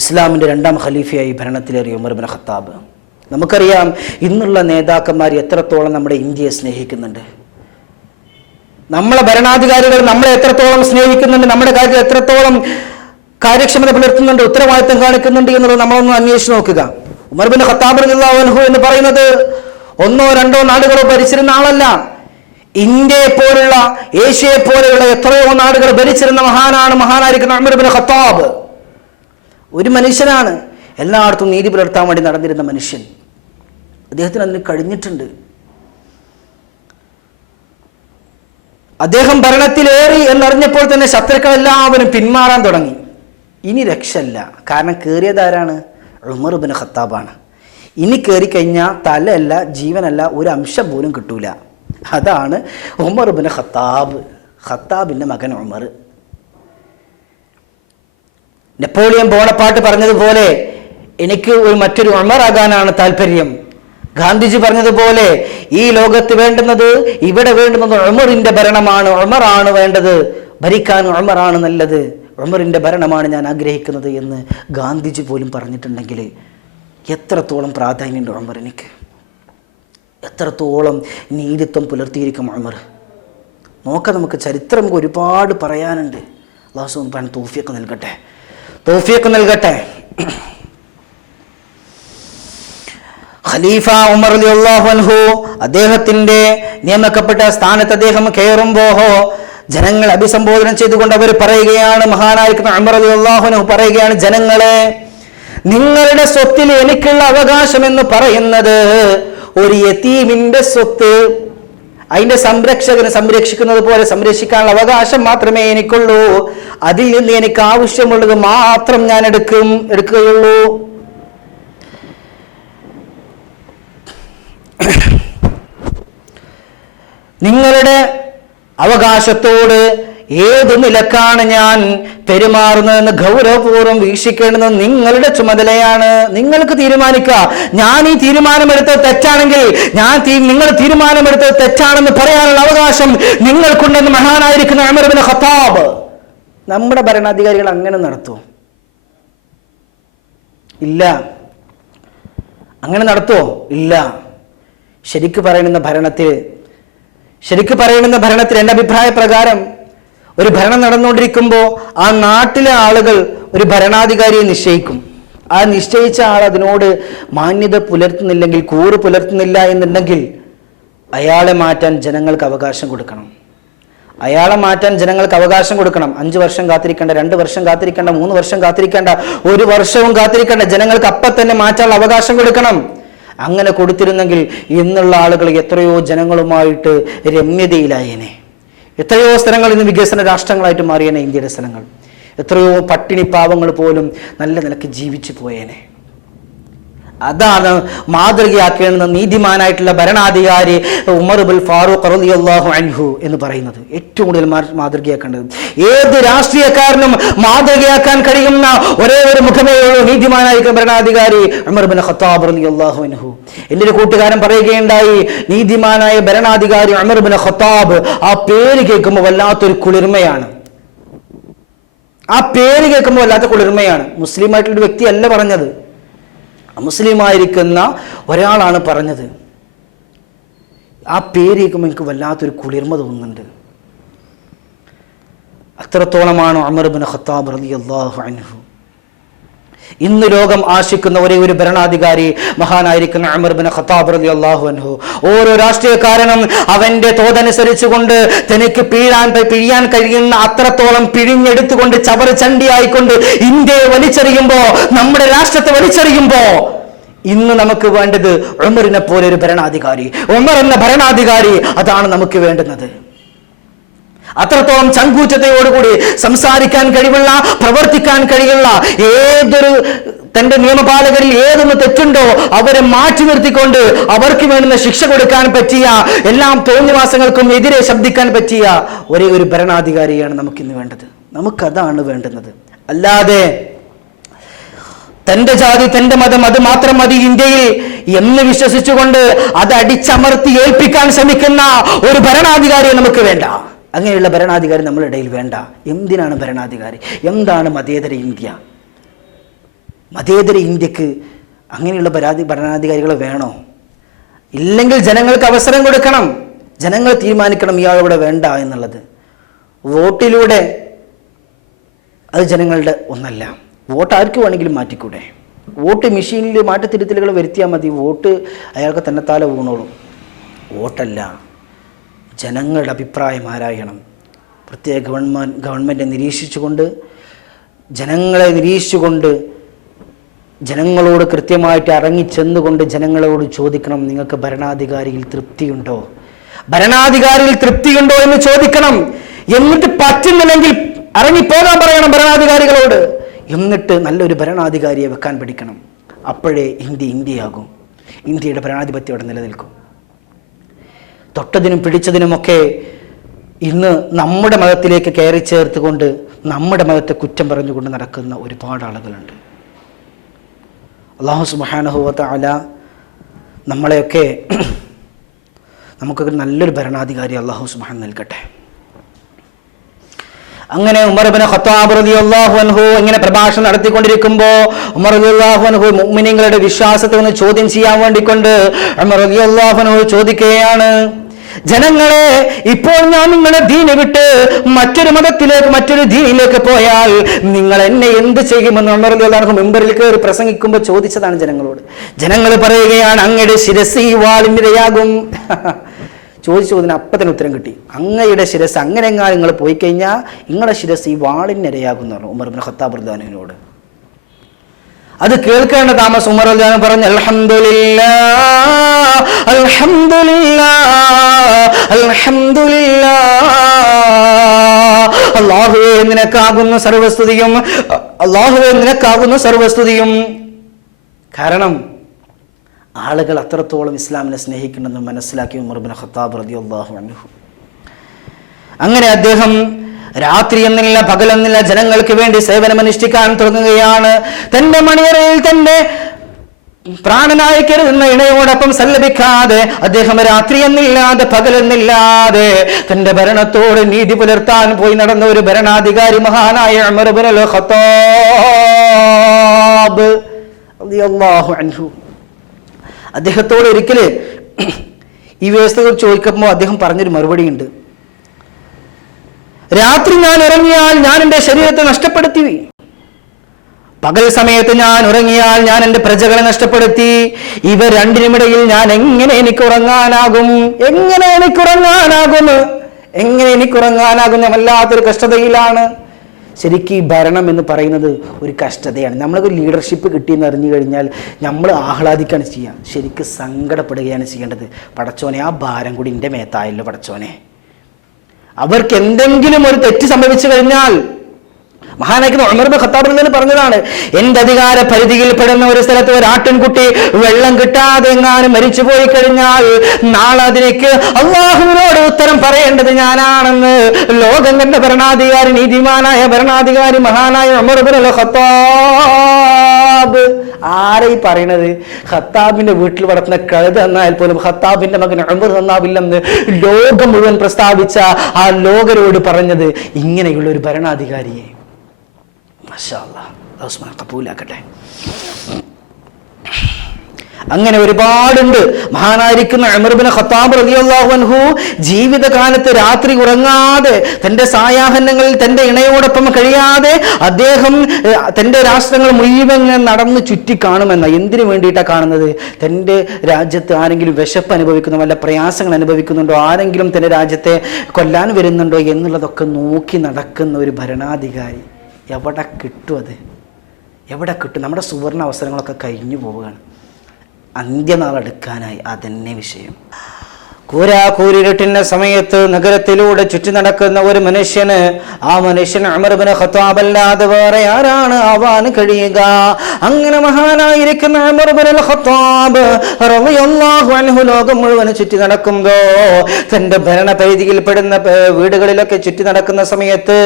ഇസ്ലാമിൻ്റെ 2ാം ഖലീഫയായി ഭരണത്തിലേറിയ ഉമർ ഇബ്നു ഖത്താബ്. നമുക്കറിയാം ഇന്നുള്ള നേതാക്കന്മാർ എത്രത്തോളം നമ്മുടെ ഇന്ത്യയെ സ്നേഹിക്കുന്നുണ്ട്, നമ്മളെ ഭരണാധികാരികൾ നമ്മളെ എത്രത്തോളം സ്നേഹിക്കുന്നുണ്ട്, നമ്മുടെ കാര്യത്തിൽ എത്രത്തോളം കാര്യക്ഷമത പുലർത്തുന്നുണ്ട്, ഉത്തരവാദിത്തം കാണിക്കുന്നുണ്ട് എന്നുള്ളത് നമ്മളൊന്ന് അന്വേഷിച്ച് നോക്കുക. ഉമർ ഇബ്നു ഖത്താബ് റളിയല്ലാഹു അൻഹു എന്ന് പറയുന്നത് 1-2 നാടുകളോ ഭരിച്ചിരുന്ന ആളല്ല. ഇന്ത്യയെ പോലുള്ള ഏഷ്യയെ പോലെയുള്ള എത്രയോ നാടുകൾ ഭരിച്ചിരുന്ന മഹാനായിരിക്കുന്ന ഉമർ ഇബ്നു ഖത്താബ്. ഒരു മനുഷ്യനാണ്, എല്ലായിടത്തും നീതി പുലർത്താൻ വേണ്ടി നടന്നിരുന്ന മനുഷ്യൻ. അദ്ദേഹത്തിന് അതിന് കഴിഞ്ഞിട്ടുണ്ട്. അദ്ദേഹം ഭരണത്തിലേറി എന്നറിഞ്ഞപ്പോൾ തന്നെ ശത്രുക്കൾ എല്ലാവരും പിന്മാറാൻ തുടങ്ങി. ഇനി രക്ഷല്ല. കാരണം കയറിയതാരാണ്? ഉമർ ഇബ്നു ഖത്താബാണ്. ഇനി കയറിക്കഴിഞ്ഞാൽ തലയല്ല ജീവനല്ല ഒരു അംശം പോലും കിട്ടൂല. അതാണ് ഉമർ ഇബ്നു ഖത്താബ്, ഖത്താബിന്റെ മകൻ ഉമർ. നെപ്പോളിയൻ ബോണപ്പാർട്ട് പറഞ്ഞതുപോലെ എനിക്ക് മറ്റൊരു ഉമർ ആകാനാണ് താല്പര്യം. ഗാന്ധിജി പറഞ്ഞതുപോലെ ഈ ലോകത്ത് വേണ്ടുന്നത്, ഇവിടെ വേണ്ടുന്നത് ഉമറിന്റെ ഭരണമാണ്, ഉമറാണ് വേണ്ടത്, ഭരിക്കാൻ ഉമറാണ് നല്ലത്, ഉമറിന്റെ ഭരണമാണ് ഞാൻ ആഗ്രഹിക്കുന്നത് എന്ന് ഗാന്ധിജി പോലും പറഞ്ഞിട്ടുണ്ടെങ്കിൽ എത്രത്തോളം പ്രാധാന്യമുണ്ട് ഉമറിനിക്ക്, എത്രത്തോളം നീതിത്വം പുലർത്തിയിരിക്കും ഉമർ. നോക്കാം, നമുക്ക് ചരിത്രം നമുക്ക് ഒരുപാട് പറയാനുണ്ട്. അല്ലാഹു സുബ്ഹാനഹു തൗഫീഖ് നൽകട്ടെ, തൗഫീഖ് നൽകട്ടെ. ഖലീഫ ഉമർ റളിയല്ലാഹു അൻഹു അദ്ദേഹത്തിന്റെ നിയമിക്കപ്പെട്ട സ്ഥാനത്ത് അദ്ദേഹം കയറുമ്പോ ജനങ്ങൾ അഭിസംബോധന ചെയ്തുകൊണ്ട് അവർ പറയുകയാണ്, മഹാനായിരിക്കുന്ന ഉമർ റളിയല്ലാഹു അൻഹു പറയുകയാണ്, ജനങ്ങളെ, നിങ്ങളുടെ സ്വത്തിൽ എനിക്കുള്ള അവകാശം എന്ന് പറയുന്നത് ഒരു യതീമിന്റെ സ്വത്ത് അതിന്റെ സംരക്ഷകന് സംരക്ഷിക്കുന്നത് പോലെ സംരക്ഷിക്കാനുള്ള അവകാശം മാത്രമേ എനിക്കുള്ളൂ. അതിൽ നിന്ന് എനിക്ക് ആവശ്യമുള്ളത് മാത്രം ഞാൻ എടുക്കുകയുള്ളൂ. നിങ്ങളുടെ അവകാശത്തോട് ഏത് നിലക്കാണ് ഞാൻ പെരുമാറുന്നതെന്ന് ഗൗരവപൂർവ്വം വീക്ഷിക്കേണ്ടത് നിങ്ങളുടെ ചുമതലയാണ്. നിങ്ങൾക്ക് തീരുമാനിക്കുക. ഞാൻ ഈ തീരുമാനമെടുത്തത് തെറ്റാണെങ്കിൽ നിങ്ങൾ തീരുമാനമെടുത്തത് തെറ്റാണെന്ന് പറയാനുള്ള അവകാശം നിങ്ങൾക്കുണ്ടെന്ന് മഹാനായിരിക്കുന്ന ഉമർ ഇബ്നു ഖത്താബ്. നമ്മുടെ ഭരണാധികാരികൾ അങ്ങനെ നടത്തുമോ? ഇല്ല. അങ്ങനെ നടത്തുമോ? ഇല്ല. ശരിക്ക് പറയുന്ന ഭരണത്തിൽ എൻ്റെ അഭിപ്രായ പ്രകാരം ഒരു ഭരണം നടന്നുകൊണ്ടിരിക്കുമ്പോൾ ആ നാട്ടിലെ ആളുകൾ ഒരു ഭരണാധികാരിയെ നിശ്ചയിക്കും. ആ നിശ്ചയിച്ച ആൾ അതിനോട് മാന്യത പുലർത്തുന്നില്ലെങ്കിൽ, കൂറ് പുലർത്തുന്നില്ല എന്നുണ്ടെങ്കിൽ അയാളെ മാറ്റാൻ ജനങ്ങൾക്ക് അവകാശം കൊടുക്കണം. 5 വർഷം കാത്തിരിക്കേണ്ട, 2 വർഷം കാത്തിരിക്കേണ്ട, 3 വർഷം കാത്തിരിക്കേണ്ട, 1 വർഷവും കാത്തിരിക്കേണ്ട. ജനങ്ങൾക്ക് അപ്പം തന്നെ മാറ്റാനുള്ള അവകാശം കൊടുക്കണം. അങ്ങനെ കൊടുത്തിരുന്നെങ്കിൽ ഇന്നുള്ള ആളുകൾ എത്രയോ ജനങ്ങളുമായിട്ട് രമ്യതയിലായേനെ. എത്രയോ സ്ഥലങ്ങൾ ഇന്ന് വികസന രാഷ്ട്രങ്ങളായിട്ട് മാറിയേനെ. ഇന്ത്യയുടെ സ്ഥലങ്ങൾ എത്രയോ പട്ടിണി പാവങ്ങൾ പോലും നല്ല നിലയ്ക്ക് ജീവിച്ചു പോയേനെ. അതാണ് മാതൃകയാക്കേണ്ട നീതിമാനായിട്ടുള്ള ഭരണാധികാരി ഉമർ ഇബ്നുൽ ഫാറൂഖ് റളിയല്ലാഹു അൻഹു എന്ന് പറയുന്നത്. ഏറ്റവും കൂടുതൽ മാതൃകയാക്കേണ്ടത് ഏത് രാഷ്ട്രീയക്കാരനും മാതൃകയാക്കാൻ കഴിയുന്ന ഒരേ ഒരു മുഖമേ ഉള്ളൂ, നീതിമാനായിരിക്കുന്ന ഭരണാധികാരി ഉമർ ഇബ്നു ഖത്താബ് റളിയല്ലാഹു അൻഹു. എൻ്റെ ഒരു കൂട്ടുകാരൻ പറയുകയുണ്ടായി, നീതിമാനായ ഭരണാധികാരി ഉമർ ഇബ്നു ഖത്താബ്, ആ പേര് കേൾക്കുമ്പോൾ വല്ലാത്തൊരു കുളിർമയാണ്. മുസ്ലിം ആയിട്ടുള്ള വ്യക്തിയല്ല പറഞ്ഞത്, മുസ്ലിമായിരിക്കുന്ന ഒരാളാണ് പറഞ്ഞത്. ആ പേര് കേൾക്കുമ്പോൾ എനിക്ക് വല്ലാത്തൊരു കുളിർമ തോന്നുന്നുണ്ട്. അത്രത്തോളമാണ് ഉമർ ഇബ്നു ഖത്താബ് റളിയല്ലാഹു അൻഹു. ഇന്ന് ലോകം ആശിക്കുന്ന ഒരേ ഒരു ഭരണാധികാരി മഹാനായിരിക്കുന്ന ഉമർ ഇബ്നു ഖത്താബ് റളിയല്ലാഹു അൻഹു. ഓരോ രാഷ്ട്രീയക്കാരനും അവന്റെ തോതനുസരിച്ചുകൊണ്ട് തനിക്ക് പിഴിയാൻ കഴിയുന്ന അത്രത്തോളം പിഴിഞ്ഞെടുത്തുകൊണ്ട് ചവറുചണ്ടിയായിക്കൊണ്ട് ഇന്ത്യയെ വലിച്ചെറിയുമ്പോ, നമ്മുടെ രാഷ്ട്രത്തെ വലിച്ചെറിയുമ്പോ, ഇന്ന് നമുക്ക് വേണ്ടത് ഉമറിനെ പോലെ ഒരു ഭരണാധികാരി. ഉമർ എന്ന ഭരണാധികാരി, അതാണ് നമുക്ക് വേണ്ടുന്നത്. അത്രത്തോളം ചങ്കൂറ്റതയോടുകൂടി സംസാരിക്കാൻ കഴിവുള്ള, പ്രവർത്തിക്കാൻ കഴിവുള്ള, ഏതൊരു തന്റെ നിയമപാലകരിൽ ഏതൊന്ന് തെറ്റുണ്ടോ അവരെ മാറ്റി നിർത്തിക്കൊണ്ട് അവർക്ക് വേണ്ടുന്ന ശിക്ഷ കൊടുക്കാൻ പറ്റിയ, എല്ലാം തോന്നിവാസങ്ങൾക്കും എതിരെ ശബ്ദിക്കാൻ പറ്റിയ ഒരേ ഒരു ഭരണാധികാരിയാണ് നമുക്കിന്ന് വേണ്ടത്. നമുക്കതാണ് വേണ്ടുന്നത്. അല്ലാതെ തന്റെ ജാതി, തന്റെ മതം, അത് മാത്രം മതി ഇന്ത്യയിൽ എന്ന് വിശ്വസിച്ചുകൊണ്ട് അത് അടിച്ചമർത്തി ഏൽപ്പിക്കാൻ ശ്രമിക്കുന്ന ഒരു ഭരണാധികാരിയെ നമുക്ക് വേണ്ട. അങ്ങനെയുള്ള ഭരണാധികാരി നമ്മുടെ ഇടയിൽ വേണ്ട. എന്തിനാണ് ഭരണാധികാരി? എന്താണ് മതേതര ഇന്ത്യ? മതേതര ഇന്ത്യക്ക് അങ്ങനെയുള്ള ഭരണാധികാരികൾ വേണോ? ഇല്ലെങ്കിൽ ജനങ്ങൾക്ക് അവസരം കൊടുക്കണം. ജനങ്ങൾ തീരുമാനിക്കണം ഇയാളിവിടെ വേണ്ട എന്നുള്ളത്. വോട്ടിലൂടെ അത് ജനങ്ങളുടെ ഒന്നല്ല. വോട്ട് ആർക്ക് വേണമെങ്കിലും മാറ്റിക്കൂടെ? വോട്ട് മെഷീനിൽ മാറ്റത്തിരുത്തലുകൾ വരുത്തിയാൽ മതി. വോട്ട് അയാൾക്ക് തന്നെത്താലെ വീണോളും. വോട്ടല്ല, ജനങ്ങളുടെ അഭിപ്രായം ആരായണം. പ്രത്യേക ഗവൺമെൻറ് നിരീക്ഷിച്ചുകൊണ്ട്, ജനങ്ങളെ നിരീക്ഷിച്ചുകൊണ്ട്, ജനങ്ങളോട് കൃത്യമായിട്ട് ഇറങ്ങിച്ചെന്നുകൊണ്ട് ജനങ്ങളോട് ചോദിക്കണം, നിങ്ങൾക്ക് ഭരണാധികാരിയിൽ തൃപ്തിയുണ്ടോ, ഭരണാധികാരിയിൽ തൃപ്തിയുണ്ടോ എന്ന് ചോദിക്കണം. എന്നിട്ട് പറ്റുന്നില്ലെങ്കിൽ ഇറങ്ങിപ്പോകാൻ പറയണം ഭരണാധികാരികളോട്. എന്നിട്ട് നല്ലൊരു ഭരണാധികാരിയെ വെക്കാൻ പഠിക്കണം. അപ്പോഴേ ഇന്ത്യയാകും. ഇന്ത്യയുടെ ഭരണാധിപത്യം അവിടെ നിലനിൽക്കും. തൊട്ടതിനും പിടിച്ചതിനുമൊക്കെ ഇന്ന് നമ്മുടെ മതത്തിലേക്ക് കയറി ചേർത്തുകൊണ്ട് നമ്മുടെ മതത്തെ കുറ്റം പറഞ്ഞുകൊണ്ട് നടക്കുന്ന ഒരുപാട് ആളുകളുണ്ട്. അല്ലാഹു സുബ്ഹാനഹു വ തആല നമ്മളെയൊക്കെ നമുക്കൊക്കെ നല്ലൊരു ഭരണാധികാരി അല്ലാഹു സുബ്ഹാനഹു നൽകട്ടെ. അങ്ങനെ ഉമർ ഇബ്നു ഖത്താബ് റളിയല്ലാഹു അൻഹു ഇങ്ങനെ പ്രഭാഷണം നടത്തിക്കൊണ്ടിരിക്കുമ്പോൾ ഉമർ റളിയല്ലാഹു അൻഹു മുഅ്മിനീങ്ങളുടെ വിശ്വാസത്തെ ഒന്ന് ചോദ്യം ചെയ്യാൻ വേണ്ടിക്കൊണ്ട് ഉമർ റളിയല്ലാഹു അൻഹു ചോദിക്കുകയാണ്, ജനങ്ങളെ, ഇപ്പോൾ ഞാൻ നിങ്ങളുടെ ദീനെ വിട്ട് മറ്റൊരു മതത്തിലേക്ക്, മറ്റൊരു ദീനിലേക്ക് പോയാൽ നിങ്ങൾ എന്നെ എന്ത് ചെയ്യുമെന്ന് ഉമർ റളിയല്ലാഹു അൻഹു മിമ്പറിൽ കയറി പ്രസംഗിക്കുമ്പോൾ ചോദിച്ചതാണ് ജനങ്ങളോട്. ജനങ്ങൾ പറയുകയാണ്, അങ്ങയുടെ ശിരസ് ഈ വാളിനിരയാകും. ചോദിച്ചതിന് അപ്പത്തിന് ഉത്തരം കിട്ടി. അങ്ങയുടെ ശിരസ് അങ്ങനെ എങ്ങാനും നിങ്ങൾ പോയി കഴിഞ്ഞാൽ നിങ്ങളുടെ ശിരസ് ഈ വാളിനിരയാകും എന്ന് പറഞ്ഞു ഉമർ ഇബ്നു ഖത്താബ് റളിയല്ലാഹു അൻഹുവിനോട്. അത് കേൾക്കേണ്ട താമസം ഉമർ റളിയല്ലാഹു അൻഹു പറഞ്ഞു, അൽഹംദുലില്ലാഹ് അൽഹംദുലില്ലാഹ് അൽഹംദുലില്ലാഹ്, അല്ലാഹുവേ നിനക്കാകുന്ന സർവ്വസ്തുതിയും, അല്ലാഹുവേ നിനക്കാകുന്ന സർവ്വസ്തുതിയും. കാരണം ആളുകൾ അത്രത്തോളം ഇസ്ലാമിനെ സ്നേഹിക്കണമെന്ന് മനസ്സിലാക്കി ഉമർ ഇബ്നു ഖത്താബ് റളിയല്ലാഹു അൻഹു. അങ്ങനെ അദ്ദേഹം രാത്രി എന്നില്ല പകലെന്നില്ല ജനങ്ങൾക്ക് വേണ്ടി സേവനമനുഷ്ഠിക്കാൻ തുടങ്ങുകയാണ്. തന്റെ മണിയറയിൽ തന്റെ പ്രാണനായി കരുതുന്ന ഇണയോടൊപ്പം സല്ലപിക്കാതെ അദ്ദേഹം രാത്രി എന്നില്ലാതെ പകലെന്നില്ലാതെ തന്റെ ഭരണത്തോട് നീതി പുലർത്താൻ പോയി നടന്ന ഒരു ഭരണാധികാരി മഹാനായ ഉമർ ഇബ്നുൽ ഖത്താബ് റളിയല്ലാഹു അൻഹു. അദ്ദേഹത്തോട് ഒരിക്കല് ഈ വ്യവസ്ഥകൾ ചോദിക്കുമ്പോൾ അദ്ദേഹം പറഞ്ഞൊരു മറുപടി ഉണ്ട്. രാത്രി ഞാൻ ഉറങ്ങിയാൽ ഞാൻ എൻ്റെ ശരീരത്തെ നഷ്ടപ്പെടുത്തി, പകൽ സമയത്ത് ഞാൻ ഉറങ്ങിയാൽ ഞാൻ എൻ്റെ പ്രജകളെ നഷ്ടപ്പെടുത്തി. ഇവ രണ്ടിനുമിടയിൽ ഞാൻ എങ്ങനെ എനിക്ക് ഉറങ്ങാനാകും, എങ്ങനെ എനിക്കുറങ്ങാനാകും? വല്ലാത്തൊരു കഷ്ടതയിലാണ്. ശരിക്കും ഈ ഭരണം എന്ന് പറയുന്നത് ഒരു കഷ്ടതയാണ്. നമ്മൾക്ക് ലീഡർഷിപ്പ് കിട്ടിയെന്ന് അറിഞ്ഞു കഴിഞ്ഞാൽ നമ്മൾ ആഹ്ലാദിക്കുകയാണ് ചെയ്യുക, ശരിക്കും സങ്കടപ്പെടുകയാണ് ചെയ്യേണ്ടത്. പടച്ചോനെ, ആ ഭാരം കൂടി എൻ്റെ മേത്തായല്ലോ പടച്ചോനെ. അവർക്ക് എന്തെങ്കിലും ഒരു തെറ്റ് സംഭവിച്ചു കഴിഞ്ഞാൽ, മഹാനായിക്കുന്ന ഉമർ ഇബ്നു ഖത്താബ് തന്നെ പറഞ്ഞതാണ്, എന്റെ അധികാര പരിധിയിൽ പെടുന്ന ഒരു സ്ഥലത്ത് ഒരു ആട്ടിൻകുട്ടി വെള്ളം കിട്ടാതെ എങ്ങാനും മരിച്ചു പോയി കഴിഞ്ഞാൽ നാളെ അതിലേക്ക് അല്ലാഹുവിനോട് ഉത്തരം പറയേണ്ടത് ഞാനാണെന്ന് ലോകം കണ്ട ഭരണാധികാരി, നീതിമാനായ ഭരണാധികാരി മഹാനായ ഉമർ ഇബ്നുൽ ഖത്താബ്. ആരായി പറയണത്? ഖത്താബിന്റെ വീട്ടിൽ വളർത്തുന്ന കഴുത എന്നാൽ പോലും ഖത്താബിന്റെ മകൻ ഉമർ ഖത്താബില്ലെന്ന് ലോകം മുഴുവൻ പ്രസ്താവിച്ച ആ ലോകരോട് പറഞ്ഞത് ഇങ്ങനെയുള്ള ഒരു ഭരണാധികാരിയെ. മാഷാ അല്ലാഹ്, അല്ലാഹു കബൂലാക്കട്ടെ. അങ്ങനെ ഒരുപാടുണ്ട്. മഹാനായിരിക്കുന്ന ഉമർ ഇബ്നു ഖത്താബ് റളിയല്ലാഹു അൻഹു ജീവിതകാലത്ത് രാത്രി ഉറങ്ങാതെ തന്റെ സായാഹ്നങ്ങളിൽ തന്റെ ഇണയോടൊപ്പം കഴിയാതെ അദ്ദേഹം തന്റെ രാഷ്ട്രങ്ങൾ മുഴുവൻ നടന്ന് ചുറ്റി കാണുമെന്ന. എന്തിനു വേണ്ടിയിട്ടാണ് കാണുന്നത്? തൻ്റെ രാജ്യത്ത് ആരെങ്കിലും വിശപ്പ് അനുഭവിക്കുന്നു, വല്ല പ്രയാസങ്ങൾ അനുഭവിക്കുന്നുണ്ടോ, ആരെങ്കിലും തൻ്റെ രാജ്യത്തെ കൊല്ലാൻ വരുന്നുണ്ടോ എന്നുള്ളതൊക്കെ നോക്കി നടക്കുന്ന ഒരു ഭരണാധികാരി എവിടെ കിട്ടും? അത് എവിടെ കിട്ടും? നമ്മുടെ സുവർണ അവസരങ്ങളൊക്കെ കഴിഞ്ഞു പോവുകയാണ്. അന്ത്യനാളെടുക്കാനായി അതന്നെ വിഷയം. കൂരിരുട്ടിന്റെ സമയത്ത് നഗരത്തിലൂടെ ചുറ്റി നടക്കുന്ന ഒരു മനുഷ്യന്, ആ മനുഷ്യൻ ഉമർ ഇബ്നു ഖത്താബ് അല്ലാതെ വേറെ ആരാണ് ആവാൻ കഴിയുക? അങ്ങനെ മഹാനായിരിക്കുന്ന ഉമർ ഇബ്നുൽ ഖത്താബ് റളിയല്ലാഹു അൻഹു ലോകം മുഴുവൻ ചുറ്റി നടക്കുമ്പോ തന്റെ ഭരണപരിധിയിൽ പെടുന്ന വീടുകളിലൊക്കെ ചുറ്റി നടക്കുന്ന സമയത്ത്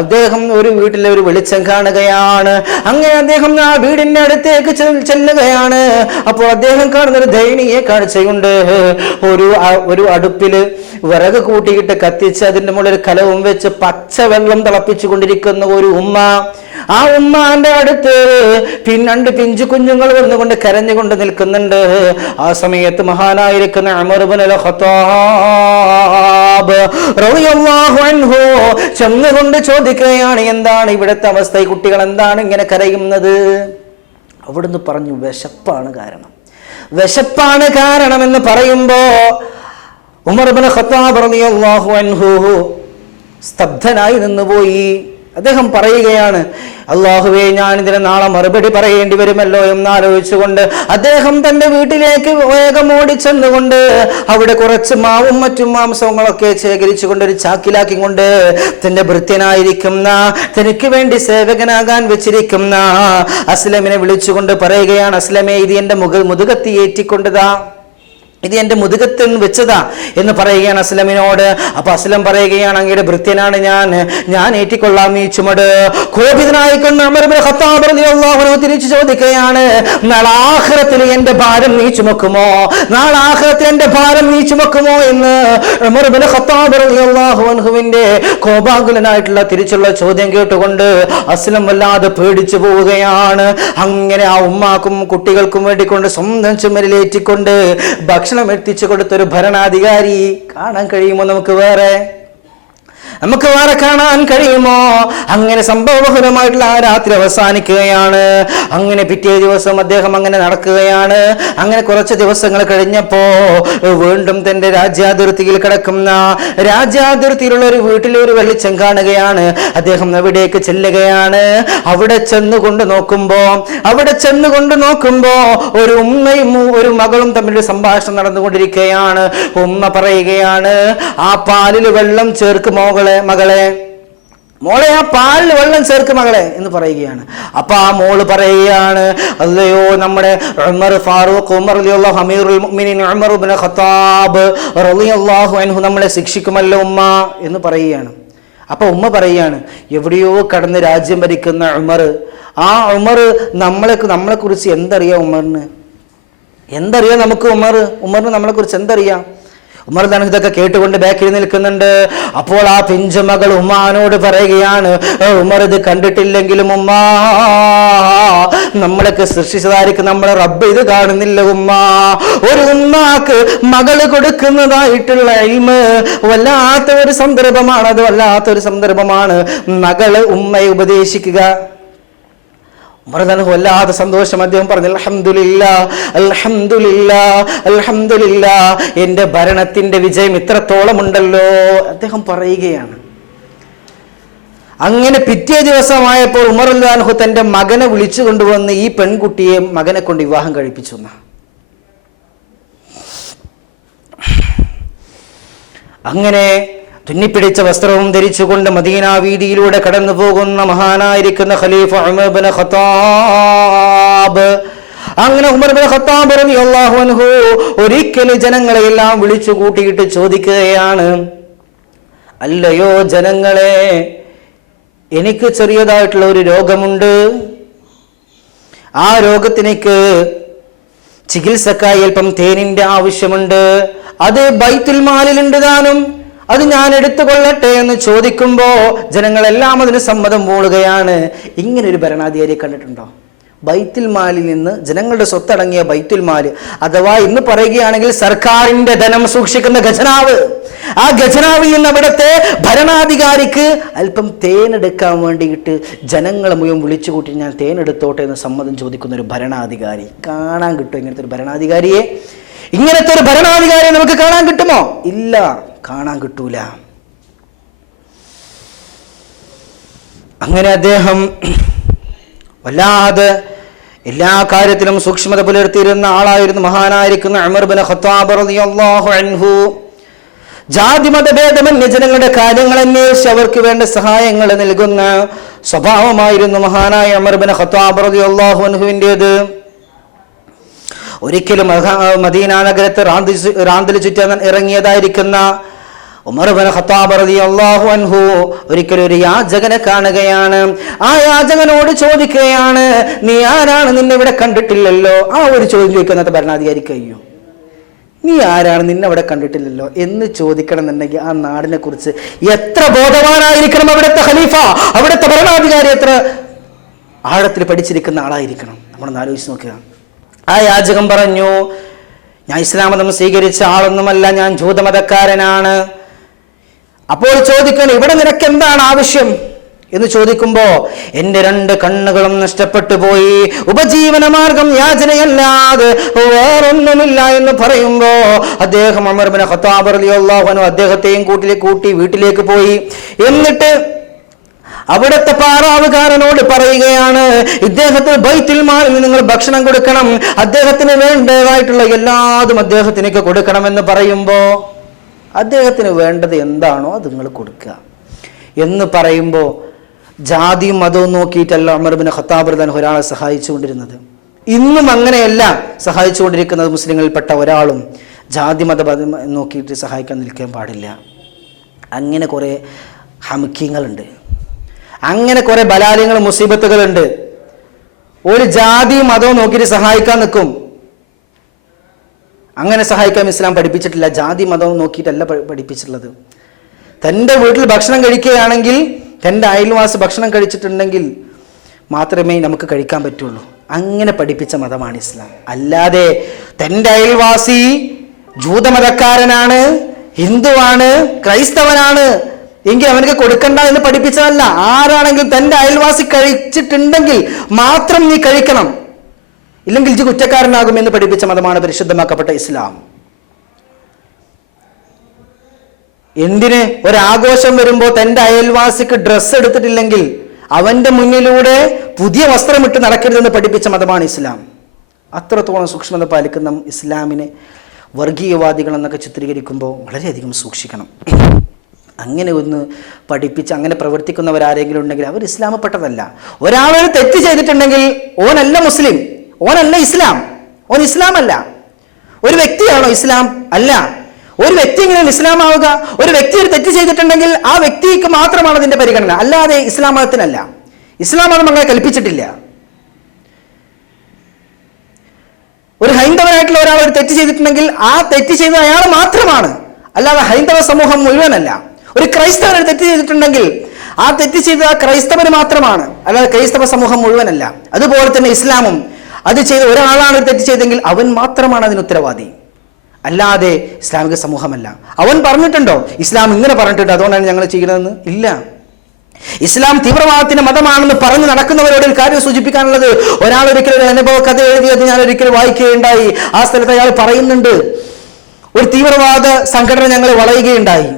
അദ്ദേഹം ഒരു വീട്ടിലെ ഒരു വെളിച്ചം കാണുകയാണ്. അങ്ങനെ അദ്ദേഹം ആ വീടിന്റെ അടുത്തേക്ക് ചെല്ലുകയാണ്. അപ്പോൾ അദ്ദേഹം കാണുന്ന ഒരു ദയനീയ കാഴ്ചയുണ്ട്. ഒരു അടുപ്പില് വിറക് കൂട്ടിയിട്ട് കത്തിച്ച് അതിന്റെ മുകളിൽ കലവും വെച്ച് പച്ചവെള്ളം തിളപ്പിച്ചു കൊണ്ടിരിക്കുന്ന ഒരു ഉമ്മ. ആ ഉമ്മാന്റെ അടുത്ത് രണ്ട് പിഞ്ചു കുഞ്ഞുങ്ങൾ വന്നുകൊണ്ട് കരഞ്ഞുകൊണ്ട് നിൽക്കുന്നുണ്ട്. ആ സമയത്ത് മഹാനായിരിക്കുന്ന ഉമർ ഇബ്നുൽ ഖത്താബ് റളിയല്ലാഹു അൻഹു ചെന്നുകൊണ്ട് ചോദിക്കുകയാണ്, എന്താണ് ഇവിടുത്തെ അവസ്ഥ? ഈ കുട്ടികൾ എന്താണ് ഇങ്ങനെ കരയുന്നത്? അവിടുന്ന് പറഞ്ഞു, വിശപ്പാണ് കാരണം. വിശപ്പാണ് കാരണം എന്ന് പറയുമ്പോ ഉമർ ഇബ്നു ഖത്താബ് റളിയല്ലാഹു അൻഹു സ്തബ്ധനായി നിന്നുപോയി. അദ്ദേഹം പറയുകയാണ്, അല്ലാഹുവേ, ഞാൻ ഇതിന് നാളെ മറുപടി പറയേണ്ടി വരുമല്ലോ എന്നാലോചിച്ചുകൊണ്ട് അദ്ദേഹം തന്റെ വീട്ടിലേക്ക് വേഗം ഓടിച്ചെന്നുകൊണ്ട് അവിടെ കുറച്ച് മാവും മറ്റും മാംസങ്ങളൊക്കെ ശേഖരിച്ചുകൊണ്ട് ഒരു ചാക്കിലാക്കി കൊണ്ട് തന്റെ ഭൃത്യനായിരിക്കുന്ന, തനിക്ക് വേണ്ടി സേവകനാകാൻ വെച്ചിരിക്കുന്ന അസ്ലമിനെ വിളിച്ചുകൊണ്ട് പറയുകയാണ്, അസ്ലമേ, ഇത് എന്റെ മുതുകത്തി ഏറ്റിക്കൊണ്ടതാ, ഇത് എന്റെ മുതുകത്തിൽ വെച്ചതാ എന്ന് പറയുകയാണ് അസ്ലമിനോട്. അപ്പൊ അസ്ലം പറയുകയാണ്, അങ്ങയുടെ ഭൃത്യനാണ് ഞാൻ ഏറ്റിക്കൊള്ളാം ഈ ചുമട്. കോപിതനായിക്കൊണ്ട് ഉമർ ഇബ്നു ഖത്താബ് റളിയല്ലാഹു അൻഹു തിരിച്ചു ചോദിക്കുകയാണ്, നാളെ ആഖിറത്തിൽ എന്റെ ഭാരം നീ ചുമക്കുമോ? നാളെ ആഖിറത്തിൽ എന്റെ ഭാരം നീ ചുമക്കുമോ എന്ന് ഉമർ ഇബ്നു ഖത്താബ് റളിയല്ലാഹു അൻഹുവിന്റെ കോപാകുലനായിട്ടുള്ള തിരിച്ചുള്ള ചോദ്യം കേട്ടുകൊണ്ട് അസ്ലം വല്ലാതെ പേടിച്ചു പോവുകയാണ്. അങ്ങനെ ആ ഉമ്മാക്കും കുട്ടികൾക്കും വേണ്ടിക്കൊണ്ട് സ്വന്തം ചുമരിലേറ്റിക്കൊണ്ട് ഭക്ഷണം എത്തിച്ചു കൊടുത്തൊരു ഭരണാധികാരി കാണാൻ കഴിയുമോ? നമുക്ക് വേറെ കാണാൻ കഴിയുമോ? അങ്ങനെ സംഭവബഹുലമായിട്ടുള്ള ആ രാത്രി അവസാനിക്കുകയാണ്. അങ്ങനെ പിറ്റേ ദിവസം അദ്ദേഹം അങ്ങനെ നടക്കുകയാണ്. അങ്ങനെ കുറച്ച് ദിവസങ്ങൾ കഴിഞ്ഞപ്പോ വീണ്ടും തന്റെ രാജ്യാതിർത്തിയിൽ കിടക്കുന്ന രാജ്യാതിർത്തിയിലുള്ള ഒരു വീട്ടിലെ ഒരു വെളിച്ചം കാണുകയാണ്. അദ്ദേഹം അവിടേക്ക് ചെല്ലുകയാണ്. അവിടെ ചെന്നുകൊണ്ട് നോക്കുമ്പോ ഒരു ഉമ്മയും ഒരു മകളും തമ്മിലൊരു സംഭാഷണം നടന്നുകൊണ്ടിരിക്കുകയാണ്. ഉമ്മ പറയുകയാണ്, ആ പാലിൽ വെള്ളം ചേർക്ക് മകളെ, ആ പാലിൽ വെള്ളം ചേർക്ക് മകളെ എന്ന് പറയുകയാണ്. അപ്പൊ ആ മോള് പറയുകയാണ്, അല്ലയോ, നമ്മുടെ ഉമർ ഫാറൂഖ്, ഉമർ റളിയല്ലാഹു അമീറുൽ മുഅ്മിനീൻ ഉമർ ഇബ്നു ഖത്താബ് റളിയല്ലാഹു അൻഹു നമ്മളെ ശിക്ഷിക്കുമല്ലോ ഉമ്മ എന്ന് പറയുകയാണ്. അപ്പൊ ഉമ്മ പറയുകയാണ്, എവിടെയോ കടന്ന് രാജ്യം ഭരിക്കുന്ന ഉമർ, ആ ഉമർ നമ്മളെ കുറിച്ച് എന്തറിയാം? എന്തറിയാം നമുക്ക്? ഉമറിന് നമ്മളെ കുറിച്ച് എന്തറിയാം? ഉമർ തന്നെ ഇതൊക്കെ കേട്ടുകൊണ്ട് ബാക്കിൽ നിൽക്കുന്നുണ്ട്. അപ്പോൾ ആ പിഞ്ചുമകൾ ഉമ്മാനോട് പറയുകയാണ്, ഉമർ ഇത് കണ്ടിട്ടില്ലെങ്കിലും ഉമ്മ, നമ്മളൊക്കെ സൃഷ്ടിച്ചതായിരിക്കും നമ്മളെ റബ്ബ് ഇത് കാണുന്നില്ല ഉമ്മ. ഒരു ഉമ്മാക്ക് മകള് കൊടുക്കുന്നതായിട്ടുള്ള ഇൽമ് വല്ലാത്തൊരു സന്ദർഭമാണ്. മകള് ഉമ്മയെ ഉപദേശിക്കുക. വല്ലാതെ സന്തോഷം. അദ്ദേഹം പറഞ്ഞു, അൽഹംദുലില്ലാ, എന്റെ ഭരണത്തിന്റെ വിജയം ഇത്രത്തോളം ഉണ്ടല്ലോ അദ്ദേഹം പറയുകയാണ്. അങ്ങനെ പിറ്റേ ദിവസമായപ്പോൾ ഉമർ റളിയല്ലാഹു അൻഹു തന്റെ മകനെ വിളിച്ചു കൊണ്ടുവന്ന് ഈ പെൺകുട്ടിയെ മകനെ കൊണ്ട് വിവാഹം കഴിപ്പിച്ചു. അങ്ങനെ തുന്നിപ്പിടിച്ച വസ്ത്രവും ധരിച്ചുകൊണ്ട് മദീന വീതിയിലൂടെ കടന്നു പോകുന്ന മഹാനായിരിക്കുന്ന ഖലീഫ ഉമർ ഇബ്നു ഖത്താബ്, അങ്ങനെ ഉമർ ഇബ്നു ഖത്താബ് റളിയല്ലാഹു അൻഹു ഒരിക്കൽ ജനങ്ങളെയെല്ലാം വിളിച്ചു കൂട്ടിയിട്ട് ചോദിക്കുകയാണ്, അല്ലയോ ജനങ്ങളെ, എനിക്ക് ചെറിയതായിട്ടുള്ള ഒരു രോഗമുണ്ട്. ആ രോഗത്തിനേക്ക് ചികിത്സക്കായി അല്പം തേനിന്റെ ആവശ്യമുണ്ട്. അത് ബൈത്തുൽ മാലിലുണ്ട് താനും, അത് ഞാൻ എടുത്തുകൊള്ളട്ടെ എന്ന് ചോദിക്കുമ്പോ ജനങ്ങളെല്ലാം അതിന് സമ്മതം മൂളുകയാണ്. ഇങ്ങനെ ഒരു ഭരണാധികാരിയെ കണ്ടിട്ടുണ്ടോ? ബൈത്തുൽ മാലിൽ നിന്ന് ജനങ്ങളുടെ സ്വത്തടങ്ങിയ ബൈത്തുൽ മാല്, അഥവാ ഇന്ന് പറയുകയാണെങ്കിൽ സർക്കാരിന്റെ ധനം സൂക്ഷിക്കുന്ന ഖജനാവ്, ആ ഖജനാവിൽ നിന്ന് അവിടുത്തെ ഭരണാധികാരിക്ക് അല്പം തേനെടുക്കാൻ വേണ്ടിയിട്ട് ജനങ്ങളെ മുഴുവൻ വിളിച്ചു കൂട്ടി ഞാൻ തേനെടുത്തോട്ടെ എന്ന് സമ്മതം ചോദിക്കുന്ന ഒരു ഭരണാധികാരി കാണാൻ കിട്ടുമോ? ഇങ്ങനത്തെ ഒരു ഭരണാധികാരിയെ നമുക്ക് കാണാൻ കിട്ടുമോ? ഇല്ല, കാണാൻ കിട്ടൂല. അങ്ങനെ അദ്ദേഹം വല്ലാതെ എല്ലാ കാര്യത്തിലും സൂക്ഷ്മത പുലർത്തിയിരുന്ന ആളായിരുന്നു മഹാനായിരിക്കുന്ന ഉമർ ഇബ്നു ഖത്താബ് റളിയല്ലാഹു അൻഹു. ജാതി മതഭേദമന്യേ ജനങ്ങളുടെ കാര്യങ്ങൾ അന്വേഷിച്ച് അവർക്ക് വേണ്ട സഹായങ്ങൾ നൽകുന്ന സ്വഭാവമായിരുന്നു മഹാനായ ഉമർ ഇബ്നു ഖത്താബ് റളിയല്ലാഹു അൻഹുവിൻ്റേത്. ഒരിക്കലും മദീന നഗരത്തെ റാന്തൽ ചുറ്റാൻ ഇറങ്ങിയതായിരിക്കുന്ന ഉമർ ഇബ്നു ഖത്താബ് റളിയല്ലാഹു അൻഹു ഒരിക്കലും ഒരു യാചകനെ കാണുകയാണ്. ആ യാചകനോട് ചോദിക്കുകയാണ്, നീ ആരാണ്? നിന്നെ ഇവിടെ കണ്ടിട്ടില്ലല്ലോ. ആ ഒരു ചോദ്യം ചോദിക്കുന്നത് ഭരണാധികാരിക്ക് അയ്യോ, നീ ആരാണ്? നിന്നെ അവിടെ കണ്ടിട്ടില്ലല്ലോ എന്ന് ചോദിക്കണം എന്നുണ്ടെങ്കിൽ ആ നാടിനെ കുറിച്ച് എത്ര ബോധവാനായിരിക്കണം അവിടുത്തെ ഖലീഫ, അവിടുത്തെ ഭരണാധികാരി എത്ര ആഴത്തിൽ പഠിച്ചിരിക്കുന്ന ആളായിരിക്കണം. നമ്മളൊന്ന് ആലോചിച്ച് നോക്കുക. ആ യാചകൻ പറഞ്ഞു, ഞാൻ ഇസ്ലാം മതം സ്വീകരിച്ച ആളൊന്നുമല്ല, ഞാൻ ജൂതമതക്കാരനാണ്. അപ്പോൾ ചോദിക്കണം, ഇവിടെ നിനക്ക് എന്താണ് ആവശ്യം? എന്ന് ചോദിക്കുമ്പോ എൻ്റെ 2 കണ്ണുകളും നഷ്ടപ്പെട്ടു പോയി, ഉപജീവന മാർഗം യാചനയല്ലാതെ വേറൊന്നുമില്ല എന്ന് പറയുമ്പോ അദ്ദേഹം ഉമർ ഇബ്നു ഖത്താബ് റളിയല്ലാഹു അൻഹു അദ്ദേഹത്തെയും കൂട്ടി വീട്ടിലേക്ക് പോയി. എന്നിട്ട് അവിടുത്തെ പാറാവുകാരനോട് പറയുകയാണ്, ഇദ്ദേഹത്തിന് ബൈത്തുൽ മാലിൽ നിങ്ങൾ ഭക്ഷണം കൊടുക്കണം, അദ്ദേഹത്തിന് വേണ്ടതായിട്ടുള്ള എല്ലാതും അദ്ദേഹത്തിനൊക്കെ കൊടുക്കണമെന്ന് പറയുമ്പോ അദ്ദേഹത്തിന് വേണ്ടത് എന്താണോ അത് നിങ്ങൾ കൊടുക്കുക എന്ന് പറയുമ്പോൾ ജാതിയും മതവും നോക്കിയിട്ടല്ല ഉമർ ഇബ്നു ഖത്താബ് റളിയല്ലാഹു അൻഹു ഒരാളെ സഹായിച്ചുകൊണ്ടിരുന്നത്. ഇന്നും അങ്ങനെയല്ല സഹായിച്ചുകൊണ്ടിരിക്കുന്നത്. മുസ്ലിങ്ങളിൽപ്പെട്ട ഒരാളും ജാതി മത നോക്കിയിട്ട് സഹായിക്കാൻ നിൽക്കാൻ പാടില്ല. അങ്ങനെ കുറെ ഹംക്കിങ്ങളുണ്ട്, അങ്ങനെ കുറെ ബലാലയങ്ങൾ മുസീബത്തുകളുണ്ട്. ഒരു ജാതിയും മതവും നോക്കിയിട്ട് സഹായിക്കാൻ നിൽക്കും. അങ്ങനെ സഹായിക്കാൻ ഇസ്ലാം പഠിപ്പിച്ചിട്ടില്ല. ജാതി മതവും നോക്കിയിട്ടല്ല പഠിപ്പിച്ചിട്ടുള്ളത്. തൻ്റെ വീട്ടിൽ ഭക്ഷണം കഴിക്കുകയാണെങ്കിൽ തൻ്റെ അയൽവാസി ഭക്ഷണം കഴിച്ചിട്ടുണ്ടെങ്കിൽ മാത്രമേ നമുക്ക് കഴിക്കാൻ പറ്റുള്ളൂ. അങ്ങനെ പഠിപ്പിച്ച മതമാണ് ഇസ്ലാം. അല്ലാതെ തൻ്റെ അയൽവാസി ജൂതമതക്കാരനാണ്, ഹിന്ദുവാണ്, ക്രൈസ്തവനാണ് എങ്കിൽ അവനക്ക് കൊടുക്കണ്ട എന്ന് പഠിപ്പിച്ചതല്ല. ആരാണെങ്കിലും തൻ്റെ അയൽവാസി കഴിച്ചിട്ടുണ്ടെങ്കിൽ മാത്രം നീ കഴിക്കണം, ഇല്ലെങ്കിൽ ഇത് കുറ്റക്കാരനാകും എന്ന് പഠിപ്പിച്ച മതമാണ് പരിശുദ്ധമാക്കപ്പെട്ട ഇസ്ലാം. എന്തിന് ഒരാഘോഷം വരുമ്പോൾ തൻ്റെ അയൽവാസിക്ക് ഡ്രസ്സ് എടുത്തിട്ടില്ലെങ്കിൽ അവന്റെ മുന്നിലൂടെ പുതിയ വസ്ത്രമിട്ട് നടക്കരുതെന്ന് പഠിപ്പിച്ച മതമാണ് ഇസ്ലാം. അത്രത്തോളം സൂക്ഷ്മത പാലിക്കുന്ന ഇസ്ലാമിനെ വർഗീയവാദികൾ എന്നൊക്കെ ചിത്രീകരിക്കുമ്പോൾ വളരെയധികം സൂക്ഷിക്കണം. അങ്ങനെ ഒന്ന് പഠിപ്പിച്ച് അങ്ങനെ പ്രവർത്തിക്കുന്നവരാരെങ്കിലും ഉണ്ടെങ്കിൽ അവർ ഇസ്ലാമപ്പെട്ടതല്ല. ഒരാളൊരു തെറ്റ് ചെയ്തിട്ടുണ്ടെങ്കിൽ ഓനല്ല മുസ്ലിം, ഓനല്ല ഇസ്ലാം, ഓൻ ഇസ്ലാം അല്ല. ഒരു വ്യക്തിയാണോ ഇസ്ലാം? അല്ല. ഒരു വ്യക്തി എങ്ങനെയാണ് ഇസ്ലാം ആവുക? ഒരു വ്യക്തി ഒരു തെറ്റ് ചെയ്തിട്ടുണ്ടെങ്കിൽ ആ വ്യക്തിക്ക് മാത്രമാണ് അതിന്റെ പരിഗണന, അല്ലാതെ ഇസ്ലാം മതത്തിനല്ല. ഇസ്ലാം മതം അങ്ങനെ കൽപ്പിച്ചിട്ടില്ല. ഒരു ഹൈന്ദവനായിട്ടുള്ള ഒരാൾ ഒരു തെറ്റ് ചെയ്തിട്ടുണ്ടെങ്കിൽ ആ തെറ്റ് ചെയ്തത് അയാൾ മാത്രമാണ്, അല്ലാതെ ഹൈന്ദവ സമൂഹം മുഴുവനല്ല. ഒരു ക്രൈസ്തവൻ ഒരു തെറ്റ് ചെയ്തിട്ടുണ്ടെങ്കിൽ ആ തെറ്റ് ചെയ്തത് ആ ക്രൈസ്തവന് മാത്രമാണ്, അല്ലാതെ ക്രൈസ്തവ സമൂഹം മുഴുവനല്ല. അതുപോലെ തന്നെ ഇസ്ലാമും അത് ചെയ്ത ഒരാളാണ് തെറ്റ് ചെയ്തെങ്കിൽ അവൻ മാത്രമാണ് അതിന് ഉത്തരവാദി, അല്ലാതെ ഇസ്ലാമിക സമൂഹമല്ല. അവൻ പറഞ്ഞിട്ടുണ്ടോ ഇസ്ലാം ഇങ്ങനെ പറഞ്ഞിട്ടുണ്ട് അതുകൊണ്ടാണ് ഞങ്ങൾ ചെയ്യുന്നതെന്ന്? ഇല്ല. ഇസ്ലാം തീവ്രവാദത്തിന്റെ മതമാണെന്ന് പറഞ്ഞു നടക്കുന്നവരോട് ഒരു കാര്യം സൂചിപ്പിക്കാനുള്ളത്, ഒരാൾ ഒരിക്കലും ഒരു അനുഭവ കഥ എഴുതിയത് ഞാൻ ഒരിക്കലും വായിക്കുകയുണ്ടായി. ആ സ്ഥലത്ത് അയാൾ പറയുന്നുണ്ട്, ഒരു തീവ്രവാദ സംഘടന ഞങ്ങളെ വളയുകയുണ്ടായി.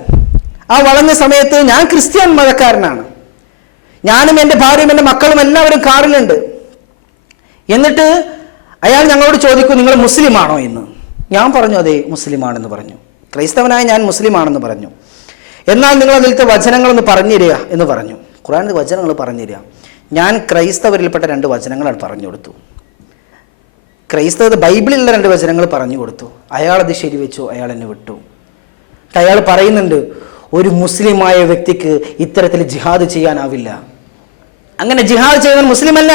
ആ വളഞ്ഞ സമയത്ത് ഞാൻ ക്രിസ്ത്യൻ മതക്കാരനാണ്, ഞാനും എൻ്റെ ഭാര്യയും എൻ്റെ മക്കളും എല്ലാവരും കാറിലുണ്ട്. എന്നിട്ട് അയാൾ ഞങ്ങളോട് ചോദിക്കും, നിങ്ങൾ മുസ്ലിം ആണോ എന്ന്. ഞാൻ പറഞ്ഞു അതെ മുസ്ലിമാണെന്ന് പറഞ്ഞു. ക്രൈസ്തവനായ ഞാൻ മുസ്ലിമാണെന്ന് പറഞ്ഞു. എന്നാൽ നിങ്ങൾ അതിലത്തെ വചനങ്ങളൊന്ന് പറഞ്ഞു തരിക എന്ന് പറഞ്ഞു. ഖുർആനിലെ വചനങ്ങൾ പറഞ്ഞു തരിക. ഞാൻ ക്രൈസ്തവരിൽപ്പെട്ട 2 വചനങ്ങളാണ് പറഞ്ഞു കൊടുത്തു. ക്രൈസ്തവ ബൈബിളിലുള്ള 2 വചനങ്ങൾ പറഞ്ഞു കൊടുത്തു. അയാളത് ശരിവെച്ചു, അയാൾ എന്നെ വിട്ടു. അയാൾ പറയുന്നുണ്ട്, ഒരു മുസ്ലിമായ വ്യക്തിക്ക് ഇത്തരത്തിൽ ജിഹാദ് ചെയ്യാനാവില്ല. അങ്ങനെ ജിഹാദ് ചെയ്യുന്ന മുസ്ലിമല്ല.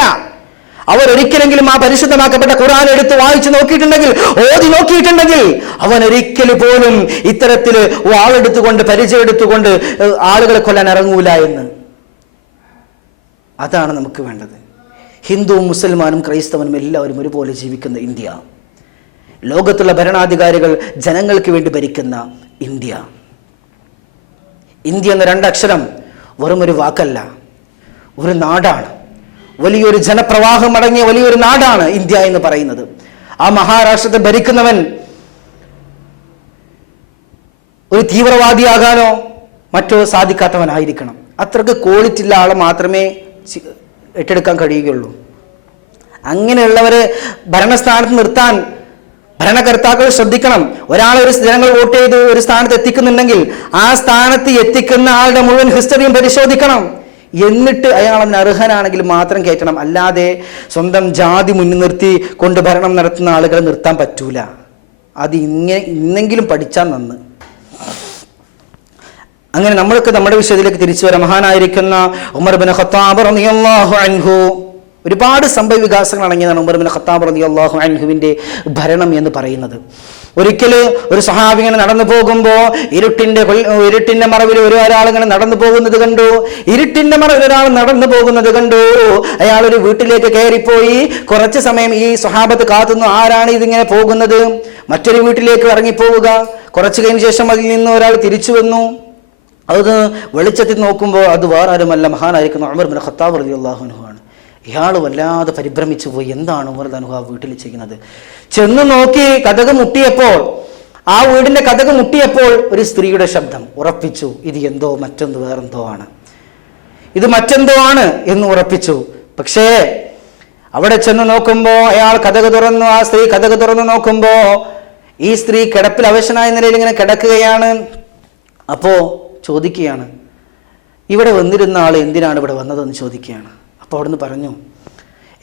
അവർ ഒരിക്കലെങ്കിലും ആ പരിശുദ്ധമാക്കപ്പെട്ട ഖുർആൻ എടുത്ത് വായിച്ചു നോക്കിയിട്ടുണ്ടെങ്കിൽ, ഓതി നോക്കിയിട്ടുണ്ടെങ്കിൽ, അവൻ ഒരിക്കൽ പോലും ഇത്തരത്തിൽ വാളെടുത്തുകൊണ്ട് പരിചയമെടുത്തുകൊണ്ട് ആളുകളെ കൊല്ലാൻ ഇറങ്ങൂല എന്ന്. അതാണ് നമുക്ക് വേണ്ടത്. ഹിന്ദുവും മുസൽമാനും ക്രൈസ്തവനും എല്ലാവരും ഒരുപോലെ ജീവിക്കുന്ന ഇന്ത്യ, ലോകത്തുള്ള ഭരണാധികാരികൾ ജനങ്ങൾക്ക് വേണ്ടി ഭരിക്കുന്ന ഇന്ത്യ. ഇന്ത്യ എന്ന 2 അക്ഷരം വെറും ഒരു വാക്കല്ല, ഒരു നാടാണ്. വലിയൊരു ജനപ്രവാഹം അടങ്ങിയ വലിയൊരു നാടാണ് ഇന്ത്യ എന്ന് പറയുന്നത്. ആ മഹാരാഷ്ട്രത്തെ ഭരിക്കുന്നവൻ ഒരു തീവ്രവാദിയാകാനോ മറ്റോ സാധിക്കാത്തവനായിരിക്കണം. അത്രക്ക് ക്വാളിറ്റി ഉള്ള ആളെ മാത്രമേ ഏറ്റെടുക്കാൻ കഴിയുകയുള്ളൂ. അങ്ങനെയുള്ളവരെ ഭരണസ്ഥാനത്ത് നിർത്താൻ ഭരണകർത്താക്കൾ ശ്രദ്ധിക്കണം. ഒരാളെ ഒരു ജനങ്ങൾ വോട്ട് ചെയ്ത് ഒരു സ്ഥാനത്ത് എത്തിക്കുന്നുണ്ടെങ്കിൽ ആ സ്ഥാനത്ത് എത്തിക്കുന്ന ആളുടെ മുഴുവൻ ഹിസ്റ്ററിയും പരിശോധിക്കണം. എന്നിട്ട് അയാൾ അതിന് അർഹനാണെങ്കിൽ മാത്രം കയറ്റണം. അല്ലാതെ സ്വന്തം ജാതി മുന്നിൽ നിർത്തി കൊണ്ട് ഭരണം നടത്തുന്ന ആളുകളെ നിർത്താൻ പറ്റൂല. അത് ഇന്നെങ്കിലും പഠിച്ചാൽ നന്ന്. അങ്ങനെ നമ്മൾക്ക് നമ്മുടെ വിഷയത്തിലേക്ക് തിരിച്ചു വരാം. മഹാനായിരിക്കുന്ന ഉമർ ഇബ്നു ഖത്താബ് റളിയല്ലാഹു അൻഹു, ഒരുപാട് സംഭവ വികാസങ്ങൾ അടങ്ങിയതാണ് ഉമർ ഇബ്നു ഖത്താബ് റളിയല്ലാഹു അൻഹുവിന്റെ ഭരണം എന്ന് പറയുന്നത്. ഒരിക്കൽ ഒരു സഹാബി ഇങ്ങനെ നടന്നു പോകുമ്പോൾ ഇരുട്ടിന്റെ മറവിൽ ഒരാൾ ഇങ്ങനെ നടന്നു പോകുന്നത് കണ്ടു. ഇരുട്ടിന്റെ മറവിൽ ഒരാൾ നടന്നു പോകുന്നത് കണ്ടു. അയാൾ ഒരു വീട്ടിലേക്ക് കയറിപ്പോയി. കുറച്ച് സമയം ഈ സ്വഹാബത്ത് കാത്തുന്നു, ആരാണ് ഇതിങ്ങനെ പോകുന്നത്? മറ്റൊരു വീട്ടിലേക്ക് ഇറങ്ങിപ്പോവുക. കുറച്ചു കഴിഞ്ഞ ശേഷം അതിൽ നിന്ന് ഒരാൾ തിരിച്ചു വന്നു. അത് വെളിച്ചത്തിൽ നോക്കുമ്പോൾ അത് വേറെ ആരുമല്ല, മഹാനായിരിക്കുന്ന ഉമർ ബിൻ ഖത്താബ് റളിയല്ലാഹു അൻഹു ആണ്. ഇയാൾ വല്ലാതെ പരിഭ്രമിച്ചു പോയി. എന്താണ് ഉമർ റളിയല്ലാഹു അൻഹു വീട്ടിൽ ചെയ്യുന്നത്? ചെന്ന് നോക്കി, കതക് മുട്ടിയപ്പോൾ, ആ വീടിന്റെ കതക് മുട്ടിയപ്പോൾ ഒരു സ്ത്രീയുടെ ശബ്ദം. ഉറപ്പിച്ചു ഇത് എന്തോ മറ്റെന്തോ വേറെന്തോ ആണ്, ഇത് മറ്റെന്തോ ആണ് എന്ന് ഉറപ്പിച്ചു. പക്ഷേ അവിടെ ചെന്ന് നോക്കുമ്പോ അയാൾ കതക് തുറന്നു. ആ സ്ത്രീ കതക് തുറന്നു നോക്കുമ്പോ ഈ സ്ത്രീ കിടപ്പിൽ അവശനായ നിലയിൽ ഇങ്ങനെ കിടക്കുകയാണ്. അപ്പോ ചോദിക്കുകയാണ്, ഇവിടെ വന്നിരുന്ന ആൾ എന്തിനാണ് ഇവിടെ വന്നതെന്ന് ചോദിക്കുകയാണ്. അപ്പോൾ അവിടുന്ന് പറഞ്ഞു,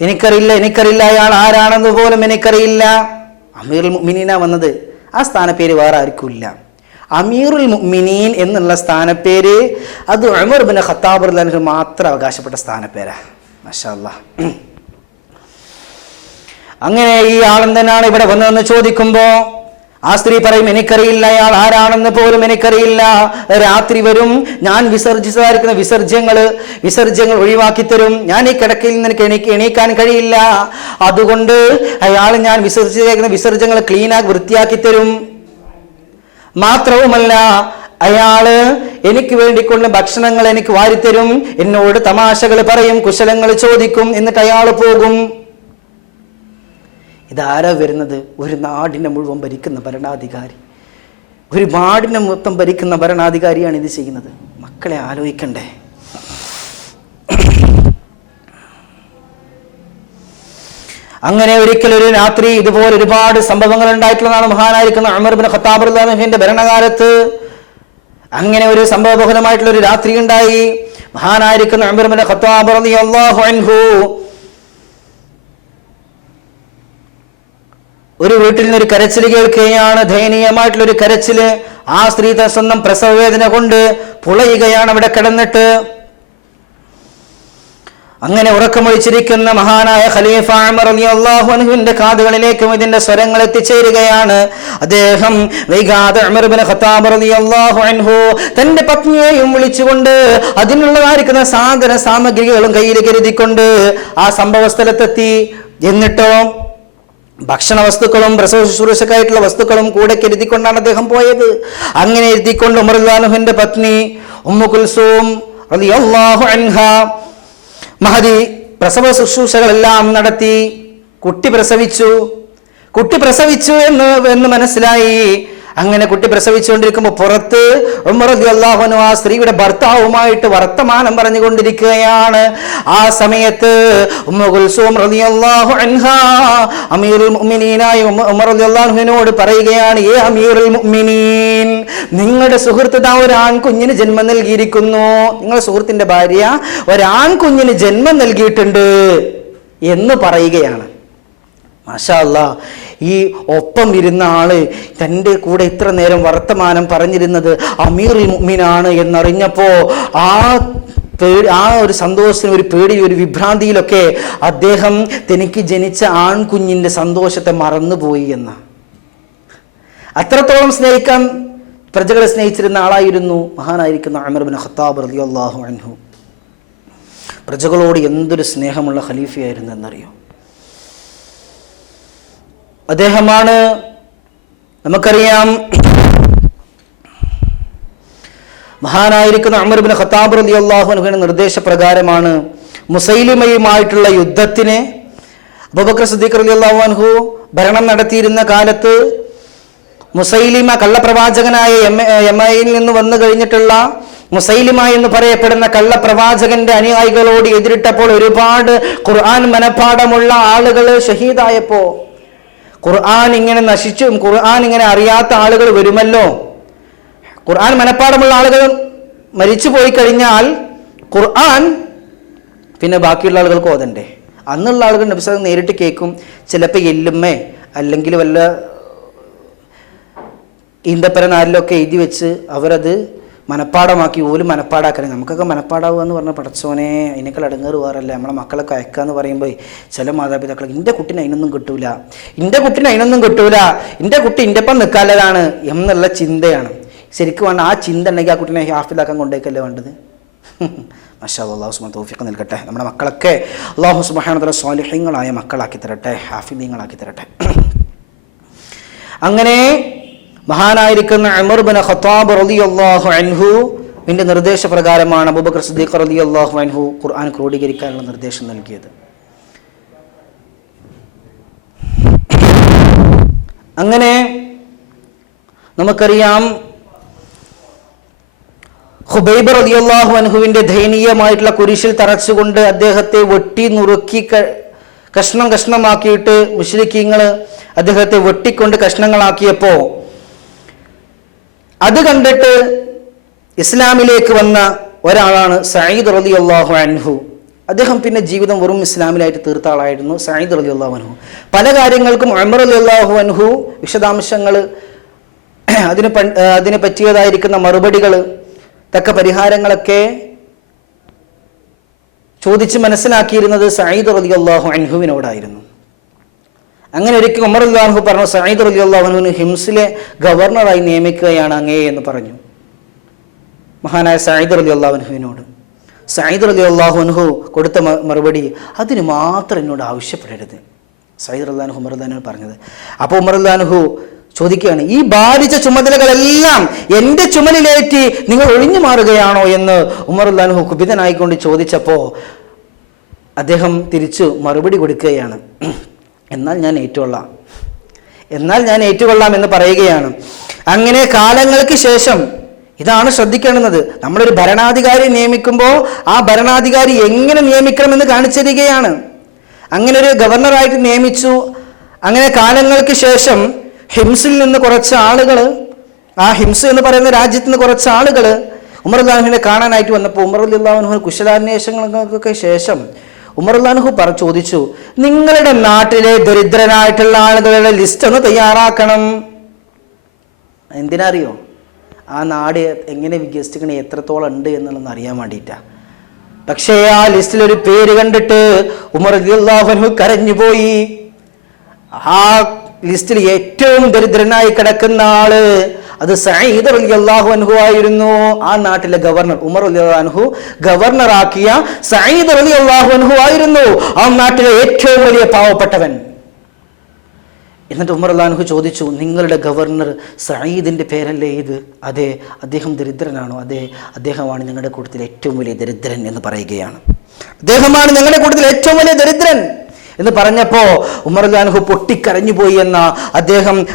എനിക്കറിയില്ല, അയാൾ ആരാണെന്ന് പോലും എനിക്കറിയില്ല. അമീറുൽ മുഅ്മിനീന വന്നത്. ആ സ്ഥാനപ്പേര് വേറെ ആർക്കും ഇല്ല. അമീറുൽ മുഅ്മിനീൻ എന്നുള്ള സ്ഥാനപ്പേര് അത് ഉമർ ബിൻ ഖത്താബ് റളിയല്ലാഹു അൻഹു മാത്രം അവകാശപ്പെട്ട സ്ഥാനപ്പേരാ. മാഷാ അല്ലാഹ്. അങ്ങനെ ഈ ആളെന്തിനാണ് ഇവിടെ വന്നതെന്ന് ചോദിക്കുമ്പോ ആ സ്ത്രീ പറയും, എനിക്കറിയില്ല, അയാൾ ആരാണെന്ന് പോലും എനിക്കറിയില്ല. രാത്രി വരും, ഞാൻ വിസർജിച്ചതായിരിക്കുന്ന വിസർജ്യങ്ങൾ ഒഴിവാക്കി തരും. ഞാൻ ഈ കിടക്കയിൽ നിന്ന് എനിക്ക് എണീക്കാൻ കഴിയില്ല, അതുകൊണ്ട് അയാൾ ഞാൻ വിസർജിച്ചിരിക്കുന്ന വിസർജ്യങ്ങൾ ക്ലീനാക്കി വൃത്തിയാക്കി തരും. മാത്രവുമല്ല അയാള് എനിക്ക് വേണ്ടിക്കൊണ്ട് ഭക്ഷണങ്ങൾ എനിക്ക് വാരിത്തരും, എന്നോട് തമാശകൾ പറയും, കുശലങ്ങൾ ചോദിക്കും, എന്നിട്ട് അയാൾ പോകും. ഇതാരാ വരുന്നത്? ഒരു നാടിനെ മുഴുവൻ ഭരിക്കുന്ന ഭരണാധികാരി, ഒരു നാടിനെ മൊത്തം ഭരിക്കുന്ന ഭരണാധികാരിയാണ് ഇത് ചെയ്യുന്നത്. മക്കളെ ആലോചിക്കണ്ടേ? അങ്ങനെ ഒരിക്കലൊരു രാത്രി ഇതുപോലെ ഒരുപാട് സംഭവങ്ങൾ ഉണ്ടായിട്ടുള്ളതാണ് മഹാനായിരിക്കുന്ന ഉമർ ബിൻ ഖത്താബ് റളിയല്ലാഹു അൻഹുവിന്റെ ഭരണകാലത്ത്. അങ്ങനെ ഒരു സംഭവബഹുലമായിട്ടുള്ള ഒരു രാത്രി ഉണ്ടായി. മഹാനായിരിക്കുന്ന ഉമർ ബിൻ ഖത്താബ് റളിയല്ലാഹു അൻഹു ഒരു വീട്ടിൽ നിന്ന് ഒരു കരച്ചിൽ കേൾക്കുകയാണ്, ദയനീയമായിട്ടുള്ള ഒരു കരച്ചില്. ആ സ്ത്രീ സ്വന്തം പ്രസവ വേദന കൊണ്ട് പുളയുകയാണ് അവിടെ കിടന്നിട്ട്. അങ്ങനെ ഉറക്കമൊഴിച്ചിരിക്കുന്ന മഹാനായ ഖലീഫ ഉമർ റളിയല്ലാഹു അൻഹുവിന്റെ കാതുകളിലേക്കും ഇതിന്റെ സ്വരങ്ങൾ എത്തിച്ചേരുകയാണ്. അദ്ദേഹം വൈകാതെ ഉമർ ഇബ്നു ഖത്താബ് റളിയല്ലാഹു അൻഹു തന്റെ പത്നിയെയും വിളിച്ചുകൊണ്ട് അതിനുള്ളതായിരിക്കുന്ന സാധന സാമഗ്രികളും കയ്യിൽ കരുതിക്കൊണ്ട് ആ സംഭവ സ്ഥലത്തെത്തി. എന്നിട്ടോ ഭക്ഷണ വസ്തുക്കളും പ്രസവ ശുശ്രൂഷക്കായിട്ടുള്ള വസ്തുക്കളും കൂടെ കരുതിക്കൊണ്ടാണ് അദ്ദേഹം പോയത്. അങ്ങനെ എഴുതിക്കൊണ്ട് ഉമർ റളിയല്ലാഹു അൻഹുവിന്റെ പത്നി ഉമ്മു കുൽസൂം റളിയല്ലാഹു അൻഹ മഹദി പ്രസവ ശുശ്രൂഷകളെല്ലാം നടത്തി. കുട്ടി പ്രസവിച്ചു എന്ന് മനസ്സിലായി. അങ്ങനെ കുട്ടി പ്രസവിച്ചുകൊണ്ടിരിക്കുമ്പോൾ പുറത്ത് ഉമർ റളിയല്ലാഹു അൻഹു ആ സ്ത്രീയുടെ ഭർത്താവുമായിട്ട് വർത്തമാനം പറഞ്ഞുകൊണ്ടിരിക്കുകയാണ്. ആ സമയത്ത് ഉമ്മു കുൽസൂം റളിയല്ലാഹു അൻഹാ അമീറുൽ മുഅ്മിനീനായ ഉമർ റളിയല്ലാഹു അൻഹുവിനോട് പറയുകയാണ്, ഏ അമീറുൽ മുഅ്മിനീൻ, നിങ്ങളുടെ സുഹൃത്ത് ഒരു ആൺകുഞ്ഞിന് ജന്മം നൽകിയിരിക്കുന്നു, നിങ്ങളുടെ സുഹൃത്തിന്റെ ഭാര്യ ഒരാൺകുഞ്ഞിന് ജന്മം നൽകിയിട്ടുണ്ട് എന്ന് പറയുകയാണ്. മാഷാ അല്ലാഹ്. ഈ ഒപ്പം ഇരുന്ന ആള് തൻ്റെ കൂടെ ഇത്ര നേരം വർത്തമാനം പറഞ്ഞിരുന്നത് അമീറുൽ മുഅ്മിനാണ് എന്നറിഞ്ഞപ്പോ ആ ഒരു സന്തോഷത്തിന് ഒരു പേടി, ഒരു വിഭ്രാന്തിയിലൊക്കെ അദ്ദേഹം തനിക്ക് ജനിച്ച ആൺകുഞ്ഞിന്റെ സന്തോഷത്തെ മറന്നുപോയി എന്ന അത്രത്തോളം സ്നേഹിക്കാൻ പ്രജകളെ സ്നേഹിച്ചിരുന്ന ആളായിരുന്നു മഹാനായിരിക്കുന്ന ഉമർ ഇബ്നു ഖത്താബ് റളിയല്ലാഹു അൻഹു. പ്രജകളോട് എന്തൊരു സ്നേഹമുള്ള ഖലീഫയായിരുന്നു എന്നറിയോ. അദ്ദേഹമാണ്, നമുക്കറിയാം, മഹാനായിരിക്കുന്ന ഉമർ ഇബ്നു ഖത്താബ് റളിയല്ലാഹു അൻഹുവിന്റെ നിർദ്ദേശപ്രകാരമാണ് മുസൈലിമയുമായിട്ടുള്ള യുദ്ധത്തിന് അബൂബക്കർ സിദ്ദീഖ് റളിയല്ലാഹു അൻഹു ഭരണം നടത്തിയിരുന്ന കാലത്ത് മുസൈലിമ കള്ളപ്രവാചകനായ യമനിൽ നിന്ന് വന്നു കഴിഞ്ഞിട്ടുള്ള മുസൈലിമ എന്ന് പറയപ്പെടുന്ന കള്ളപ്രവാചകന്റെ അനുയായികളോട് എതിരിട്ടപ്പോൾ ഒരുപാട് ഖുർആൻ മനഃപ്പാഠമുള്ള ആളുകൾ ഷഹീദായപ്പോ ഖുർആൻ ഇങ്ങനെ നശിച്ചും ഖുർആൻ ഇങ്ങനെ അറിയാത്ത ആളുകൾ വരുമല്ലോ. ഖുർആൻ മനഃപ്പാഠമുള്ള ആളുകൾ മരിച്ചു പോയി കഴിഞ്ഞാൽ ഖുർആൻ പിന്നെ ബാക്കിയുള്ള ആളുകൾക്ക് ഓതണ്ടേ. അന്നുള്ള ആളുകൾ നബി സല്ലല്ലാഹു അലൈഹി വസല്ലം നേരിട്ട് കേൾക്കും. ചിലപ്പോൾ എല്ലുമ്മേ അല്ലെങ്കിൽ വല്ല ഈന്തപ്പരനാരിലൊക്കെ എഴുതി വെച്ച് അവരത് മനഃപ്പാടമാക്കി ഓലും മനഃപ്പാടാക്കണം. നമുക്കൊക്കെ മനഃപ്പാടാവുക എന്ന് പറഞ്ഞാൽ പടച്ചോനെ അതിനേക്കാൾ അടങ്ങേറ് വേറല്ലേ. നമ്മളെ മക്കളൊക്കെ അയക്കുക എന്ന് പറയുമ്പോൾ ചില മാതാപിതാക്കൾ എൻ്റെ കുട്ടിന് അതിനൊന്നും കിട്ടൂല, എൻ്റെ കുട്ടി എൻ്റെ ഒപ്പം നിൽക്കാനുള്ളതാണ് എന്നുള്ള ചിന്തയാണ്. ശരിക്കും വേണ്ട ആ ചിന്ത ഉണ്ടെങ്കിൽ ആ കുട്ടീനെ ഹാഫിലാക്കാൻ കൊണ്ടേക്കല്ലേ വേണ്ടത്. മാഷാ അല്ലാഹ്, അല്ലാഹു സുബ്ഹാനഹു തൗഫീഖ് നൽകട്ടെ. നമ്മുടെ മക്കളൊക്കെ അല്ലാഹു സുബ്ഹാനഹു തആല സ്വാലിഹീങ്ങളായ മക്കളാക്കി തരട്ടെ, ഹാഫിളീങ്ങളാക്കി തരട്ടെ. അങ്ങനെ മഹാനായിരിക്കുന്ന ഉമർ ഇബ്നു ഖത്താബ് റളിയല്ലാഹു അൻഹു നിർദ്ദേശപ്രകാരമാണ് അബൂബക്കർ സിദ്ദീഖ് റളിയല്ലാഹു അൻഹു ഖുർആൻ ക്രോഡീകരിക്കാനുള്ള നിർദ്ദേശം നൽകിയത്. അങ്ങനെ നമുക്കറിയാം, ഖുബൈബ് റളിയല്ലാഹു അൻഹുവിന്റെ ദയനീയമായിട്ടുള്ള കുരിശിൽ തറച്ചുകൊണ്ട് അദ്ദേഹത്തെ വെട്ടി നുറുക്കി കഷ്ണം കഷ്ണമാക്കിയിട്ട് മുശ്രിക്കീങ്ങൾ അദ്ദേഹത്തെ വെട്ടിക്കൊണ്ട് കഷ്ണങ്ങളാക്കിയപ്പോ അത് കണ്ടിട്ട് ഇസ്ലാമിലേക്ക് വന്ന ഒരാളാണ് സഈദ് റളിയല്ലാഹു അൻഹു. അദ്ദേഹം പിന്നെ ജീവിതം വെറും ഇസ്ലാമിലായിട്ട് തീർത്ത ആളായിരുന്നു സഈദ് റളിയല്ലാഹു അൻഹു. പല കാര്യങ്ങൾക്കും ഉമർ റളിയല്ലാഹു അൻഹു വിശദാംശങ്ങൾ, അതിന് പറ്റിയതായിരിക്കുന്ന മറുപടികൾ, തക്ക പരിഹാരങ്ങളൊക്കെ ചോദിച്ച് മനസ്സിലാക്കിയിരുന്നത് സഈദ് റളിയല്ലാഹു അൻഹുവിനോടായിരുന്നു. അങ്ങനെ ഒരിക്കൽ ഉമർ റളിയല്ലാഹു അൻഹു പറഞ്ഞു, സഈദ് റളിയല്ലാഹു അൻഹുവിനെ ഹിംസിലെ ഗവർണറായി നിയമിക്കുകയാണ് അങ്ങേ എന്ന് പറഞ്ഞു മഹാനായ സഈദ് റളിയല്ലാഹു അൻഹുവിനോട്. സഈദ് റളിയല്ലാഹു അൻഹു കൊടുത്ത മറുപടി, അതിന് മാത്രം എന്നോട് ആവശ്യപ്പെടരുത്. സഈദ് റളിയല്ലാഹു അൻഹു ഉമർ റളിയല്ലാഹു അൻഹു പറഞ്ഞത്. അപ്പോൾ ഉമർ റളിയല്ലാഹു അൻഹു ചോദിക്കുകയാണ്, ഈ ബാധിച്ച ചുമതലകളെല്ലാം എൻ്റെ ചുമലിലേറ്റി നിങ്ങൾ ഒഴിഞ്ഞു മാറുകയാണോ എന്ന് ഉമർ റളിയല്ലാഹു അൻഹു കുപിതനായിക്കൊണ്ട് ചോദിച്ചപ്പോൾ അദ്ദേഹം തിരിച്ചു മറുപടി കൊടുക്കുകയാണ്, എന്നാൽ ഞാൻ ഏറ്റുകൊള്ളാം എന്ന് പറയുകയാണ്. അങ്ങനെ കാലങ്ങൾക്ക് ശേഷം, ഇതാണ് ശ്രദ്ധിക്കേണ്ടുന്നത്, നമ്മളൊരു ഭരണാധികാരി നിയമിക്കുമ്പോൾ ആ ഭരണാധികാരി എങ്ങനെ നിയമിക്കണമെന്ന് കാണിച്ചു തരികയാണ്. അങ്ങനെ ഒരു ഗവർണറായിട്ട് നിയമിച്ചു. അങ്ങനെ കാലങ്ങൾക്ക് ശേഷം ഹിംസിൽ നിന്ന് കുറച്ച് ആളുകൾ, ആ ഹിംസ് എന്ന് പറയുന്ന രാജ്യത്ത് നിന്ന് കുറച്ച് ആളുകൾ ഉമർ റളിയല്ലാഹു അൻഹുവിനെ കാണാനായിട്ട് വന്നപ്പോൾ ഉമർ റളിയല്ലാഹു അൻഹു കുശലാന്വേഷണങ്ങൾക്കൊക്കെ ശേഷം ഉമർ റളിയല്ലാഹു അൻഹു ചോദിച്ചു, നിങ്ങളുടെ നാട്ടിലെ ദരിദ്രനായിട്ടുള്ള ആളുകളുടെ ലിസ്റ്റ് ഒന്ന് തയ്യാറാക്കണം. എന്തിനറിയോ? ആ നാട് എങ്ങനെ വികസിക്കണേ, എത്രത്തോളം ഉണ്ട് എന്നുള്ളതെന്ന് അറിയാൻ വേണ്ടിയിട്ടാണ്. പക്ഷേ ആ ലിസ്റ്റിൽ ഒരു പേര് കണ്ടിട്ട് ഉമർ റളിയല്ലാഹു അൻഹു കരഞ്ഞുപോയി. ആ ലിസ്റ്റിൽ ഏറ്റവും ദരിദ്രനായി കിടക്കുന്ന ആള് അത് സഈദ് റളിയല്ലാഹു അൻഹു ആയിരുന്നു. ആ നാട്ടിലെ ഗവർണർ, ഉമർ റളിയല്ലാഹു അൻഹു ഗവർണറാക്കിയ സഈദ് റളിയല്ലാഹു അൻഹു ആയിരുന്നു ആ നാട്ടിലെ ഏറ്റവും വലിയ പാവപ്പെട്ടവൻ. എന്നിട്ട് ഉമർ റളിയല്ലാഹു അൻഹു ചോദിച്ചു, നിങ്ങളുടെ ഗവർണർ സഈദിന്റെ പേരല്ലേ ഇത്? അതെ. അദ്ദേഹം ദരിദ്രനാണോ? അതെ. അദ്ദേഹമാണ് ഞങ്ങളുടെ കൂട്ടത്തിൽ ഏറ്റവും വലിയ ദരിദ്രൻ എന്ന് പറയുകയാണ്. അദ്ദേഹമാണ് ഞങ്ങളുടെ കൂട്ടത്തിൽ ഏറ്റവും വലിയ ദരിദ്രൻ എന്ന് പറഞ്ഞപ്പോ ഉമർ റളിയല്ലാഹു അൻഹു പൊട്ടിക്കരഞ്ഞു പോയി എന്ന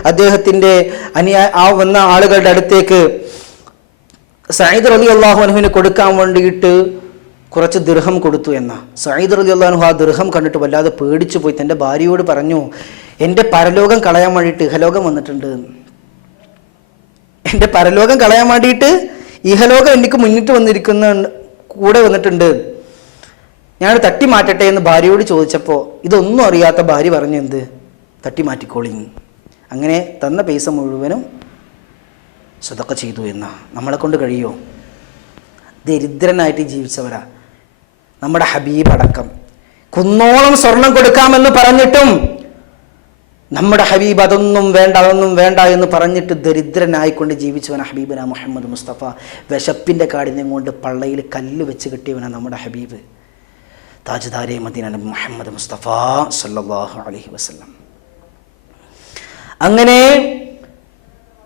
അദ്ദേഹത്തിന്റെ വന്ന ആളുകളുടെ അടുത്തേക്ക് സഈദ് റളിയല്ലാഹു അൻഹുവിന് കൊടുക്കാൻ വേണ്ടിയിട്ട് കുറച്ച് ദിർഹം കൊടുത്തു എന്ന. സഈദ് റളിയല്ലാഹു അൻഹു ആ ദിർഹം കണ്ടിട്ട് വല്ലാതെ പേടിച്ചു പോയി. തൻ്റെ ഭാര്യയോട് പറഞ്ഞു, എൻ്റെ പരലോകം കളയാൻ വേണ്ടിയിട്ട് ഇഹലോകം വന്നിട്ടുണ്ട്. എൻ്റെ പരലോകം കളയാൻ വേണ്ടിയിട്ട് ഇഹലോകം എനിക്ക് മുന്നിട്ട് കൂടെ വന്നിട്ടുണ്ട്. ഞാൻ തട്ടി മാറ്റട്ടെ എന്ന് ഭാര്യയോട് ചോദിച്ചപ്പോൾ ഇതൊന്നും അറിയാത്ത ഭാര്യ പറഞ്ഞു, എന്ത് തട്ടി അങ്ങനെ തന്ന പൈസ മുഴുവനും സദഖ ചെയ്തു എന്ന. നമ്മളെ കൊണ്ട് കഴിയുമോ? ദരിദ്രനായിട്ട് ജീവിച്ചവരാ നമ്മുടെ ഹബീബ് അടക്കം. കുന്നോളം സ്വർണം കൊടുക്കാമെന്ന് പറഞ്ഞിട്ടും നമ്മുടെ ഹബീബ് അതൊന്നും വേണ്ട എന്ന് പറഞ്ഞിട്ട് ദരിദ്രനായിക്കൊണ്ട് ജീവിച്ചവനാണ് ഹബീബന മുഹമ്മദ് മുസ്തഫ. വിശപ്പിൻ്റെ കാഠിന്യം കൊണ്ട് പള്ളയിൽ കല്ല് വെച്ച് കിട്ടിയവനാണ് നമ്മുടെ ഹബീബ്, താജ്ദാരെ മദീന നബി മുഹമ്മദ് മുസ്തഫ സല്ലല്ലാഹു അലൈഹി വസല്ലം. അങ്ങനെ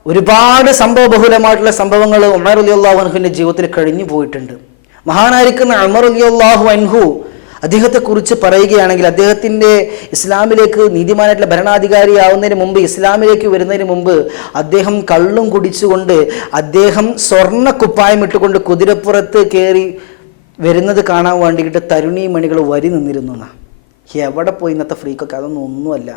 ഒരുപാട് സംഭവബഹുലമായിട്ടുള്ള സംഭവങ്ങൾ ഉമർ റളിയല്ലാഹു അൻഹുവിൻ്റെ ജീവിതത്തിൽ കഴിഞ്ഞു പോയിട്ടുണ്ട്. മഹാനായിരിക്കുന്ന ഉമർ റളിയല്ലാഹു അൻഹു അദ്ദേഹത്തെക്കുറിച്ച് പറയുകയാണെങ്കിൽ, അദ്ദേഹത്തിൻ്റെ ഇസ്ലാമിലേക്ക് നീതിമാനായിട്ടുള്ള ഭരണാധികാരിയാവുന്നതിന് മുമ്പ്, ഇസ്ലാമിലേക്ക് വരുന്നതിന് മുമ്പ് അദ്ദേഹം കള്ളും കുടിച്ചുകൊണ്ട്, അദ്ദേഹം സ്വർണ്ണ കുപ്പായം ഇട്ടുകൊണ്ട് കുതിരപ്പുറത്ത് കയറി വരുന്നത് കാണാൻ വേണ്ടിയിട്ട് തരുണീമണികൾ വരി നിന്നിരുന്നു എന്നാണ്. എവിടെ പോയി ഇന്നത്തെ ഫ്രീക്കൊക്കെ? അതൊന്നും ഒന്നുമല്ല.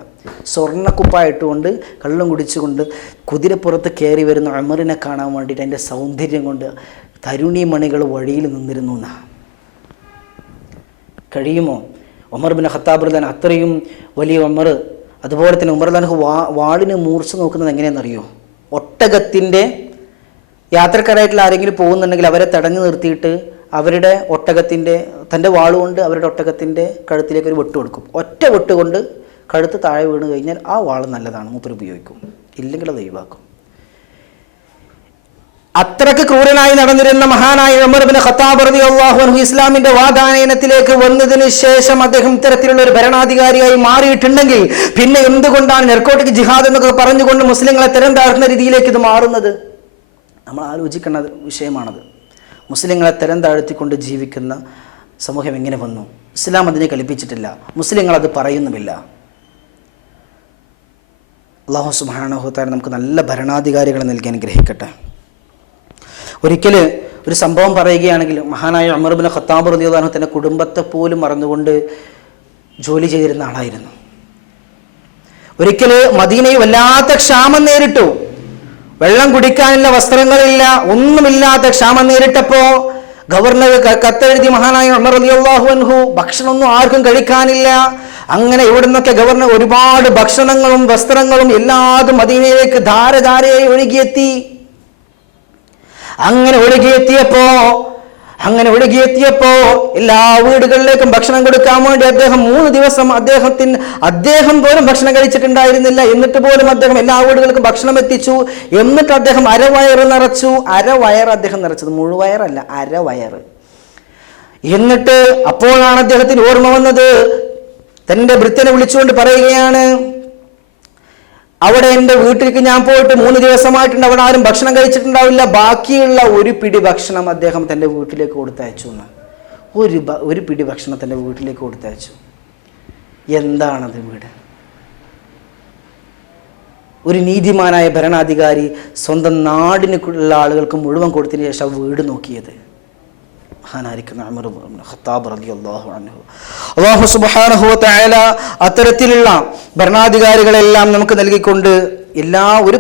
സ്വർണ്ണക്കുപ്പായ ഇട്ടുകൊണ്ട് കള്ളും കുടിച്ചുകൊണ്ട് കുതിരപ്പുറത്ത് കയറി വരുന്ന ഉമറിനെ കാണാൻ വേണ്ടിയിട്ട് അതിൻ്റെ സൗന്ദര്യം കൊണ്ട് തരുണീമണികൾ വഴിയിൽ നിന്നിരുന്നു എന്നാണ്. കഴിയുമോ? ഉമർ ബിൻ ഖത്താബ് റളിയല്ലാഹു അൻഹു അത്രയും വലിയ ഉമർ. അതുപോലെ തന്നെ ഉമർ റളിയല്ലാഹു അൻഹു വാളിന് മൂർച്ച നോക്കുന്നത് എങ്ങനെയാണെന്നറിയോ? ഒട്ടകത്തിൻ്റെ യാത്രക്കാരായിട്ടുള്ള ആരെങ്കിലും പോകുന്നുണ്ടെങ്കിൽ അവരെ തടഞ്ഞു നിർത്തിയിട്ട് അവരുടെ തൻ്റെ വാളുകൊണ്ട് അവരുടെ ഒട്ടകത്തിൻ്റെ കഴുത്തിലേക്ക് ഒരു വെട്ട് കൊടുക്കും. ഒറ്റ വെട്ട് കൊണ്ട് കഴുത്ത് താഴെ വീണ് കഴിഞ്ഞാൽ ആ വാൾ നല്ലതാണ്, മൂപ്പർ ഉപയോഗിക്കും, ഇല്ലെങ്കിൽ അത് ഒഴിവാക്കും. അത്രക്ക് ക്രൂരനായി നടന്നിരുന്ന മഹാനായ ഉമർ ബിൻ ഖത്താബ് റളിയല്ലാഹു അൻഹു ഇസ്ലാമിന്റെ വാതായനത്തിലേക്ക് വന്നതിന് ശേഷം അദ്ദേഹം ഇത്തരത്തിലുള്ള ഒരു ഭരണാധികാരിയായി മാറിയിട്ടുണ്ടെങ്കിൽ പിന്നെ എന്തുകൊണ്ടാണ് നർക്കോട്ടിക് ജിഹാദ് എന്നൊക്കെ പറഞ്ഞുകൊണ്ട് മുസ്ലിങ്ങളെ തരം താഴ്ത്തുന്ന രീതിയിലേക്ക് ഇത് മാറുന്നത്? നമ്മൾ ആലോചിക്കേണ്ട വിഷയമാണത്. മുസ്ലിങ്ങളെ തരം താഴ്ത്തിക്കൊണ്ട് ജീവിക്കുന്ന സമൂഹം എങ്ങനെ വന്നു? ഇസ്ലാം അതിനെ കൽപ്പിച്ചിട്ടില്ല, മുസ്ലിങ്ങൾ അത് പറയുന്നുമില്ല. അല്ലാഹു സുബ്ഹാനഹു വ തആല നമുക്ക് നല്ല ഭരണാധികാരികളെ നൽകി അനുഗ്രഹിക്കട്ടെ. ഒരിക്കൽ ഒരു സംഭവം പറയുകയാണെങ്കിൽ, മഹാനായ ഉമർ ഇബ്നു ഖത്താബ് റളിയല്ലാഹു അൻഹു തന്റെ കുടുംബത്തെ പോലും മറന്നുകൊണ്ട് ജോലി ചെയ്തിരുന്ന ആളായിരുന്നു. ഒരിക്കൽ മദീനയിൽ വല്ലാത്ത ക്ഷാമം നേരിട്ടു. വെള്ളം കുടിക്കാനുള്ള വസ്ത്രങ്ങളില്ല, ഒന്നുമില്ലാത്ത ക്ഷാമം നേരിട്ടപ്പോ ഗവർണർ കത്തെഴുതി മഹാനായ ഉമർ റളിയല്ലാഹു അൻഹു, ഭക്ഷണമൊന്നും ആർക്കും കഴിക്കാനില്ല. അങ്ങനെ ഇവിടെ നിന്നൊക്കെ ഗവർണർ ഒരുപാട് ഭക്ഷണങ്ങളും വസ്ത്രങ്ങളും എല്ലാതും മദീനയിലേക്ക് ധാരധാരയായി ഒഴുകിയെത്തി. അങ്ങനെ ഒഴുകിയെത്തിയപ്പോ എല്ലാ വീടുകളിലേക്കും ഭക്ഷണം കൊടുക്കാൻ വേണ്ടി അദ്ദേഹം 3 ദിവസം അദ്ദേഹം പോലും ഭക്ഷണം കഴിച്ചിട്ടുണ്ടായിരുന്നില്ല. എന്നിട്ട് പോലും അദ്ദേഹം എല്ലാ വീടുകൾക്കും ഭക്ഷണം എത്തിച്ചു. എന്നിട്ട് അദ്ദേഹം അരവയർ നിറച്ചു. അദ്ദേഹം നിറച്ചത് മുഴുവയറല്ല, അരവയറ്. എന്നിട്ട് അപ്പോഴാണ് അദ്ദേഹത്തിന് ഓർമ്മ വന്നത്. തന്റെ ഭൃത്യനെ വിളിച്ചുകൊണ്ട് പറയുകയാണ്, അവിടെ എൻ്റെ വീട്ടിലേക്ക് ഞാൻ പോയിട്ട് 3 ദിവസമായിട്ടുണ്ട്, അവിടെ ആരും ഭക്ഷണം കഴിച്ചിട്ടുണ്ടാവില്ല. ബാക്കിയുള്ള ഒരു പിടി ഭക്ഷണം അദ്ദേഹം തൻ്റെ വീട്ടിലേക്ക് കൊടുത്തയച്ചു എന്ന്. ഒരു പിടി ഭക്ഷണം തൻ്റെ വീട്ടിലേക്ക് കൊടുത്തയച്ചു. എന്താണത് വീട്? ഒരു നീതിമാനായ ഭരണാധികാരി സ്വന്തം നാടിനുള്ള ആളുകൾക്ക് മുഴുവൻ കൊടുത്തതിന് ശേഷം വീട് നോക്കിയത്. മഹാനായിരിക്കുന്ന ഉമർ ഇബ്നു ഖത്താബ് റളിയല്ലാഹു അൻഹു. അല്ലാഹു സുബ്ഹാനഹു വ തആല അത്തരത്തിലുള്ള ഭരണാധികാരികളെല്ലാം നമുക്ക് നൽകിക്കൊണ്ട് ഒരു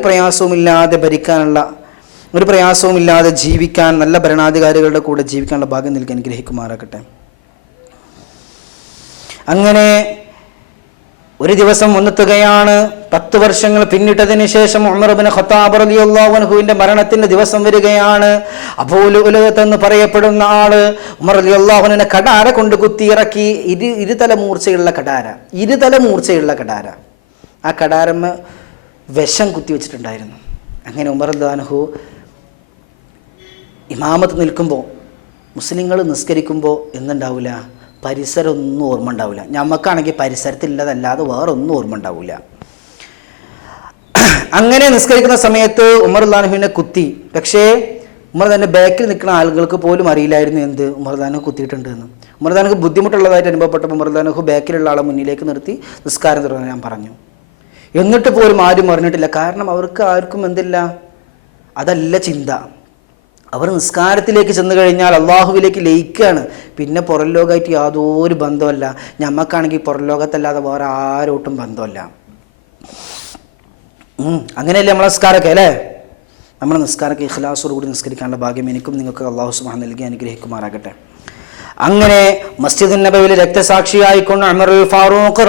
പ്രയാസവുമില്ലാതെ ജീവിക്കാൻ, നല്ല ഭരണാധികാരികളുടെ കൂടെ ജീവിക്കാനുള്ള ഭാഗ്യം നൽകി അനുഗ്രഹിക്കുമാറാകട്ടെ. അങ്ങനെ ഒരു ദിവസം വന്നെത്തുകയാണ്. 10 വർഷങ്ങൾ പിന്നിട്ടതിന് ശേഷം ഉമർ ഇബ്നു ഖത്താബ് റളിയല്ലാഹു അൻഹുവിന്റെ മരണത്തിന്റെ ദിവസം വരികയാണ്. അബൂ ലുഅ്ലുഅത്ത് എന്ന് പറയപ്പെടുന്ന ആള് ഉമർ റളിയല്ലാഹു അൻഹുവിനെ കടാര കൊണ്ട് കുത്തിയിറക്കി. ഇരുതല മൂർച്ചയുള്ള കടാര. ആ കടാരമ്മ വിഷം കുത്തി വെച്ചിട്ടുണ്ടായിരുന്നു. അങ്ങനെ ഉമർ റളിയല്ലാഹു അൻഹു ഇമാമത്ത് നിൽക്കുമ്പോൾ, മുസ്ലിങ്ങൾ നിസ്കരിക്കുമ്പോൾ എന്തുണ്ടാവില്ല? പരിസരം ഒന്നും ഓർമ്മ ഉണ്ടാവില്ല. ഞമ്മക്കാണെങ്കിൽ പരിസരത്തില്ലതല്ലാതെ വേറെ ഒന്നും ഓർമ്മ ഉണ്ടാവില്ല. അങ്ങനെ നിസ്കരിക്കുന്ന സമയത്ത് ഉമർ റളിയല്ലാഹു അൻഹുവിനെ കുത്തി. പക്ഷേ ഉമർ തന്നെ ബാക്കിൽ നിൽക്കുന്ന ആളുകൾക്ക് പോലും അറിയില്ലായിരുന്നു എന്ത് ഉമർ റളിയല്ലാഹു അൻഹു കുത്തിയിട്ടുണ്ട് എന്ന്. ഉമർ റളിയല്ലാഹു അൻഹു ബുദ്ധിമുട്ടുള്ളതായിട്ട് അനുഭവപ്പെട്ടപ്പോൾ ഉമർ റളിയല്ലാഹു അൻഹു ബാക്കിലുള്ള ആളെ മുന്നിലേക്ക് നിർത്തി നിസ്കാരം തുടങ്ങാൻ ഞാൻ പറഞ്ഞു. എന്നിട്ട് പോലും ആരും അറിഞ്ഞിട്ടില്ല. കാരണം അവർക്ക് ആർക്കും എന്തില്ല, അതല്ല ചിന്ത. അവർ നിസ്കാരത്തിലേക്ക് ചെന്ന് കഴിഞ്ഞാൽ അള്ളാഹുവിലേക്ക് ലയിക്കുകയാണ്. പിന്നെ പുറം ലോകമായിട്ട് യാതൊരു ബന്ധമല്ല. ഞമ്മക്കാണെങ്കിൽ പുറം ലോകത്തല്ലാതെ വേറെ ആരോട്ടും ബന്ധമല്ല. അങ്ങനെയല്ലേ നമ്മളെ നിസ്കാരമൊക്കെ അല്ലേ? നമ്മുടെ നിസ്കാരമൊക്കെ ഇഖ്ലാസോടുകൂടി നിസ്കരിക്കാനുള്ള ഭാഗ്യം എനിക്കും നിങ്ങൾക്ക് അള്ളാഹു സുബ്ഹാനഹു നൽകി അനുഗ്രഹിക്കുമാറാകട്ടെ. അങ്ങനെ മസ്ജിദുൻ നബവിയിലെ രക്തസാക്ഷിയായിക്കൊണ്ട് ഉമറുൽ ഫാറൂഖ്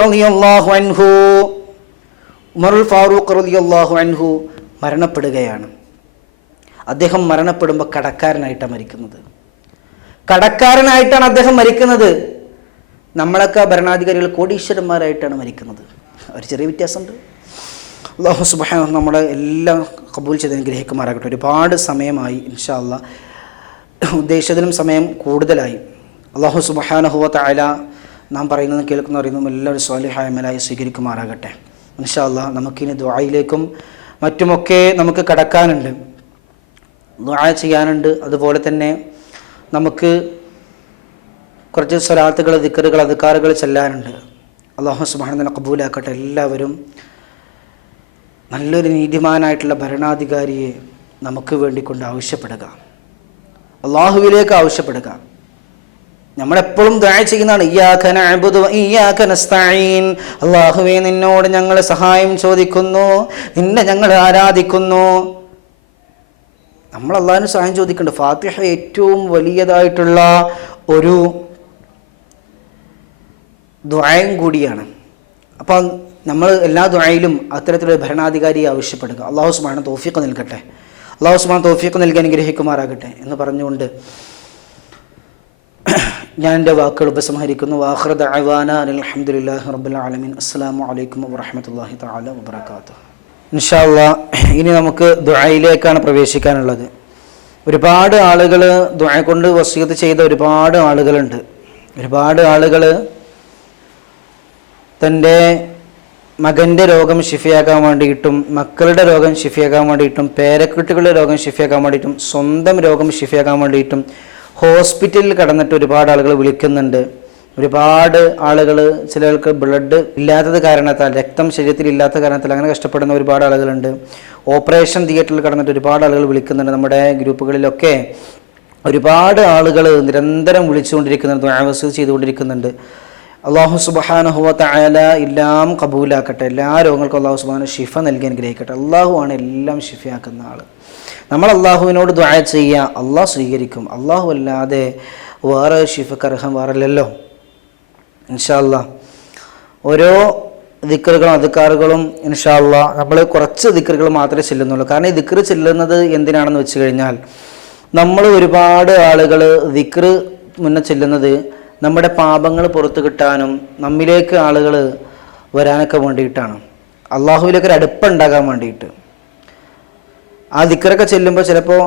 റളിയല്ലാഹു അൻഹു മരണപ്പെടുകയാണ്. അദ്ദേഹം മരണപ്പെടുമ്പോൾ കടക്കാരനായിട്ടാണ് അദ്ദേഹം മരിക്കുന്നത്. നമ്മളൊക്കെ ഭരണാധികാരികൾ കോടീശ്വരന്മാരായിട്ടാണ് മരിക്കുന്നത്. ഒരു ചെറിയ വ്യത്യാസമുണ്ട്. അല്ലാഹു സുബ്ഹാനഹു നമ്മളെ എല്ലാം ഖബൂൽ ചെയ്ത് അനുഗ്രഹിക്കുമാറാകട്ടെ. ഒരുപാട് സമയമായി, ഇൻഷാ അല്ലാഹ് ഉദ്ദേശിച്ചതിനും സമയം കൂടുതലായി. അല്ലാഹു സുബ്ഹാനഹു വ തആല നാം പറയുന്നതും കേൾക്കുന്നതും എല്ലാവരും സ്വാലിഹായ അമലായി സ്വീകരിക്കുമാറാകട്ടെ. ഇൻഷാ അല്ലാഹ് നമുക്കിനി ദുആയിലേക്കും മറ്റുമൊക്കെ നമുക്ക് കടക്കാനുണ്ട്, ദുആ ചെയ്യാനുണ്ട്. അതുപോലെ തന്നെ നമുക്ക് കുറച്ച് സ്വലാത്തുകൾ, ദിക്റുകൾ, അദ്കാറുകൾ ചെല്ലാനുണ്ട്. അല്ലാഹു സുബ്ഹാനഹു വ തആല ഖബൂലാക്കട്ടെ. എല്ലാവരും നല്ലൊരു നീതിമാനായിട്ടുള്ള ഭരണാധികാരിയെ നമുക്ക് വേണ്ടിക്കൊണ്ട് ആവശ്യപ്പെടുക, അള്ളാഹുവിലേക്ക് ആവശ്യപ്പെടുക. നമ്മളെപ്പോഴും ദുആ ചെയ്യുന്നതാണ്, ഇയ്യാക നഅ്ബുദു വ ഇയ്യാക നസ്തഈൻ. അള്ളാഹുവേ, നിന്നോട് ഞങ്ങൾ സഹായം ചോദിക്കുന്നു, നിന്നെ ഞങ്ങൾ ആരാധിക്കുന്നു. നമ്മൾ അള്ളാഹുവിന് സഹായം ചോദിക്കുന്നുണ്ട്. ഫാത്തിഹ ഏറ്റവും വലിയതായിട്ടുള്ള ഒരു ദുആയും കൂടിയാണ്. അപ്പം നമ്മൾ എല്ലാ ദുആയിലും അത്തരത്തിലൊരു ഭരണാധികാരിയെ ആവശ്യപ്പെടുക. അല്ലാഹു സുബ്ഹാനഹു തൗഫീഖ് നൽകട്ടെ. അല്ലാഹു സുബ്ഹാനഹു തൗഫീഖ് നൽകി അനുഗ്രഹിക്കുമാറാകട്ടെ എന്ന് പറഞ്ഞുകൊണ്ട് ഞാൻ എൻ്റെ വാക്കുകൾ ഉപസംഹരിക്കുന്നു. വാഖിറു ദഅവാനാ അൽഹംദുലില്ലാഹി റബ്ബിൽ ആലമീൻ. അസ്സലാമു അലൈക്കും വറഹ്മത്തുള്ളാഹി തആല വബറകാതുഹു. ഇൻഷാ അല്ലാഹ് ഇനി നമുക്ക് ദുആയിലേക്കാണ് പ്രവേശിക്കാനുള്ളത്. ഒരുപാട് ആളുകൾ ദുആ കൊണ്ട് വസിയത്ത് ചെയ്ത ഒരുപാട് ആളുകളുണ്ട്. ഒരുപാട് ആളുകൾ തൻ്റെ മകൻ്റെ രോഗം ശിഫയാക്കാൻ വേണ്ടിയിട്ടും മക്കളുടെ രോഗം ശിഫയാക്കാൻ വേണ്ടിയിട്ടും പേരക്കുട്ടികളുടെ രോഗം ശിഫയാക്കാൻ വേണ്ടിയിട്ടും സ്വന്തം രോഗം ശിഫയാക്കാൻ വേണ്ടിയിട്ടും ഹോസ്പിറ്റലിൽ കടന്നിട്ട് ഒരുപാട് ആളുകൾ വിളിക്കുന്നുണ്ട്. ഒരുപാട് ആളുകൾ, ചിലർക്ക് ബ്ലഡ് ഇല്ലാത്തത് കാരണത്താൽ, രക്തം ശരീരത്തിൽ ഇല്ലാത്ത കാരണത്താൽ അങ്ങനെ കഷ്ടപ്പെടുന്ന ഒരുപാട് ആളുകളുണ്ട്. ഓപ്പറേഷൻ തിയേറ്ററിൽ കടന്നിട്ട് ഒരുപാട് ആളുകൾ വിളിക്കുന്നുണ്ട്. നമ്മുടെ ഗ്രൂപ്പുകളിലൊക്കെ ഒരുപാട് ആളുകൾ നിരന്തരം വിളിച്ചുകൊണ്ടിരിക്കുന്നുണ്ട്, ദുആ വസീയത്ത് ചെയ്തുകൊണ്ടിരിക്കുന്നുണ്ട്. അല്ലാഹു സുബ്ഹാനഹു വ തആല എല്ലാം കബൂലാക്കട്ടെ. എല്ലാ രോഗങ്ങൾക്കും അല്ലാഹു സുബ്ഹാനഹു ഷിഫ നൽകി അനുഗ്രഹിക്കട്ടെ. അല്ലാഹു ആണ് എല്ലാം ഷിഫയാക്കുന്ന ആൾ. നമ്മൾ അല്ലാഹുവിനോട് ദുആ ചെയ്യുക, അല്ലാഹു സ്വീകരിക്കും. അല്ലാഹു അല്ലാതെ വേറെ ഷിഫക്കർഹം വേറെല്ലല്ലോ. ഇൻഷാ അല്ലാഹ് ഓരോ ദിക്റുകളും അദ്കാറുകളും ഇൻഷാ അല്ലാഹ് നമ്മൾ കുറച്ച് ദിക്റുകൾ മാത്രമേ ചെല്ലുന്നുള്ളൂ. കാരണം ഈ ദിക്റ് ചെല്ലുന്നത് എന്തിനാണെന്ന് വെച്ച് കഴിഞ്ഞാൽ, നമ്മൾ ഒരുപാട് ആളുകൾ ദിക്റ് മുന്നേ ചെല്ലുന്നത് നമ്മുടെ പാപങ്ങൾ പുറത്തു കിട്ടാനും നമ്മിലേക്ക് ആളുകൾ വരാനൊക്കെ വേണ്ടിയിട്ടാണ്, അള്ളാഹുവിലേക്ക് ഒരു അടുപ്പുണ്ടാകാൻ വേണ്ടിയിട്ട്. ആ ദിക്റൊക്കെ ചെല്ലുമ്പോൾ ചിലപ്പോൾ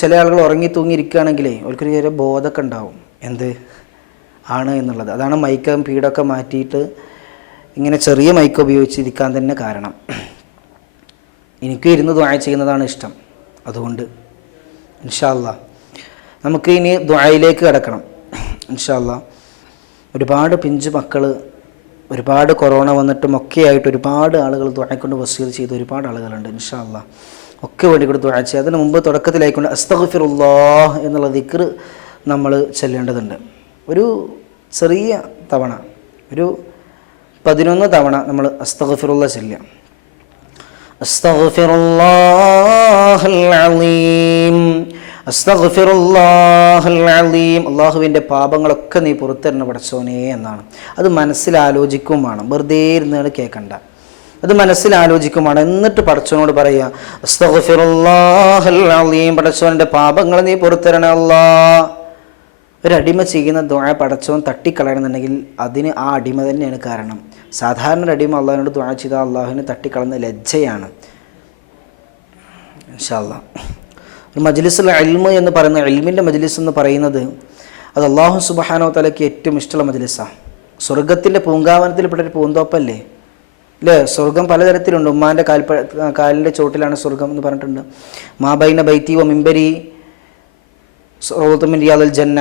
ചില ആളുകൾ ഉറങ്ങി തൂങ്ങിയിരിക്കുകയാണെങ്കിലേ അവർക്കൊരു ചെറിയ ബോധമൊക്കെ ഉണ്ടാവും എന്ത് ആണ് എന്നുള്ളത്. അതാണ് മൈക്കും പീഡൊക്കെ മാറ്റിയിട്ട് ഇങ്ങനെ ചെറിയ മൈക്ക് ഉപയോഗിച്ചിരിക്കാൻ തന്നെ കാരണം. എനിക്ക് ഇരുന്ന് ദുആ ചെയ്യുന്നതാണ് ഇഷ്ടം. അതുകൊണ്ട് ഇൻഷാ അല്ലാഹ് നമുക്ക് ഇനി ദുആയിലേക്ക് കടക്കണം. ഇൻഷാ അല്ലാഹ് ഒരുപാട് പിഞ്ചു മക്കൾ, ഒരുപാട് കൊറോണ വന്നിട്ടും ഒക്കെ ആയിട്ട് ഒരുപാട് ആളുകൾ ദുആ കൊണ്ട് വസീയത്ത് ചെയ്ത ഒരുപാട് ആളുകളുണ്ട്. ഇൻഷാ അല്ലാഹ് ഒക്കെ വേണ്ടി കൂടി ദുആ ചെയ്യുക. അതിന് മുമ്പ് തുടക്കത്തിലായിക്കൊണ്ട് അസ്തഗ്ഫിറുല്ലാഹ് എന്നുള്ള ദിക്ർ നമ്മൾ ചെല്ലേണ്ടതുണ്ട്. ഒരു ചെറിയ തവണ, ഒരു 11 തവണ നമ്മൾ അസ്തഗ്ഫിറുല്ലാഹ് ചെല്ലുക. അസ്തഗ്ഫിറുല്ലാഹൽ അലീം, അസ്തഗ്ഫിറുല്ലാഹൽ അലീം. അള്ളാഹുവിൻ്റെ പാപങ്ങളൊക്കെ നീ പുറത്തരണ പടച്ചോനേ എന്നാണ്. അത് മനസ്സിലാലോചിക്കും വേണം, വെറുതെ ഇരുന്നാണ് കേൾക്കണ്ട. അത് മനസ്സിലാലോചിക്കുമാണ്. എന്നിട്ട് പടച്ചോനോട് പറയുക, അസ്തഗ്ഫിറുല്ലാഹൽ അലീം, പടച്ചോൻ്റെ പാപങ്ങൾ നീ പുറത്തരണ അല്ലാ. ഒരടിമ ചെയ്യുന്ന ദുആ പടച്ചോൻ തട്ടിക്കളയണമെന്നുണ്ടെങ്കിൽ അതിന് ആ അടിമ തന്നെയാണ് കാരണം. സാധാരണ ഒരു അടിമ അള്ളാഹിനോട് ദുആ ചെയ്താൽ അള്ളാഹുവിന് തട്ടിക്കളയുന്ന ലജ്ജയാണ്. ഇൻഷാ അല്ലാഹ് ഒരു മജ്ലിസുൽ ഇൽമ് എന്ന് പറയുന്ന, ഇൽമിൻ്റെ മജ്ലിസ് എന്ന് പറയുന്നത് അത് അല്ലാഹു സുബ്ഹാനഹു വ തആലയ്ക്ക് ഏറ്റവും ഇഷ്ടമുള്ള മജ്ലിസാണ്. സ്വർഗത്തിൻ്റെ പൂങ്കാവനത്തിൽപ്പെട്ടൊരു പൂന്തോപ്പല്ലേ അല്ലേ? സ്വർഗം പലതരത്തിലുണ്ട്. ഉമ്മാൻ്റെ കാലിൻ്റെ ചോട്ടിലാണ് സ്വർഗം എന്ന് പറഞ്ഞിട്ടുണ്ട്. മാബൈന ബൈത്തി വ മിമ്പരി റൗളത്തും മിൻ റിയാദിൽ ജന്ന.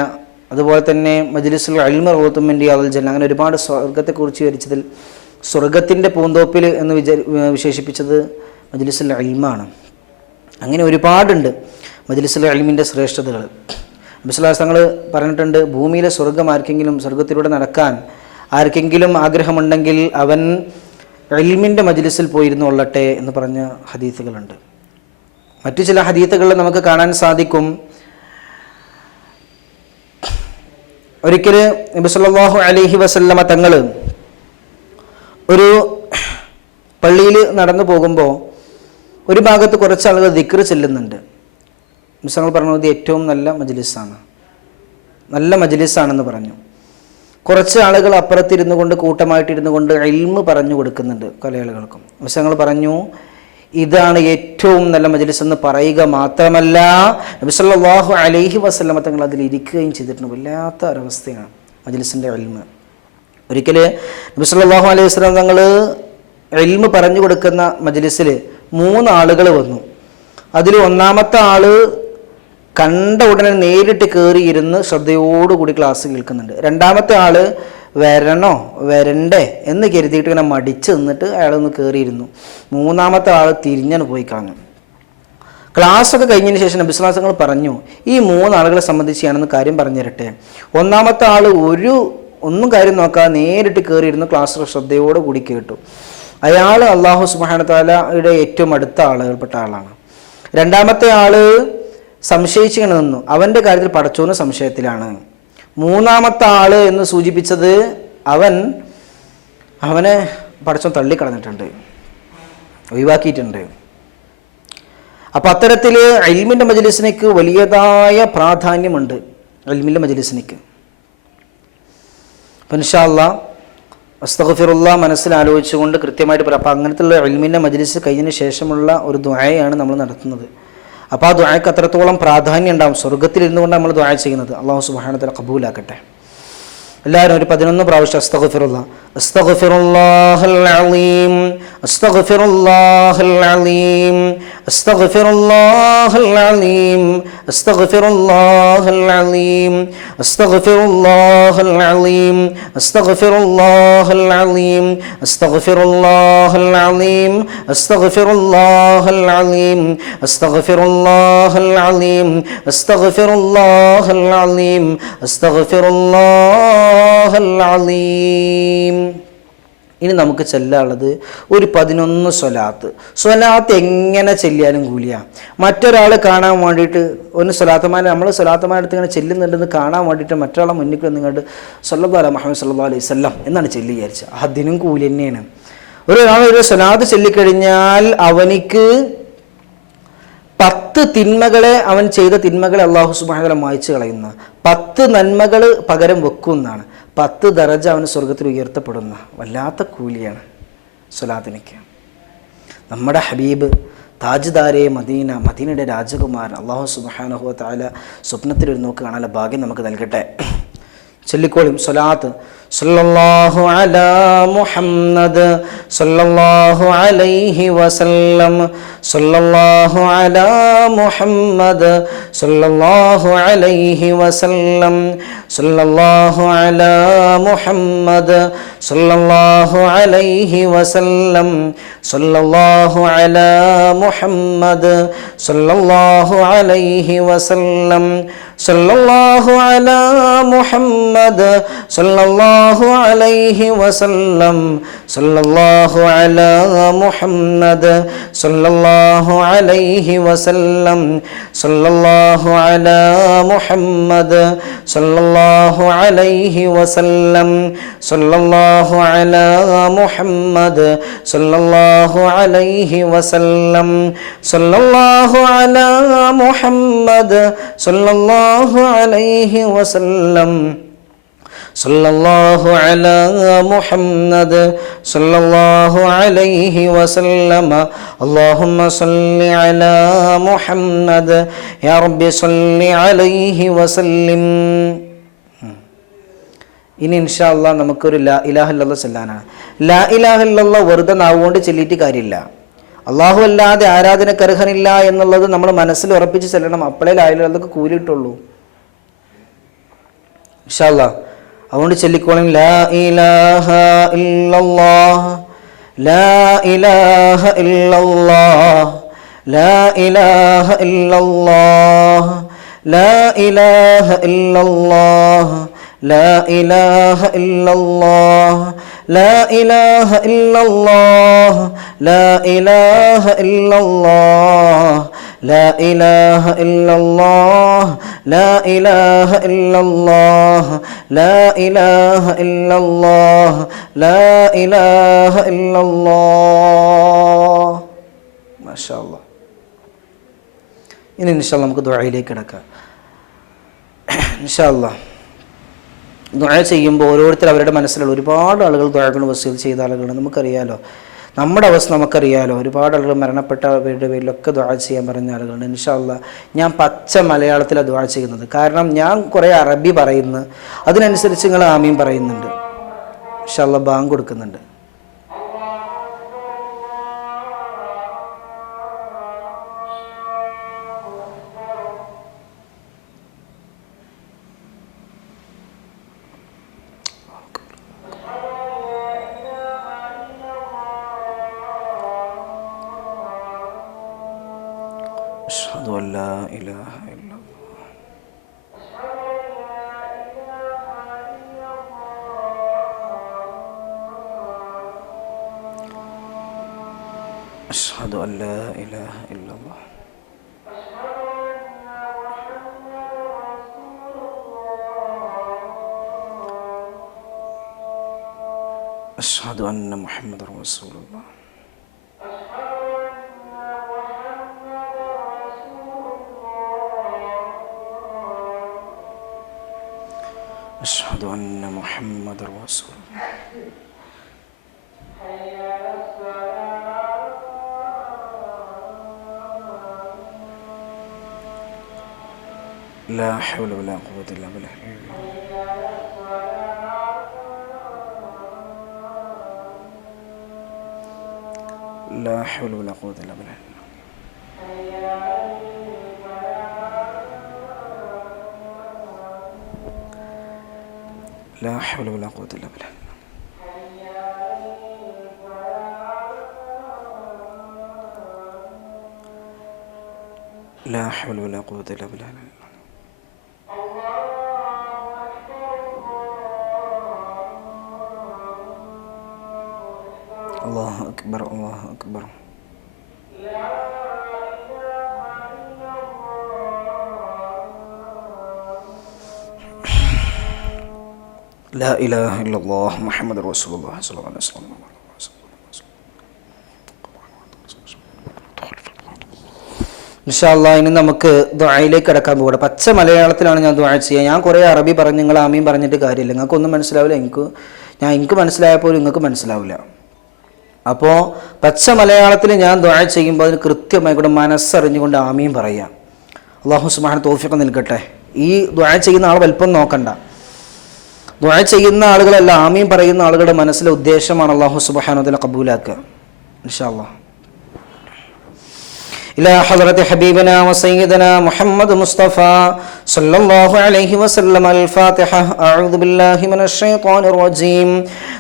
അതുപോലെ തന്നെ മജ്ലിസുൽ ഇൽമ് റൗളത്തും മിൻ റിയാദിൽ ജന്ന. അങ്ങനെ ഒരുപാട് സ്വർഗത്തെക്കുറിച്ച് വിവരിച്ചതിൽ സ്വർഗത്തിൻ്റെ പൂന്തോപ്പിൽ എന്ന് വിശേഷിപ്പിച്ചത് മജ്ലിസുൽ ഇൽമാണ്. അങ്ങനെ ഒരുപാടുണ്ട് മജ്ലിസുൽ ഇൽമിൻ്റെ ശ്രേഷ്ഠതകൾ. നബി സ്വല്ലല്ലാഹു അലൈഹി വസല്ലം പറഞ്ഞിട്ടുണ്ട്, ഭൂമിയിലെ സ്വർഗം ആർക്കെങ്കിലും, സ്വർഗത്തിലൂടെ നടക്കാൻ ആർക്കെങ്കിലും ആഗ്രഹമുണ്ടെങ്കിൽ അവൻ ഇൽമിൻ്റെ മജ്ലിസിൽ പോയിരുന്നു കൊള്ളട്ടെ എന്ന് പറഞ്ഞ ഹദീസുകളുണ്ട്. മറ്റു ചില ഹദീസുകളിൽ നമുക്ക് കാണാൻ സാധിക്കും, ഒരിക്കൽ നബി സല്ലല്ലാഹു അലൈഹി വസല്ലമ തങ്ങൾ ഒരു പള്ളിയിൽ നടന്നു പോകുമ്പോൾ ഒരു ഭാഗത്ത് കുറച്ച് ആളുകൾ ദിക്ർ ചെല്ലുന്നുണ്ട്. മുസ്ലിങ്ങൾ പറഞ്ഞു, ഇത് ഏറ്റവും നല്ല മജ്ലിസാണ്, നല്ല മജ്ലിസാണെന്ന് പറഞ്ഞു. കുറച്ച് ആളുകൾ അപ്പുറത്തിരുന്നു കൊണ്ട്, കൂട്ടമായിട്ടിരുന്നു കൊണ്ട് ഇൽമ് പറഞ്ഞു കൊടുക്കുന്നുണ്ട് പല ആളുകൾക്കും. മുസ്ലിങ്ങൾ പറഞ്ഞു, ഇതാണ് ഏറ്റവും നല്ല മജ്ലിസ് എന്ന് പറയുക മാത്രമല്ല നബി സല്ലല്ലാഹു അലൈഹി വസല്ലമ തങ്ങൾ അതിൽ ഇരിക്കുകയും ചെയ്തിട്ടുണ്ട്. വല്ലാത്ത ഒരവസ്ഥയാണ് മജ്ലിസിൻ്റെ ഇൽമ്. ഒരിക്കൽ നബി സല്ലല്ലാഹു അലൈഹി വസല്ലം തങ്ങൾ ഇൽമ് പറഞ്ഞു കൊടുക്കുന്ന മജ്ലിസിൽ 3 ആളുകൾ വന്നു. അതിൽ ഒന്നാമത്തെ ആള് കണ്ട ഉടനെ നേരിട്ട് കയറിയിരുന്ന് ശ്രദ്ധയോടുകൂടി ക്ലാസ് കേൾക്കുന്നുണ്ട്. രണ്ടാമത്തെ ആള് വരണോ വരണ്ടേ എന്ന് കരുതിയിട്ട് ഇങ്ങനെ മടിച്ച് നിന്നിട്ട് അയാളൊന്ന് കയറിയിരുന്നു. മൂന്നാമത്തെ ആൾ തിരിഞ്ഞാണ് പോയി കളഞ്ഞു. ക്ലാസ്സൊക്കെ കഴിഞ്ഞതിന് ശേഷം നബി സ്വല്ലല്ലാഹു അലൈഹി വസല്ലം പറഞ്ഞു, ഈ 3 ആളുകളെ സംബന്ധിച്ച് ഞാനൊന്ന് കാര്യം പറഞ്ഞു തരട്ടെ. ഒന്നാമത്തെ ആൾ ഒന്നും കാര്യം നോക്കാതെ നേരിട്ട് കയറിയിരുന്നു, ക്ലാസ് ശ്രദ്ധയോടെ കൂടി കേട്ടു. അയാൾ അല്ലാഹു സുബ്ഹാനഹു വ തആലയുടെ ഏറ്റവും അടുത്ത ആളുകൾപ്പെട്ട ആളാണ്. രണ്ടാമത്തെ ആൾ സംശയിച്ചിങ്ങനെ നിന്നു, അവൻ്റെ കാര്യത്തിൽ പടച്ചോന് സംശയത്തിലാണ്. മൂന്നാമത്തെ ആൾ എന്ന് സൂചിപ്പിച്ചത് അവനെ പടച്ചോൻ തള്ളിക്കളഞ്ഞിട്ടുണ്ട്, ഒഴിവാക്കിയിട്ടുണ്ട്. അപ്പം അത്തരത്തിൽ ഇൽമിൻ്റെ മജ്ലിസിനേക്ക് വലിയതായ പ്രാധാന്യമുണ്ട്. ഇൽമിൻ്റെ മജ്ലിസിനേക്ക് ഇൻഷാ അല്ലാഹ് അസ്തഗ്ഫിറുല്ലാഹ് മനസ്സിലാലോചിച്ചുകൊണ്ട് കൃത്യമായിട്ട് പറയാം. അപ്പം അങ്ങനത്തുള്ള ഇൽമിൻ്റെ മജ്ലിസ് കഴിഞ്ഞതിന് ശേഷമുള്ള ഒരു ദുആയാണ് നമ്മൾ നടത്തുന്നത്. അപ്പോൾ ആ ദുആക്ക് അത്രത്തോളം പ്രാധാന്യം ഉണ്ടാകും. സ്വർഗത്തിലിരുന്നു കൊണ്ട് നമ്മൾ ദുആ ചെയ്യുന്നത്. അല്ലാഹു സുബ്ഹാനഹു വ തആല ഖബൂലാക്കട്ടെ. എല്ലാവരും ഒരു 11 പ്രാവശ്യം അസ്തഗ്ഫിറുല്ലാഹ് അസ്തഗ്ഫിറുല്ലാഹൽ അലീം അസ്തഗ്ഫിറുല്ലാഹൽ അലീം അസ്തഗ്ഫിറുല്ലാഹൽ അലീം അസ്തഗ്ഫിറുല്ലാഹൽ അലീം അസ്തഗ്ഫിറുല്ലാഹൽ അലീം അസ്തഗ്ഫിറുല്ലാഹൽ അലീം അസ്തഗ്ഫിറുല്ലാഹൽ അലീം അസ്തഗ്ഫിറുല്ലാഹൽ അലീം അസ്തഗ്ഫിറുല്ലാഹൽ അലീം അസ്തഗ്ഫിറുല്ലാഹൽ അലീം അസ്തഗ്ഫിറുല്ലാഹൽ അലീം. ഇനി നമുക്ക് ചെല്ലാനുള്ളത് ഒരു 11 സ്വലാത്ത് എങ്ങനെ ചെല്ലിയാലും കൂലിയ. മറ്റൊരാൾ കാണാൻ വേണ്ടിയിട്ട് ഒന്ന് നമ്മൾ സ്വലാത്തമാരെടുത്ത് ഇങ്ങനെ ചെല്ലുന്നുണ്ടെന്ന് കാണാൻ വേണ്ടിയിട്ട് മറ്റൊരാളെ മുന്നിൽ നിങ്ങോട്ട് സല്ലല്ലാഹു അലൈഹി മുഹമ്മദ് സല്ലല്ലാഹു അലൈഹി വസല്ലം എന്നാണ് ചെല്ലി വിചാരിച്ചത്. അതിനും കൂലി തന്നെയാണ്. ഒരു സ്വലാത്ത് ചൊല്ലിക്കഴിഞ്ഞാൽ അവനിക്ക് 10 തിന്മകളെ അവൻ ചെയ്ത തിന്മകളെ അല്ലാഹു സുബ്ഹാനഹു വ തആല മായ്ച്ചു കളയുന്ന, 10 നന്മകൾ പകരം വെക്കുന്നതാണ്, 10 ദറജ അവന് സ്വർഗത്തിൽ ഉയർത്തപ്പെടുന്ന വല്ലാത്ത കൂലിയാണ് സ്വലാത്തിനൊക്കെ. നമ്മുടെ ഹബീബ് താജ്ദാരെ മദീനയുടെ രാജകുമാരൻ അല്ലാഹു സുബ്ഹാനഹു വ തആല സ്വപ്നത്തിൽ ഒരു നോക്ക് കാണാനുള്ള ഭാഗ്യം നമുക്ക് നൽകട്ടെ. ചൊല്ലിക്കോളും സ്വലാത്ത്. സല്ലല്ലാഹു അലാ മുഹമ്മദ് സല്ലല്ലാഹു അലൈഹി വസല്ലം സല്ലല്ലാഹു അലാ മുഹമ്മദ് സല്ലല്ലാഹു അലൈഹി വസല്ലം സല്ലല്ലാഹു അലാ മുഹമ്മദ് സല്ലല്ലാഹു അലൈഹി വസല്ലം സല്ലല്ലാഹു അലാ മുഹമ്മദ് സല്ലല്ലാഹു അലൈഹി വസല്ലം സല്ലല്ലാഹു അലാ മുഹമ്മദ് സല്ലല്ലാഹു അലൈഹി വസല്ലം സല്ലല്ലാഹു അലാ മുഹമ്മദ് സല്ലല്ലാഹു അലൈഹി വസല്ലം സല്ലല്ലാഹു അലാ മുഹമ്മദ് സല്ലല്ലാഹു അലൈഹി വസല്ലം സല്ലല്ലാഹു അലാ മുഹമ്മദ് സല്ലല്ലാഹു അലൈഹി വസല്ലം സല്ലല്ലാഹു അലാ മുഹമ്മദ് സല്ലല്ലാഹു അലൈഹി വസല്ലം സല്ലല്ലാഹു അലാ മുഹമ്മദ് സല്ലല്ലാഹു അലൈഹി വസല്ലം അല്ലാഹുമ്മ സല്ലി അലാ മുഹമ്മദ് യാ റബ്ബി സല്ലി അലൈഹി വസല്ലിം. ഇനി ഇൻഷാ അല്ലാഹ് നമുക്കൊരു ലാ ഇലാഹ ഇല്ലല്ലാഹ് ചൊല്ലാനാണ്. ലാ ഇലാഹ ഇല്ലല്ലാഹ് വെറുതെ നാവുകൊണ്ട് ചൊല്ലിയിട്ട് കാര്യമില്ല. അല്ലാഹു അല്ലാതെ ആരാധനക്ക് അർഹനില്ല എന്നുള്ളത് നമ്മൾ മനസ്സിൽ ഉറപ്പിച്ച് ചെല്ലണം. അപ്പോഴേ ലാ ഇലാഹ ഇല്ലല്ലാഹ് കൂലി കിട്ടുള്ളൂ ഇൻഷാ അല്ലാഹ്. അതുകൊണ്ട് ചൊല്ലിക്കോളും ലാ ഇലാഹ ഇല്ലല്ലാഹ് ലാ ഇലാഹ ഇല്ലല്ലാഹ് ലാ ഇലാഹ ഇല്ലല്ലാഹ് ലാ ഇലാഹ ഇല്ലല്ലാഹ് ലാ ഇലാഹ ഇല്ലല്ലാഹ് ലാ ഇലാഹ ഇല്ലല്ലാഹ് ലാ ഇലാഹ ഇല്ലല്ലാഹ് ലാ ഇലാഹ ഇല്ലല്ലാഹ് ലാ ഇലാഹ ഇല്ലല്ലാഹ് ലാ ഇലാഹ ഇല്ലല്ലാഹ് ലാ ഇലാഹ ഇല്ലല്ലാഹ്. മാഷാ അല്ലാഹ്. ഇനി ഇൻഷാ അല്ലാഹ് നമുക്ക് ദുആയിലേക്ക് കിടക്കാം. ഇൻഷാ അല്ലാഹ് ദുആ ചെയ്യുമ്പോൾ ഓരോരുത്തർ അവരുടെ മനസ്സിലുള്ള ഒരുപാട് ആളുകൾ ദുആകൾ വസീയത്ത് ചെയ്ത ആളുകളുണ്ട്. നമുക്കറിയാലോ, നമ്മുടെ അവസ്ഥ നമുക്കറിയാലോ. ഒരുപാട് ആളുകൾ മരണപ്പെട്ടവരുടെ പേരിലൊക്കെ ദുആ ചെയ്യാൻ പറഞ്ഞ ആളുകളുണ്ട്. ഇൻഷാ അല്ലാഹ് ഞാൻ പച്ച മലയാളത്തിലാണ് ദുആ ചെയ്യുന്നത്. കാരണം ഞാൻ കുറേ അറബി പറയുന്നു, അതിനനുസരിച്ച് നിങ്ങൾ ആമീൻ പറയുന്നുണ്ട്. ഇൻഷാ അല്ലാഹ് ബാങ്ക് കൊടുക്കുന്നുണ്ട്. أشهد أن لا إله إلا الله أشهد أن لا إله إلا الله أشهد أن محمد رسول الله أشهد أن محمد رسول الله لا حول ولا قوة إلا بالله. لا حول ولا قوة إلا بالله. لا حول ولا قوة إلا بالله. لا حول ولا قوة إلا بالله. الله أكبر الله أكبر. لا إله إلا الله محمد رسول الله صلى الله عليه وسلم. ഇൻഷാ അല്ലാഹ് ഇനി നമുക്ക് ദുആയിലേക്ക് കടക്കാൻ പോകണം. പച്ച മലയാളത്തിലാണ് ഞാൻ ദുആ ചെയ്യുക. ഞാൻ കുറേ അറബി പറഞ്ഞ് നിങ്ങൾ ആമീൻ പറഞ്ഞിട്ട് കാര്യമില്ല. നിങ്ങൾക്കൊന്നും മനസ്സിലാവില്ല, എനിക്ക് മനസ്സിലായപ്പോൾ നിങ്ങൾക്ക് മനസ്സിലാവില്ല. അപ്പോൾ പച്ച മലയാളത്തിൽ ഞാൻ ദുആ ചെയ്യുമ്പോൾ അതിന് കൃത്യമായി കൂടെ മനസ്സറിഞ്ഞുകൊണ്ട് ആമീൻ പറയുക. അല്ലാഹു സുബ്ഹാനഹു തൗഫീഖ് നൽകട്ടെ. ഈ ദുആ ചെയ്യുന്ന ആൾ വലിപ്പം നോക്കണ്ട. ദുആ ചെയ്യുന്ന ആളുകളല്ല, ആമീൻ പറയുന്ന ആളുകളുടെ മനസ്സിലെ ഉദ്ദേശമാണ് അല്ലാഹു സുബ്ഹാനഹു വതആല ഖബൂലാക്കുക ഇൻഷാ അല്ലാഹ്. إلى حضرة حبيبنا وسيدنا محمد مصطفى صلى الله عليه وسلم. الفاتحة. أعوذ بالله من الشيطان الرجيم.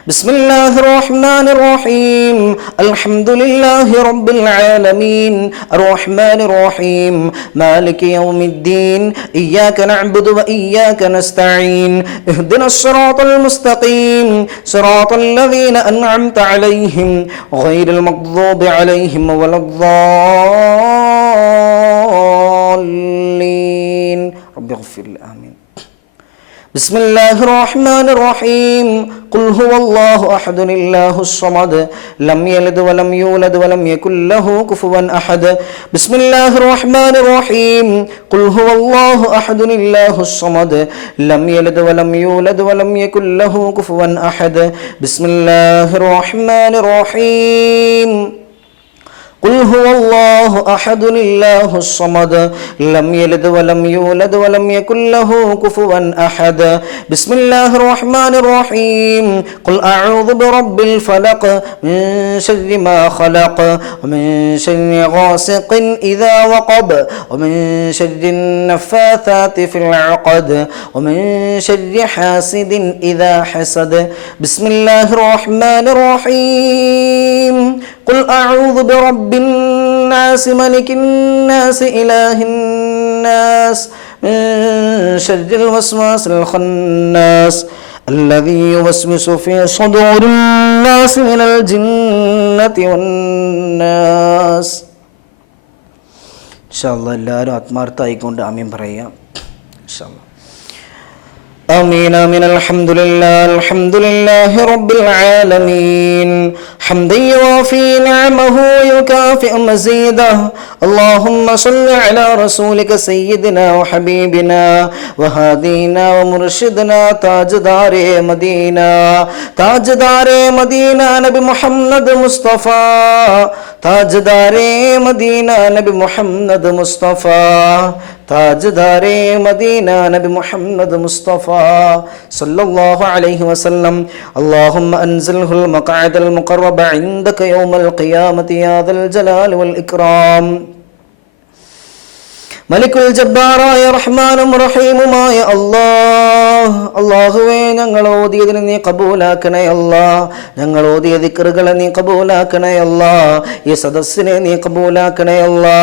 بسم الله الرحمن الرحيم. الحمد لله رب العالمين الرحمن الرحيم مالك يوم الدين إياك نعبد وإياك نستعين اهدنا الصراط المستقيم صراط الذين أنعمت عليهم غير المغضوب عليهم ولا الضالين رب اغفر لي. آمين. بسم الله الرحمن الرحيم. قل هو الله أحد الله الصمد لم يلد ولم يولد ولم يكن له كفوا أحد. بسم الله الرحمن الرحيم. قل هو الله أحد الله الصمد لم يلد ولم يولد ولم يكن له كفوا أحد. بسم الله الرحمن الرحيم. قل هو الله أحد الله الصمد لم يلد ولم يولد ولم يكن له كفوا أحد. بسم الله الرحمن الرحيم. قل أعوذ برب الفلق من شر ما خلق ومن شر غاسق إذا وقب ومن شر النفاثات في العقد ومن شر حاسد إذا حسد. بسم الله الرحمن الرحيم. قل أعوذ برب الناس ملك الناس إله الناس من شر الوسواس الخناس الذي يوسوس في صدور الناس من الجنة والناس. إن شاء الله എല്ലാവരും ആത്മാർത്ഥമായിക്കൊണ്ട് ആമീൻ പറയുക ഇൻഷാ അല്ലാഹ്. آمين آمين. الحمد لله رب العالمين حمدا يوافي نعمه ويكافئ مزيده. اللهم صل على رسولك سيدنا وحبيبنا وهادينا ومرشدنا تاجدار مدينة نبي محمد مصطفى. تاجدار مدينة نبي محمد مصطفى. تاجدار مدينة نبي محمد مصطفى صلى الله عليه وسلم. اللهم أنزله المقعد المقرب عندك يوم القيامة يا ذا الجلال والإكرام. മലിക്കുൽ ജബ്ബാറായ റഹ്മാനും റഹീമുമായ അല്ലാഹുവേ, ഞങ്ങൾ ഓതിയതിനെ നീ കബൂലാക്കണേ അല്ലാ. ഞങ്ങൾ ഓതിയ ദിക്റുകളെ നീ കബൂലാക്കണേ അല്ലാ. ഈ സദസ്സിനെ നീ കബൂലാക്കണേ അല്ലാ.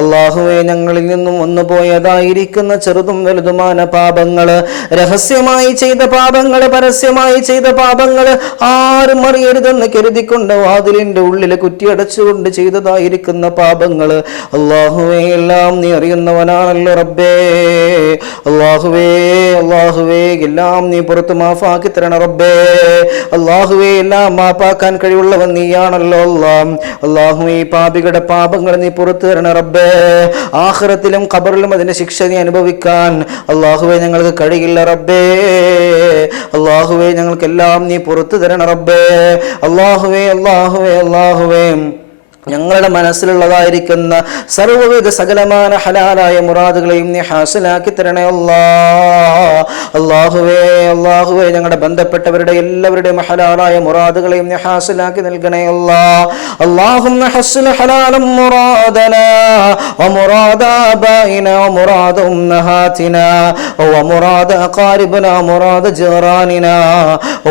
അല്ലാഹുവേ, ഞങ്ങളിൽ നിന്നും വന്നുപോയതായിരിക്കുന്ന ചെറുതും വലുതുമായ പാപങ്ങള്, രഹസ്യമായി ചെയ്ത പാപങ്ങള്, പരസ്യമായി ചെയ്ത പാപങ്ങള് ആരും അറിയരുതെന്ന് കരുതിക്കൊണ്ട് വാതിലിന്റെ ഉള്ളിൽ കുറ്റിയടച്ചുകൊണ്ട് ചെയ്തതായിരിക്കുന്ന പാപങ്ങള് അല്ലാഹുവേ എല്ലാം നീ അറിയുന്നവനാണല്ലോ റബ്ബേ. അല്ലാഹുവേ എല്ലാം നീ പുറത്ത് മാഫാക്കി തരണം റബ്ബേ. അല്ലാഹുവേ, എല്ലാം മാപ്പാക്കാൻ കഴിവുള്ളവൻ നീയാണല്ലോ അല്ലാ. അല്ലാഹുവേ, പാപികളുടെ പാപങ്ങൾ നീ പുറത്തു തരണം റബ്ബേ. ആഖിറത്തിലും ഖബറിലും അതിന്റെ ശിക്ഷ നീ അനുഭവിക്കാൻ അല്ലാഹുവേ ഞങ്ങൾക്ക് കഴിയില്ല റബ്ബേ. അല്ലാഹുവേ, ഞങ്ങൾക്കെല്ലാം നീ പുറത്തു തരണം റബ്ബേ. അല്ലാഹുവേ ഞങ്ങളുടെ മനസ്സിലുള്ളതായിരിക്കുന്ന സർവ്വവിധ സകലമായ ഹലാലായ മുറാദുകളെയും നീ ഹാസിലാക്കി തരണേ അല്ലാഹുവേ. അല്ലാഹുവേ, ഞങ്ങളുടെ ബന്ധപ്പെട്ടവരുടെ എല്ലാവരുടെയും ഹലാലായ മുറാദുകളെയും നീ ഹാസിലാക്കി നൽകണേ അല്ലാഹുമ്മ ഹസ്സിൽ ഹലാലം മുറാദനാ വമുറാദ ആബായിനാ വമുറാദ ഉമ്മഹാതിനാ വമുറാദ അഖാരിബനാ വമുറാദ ജിറാനിനാ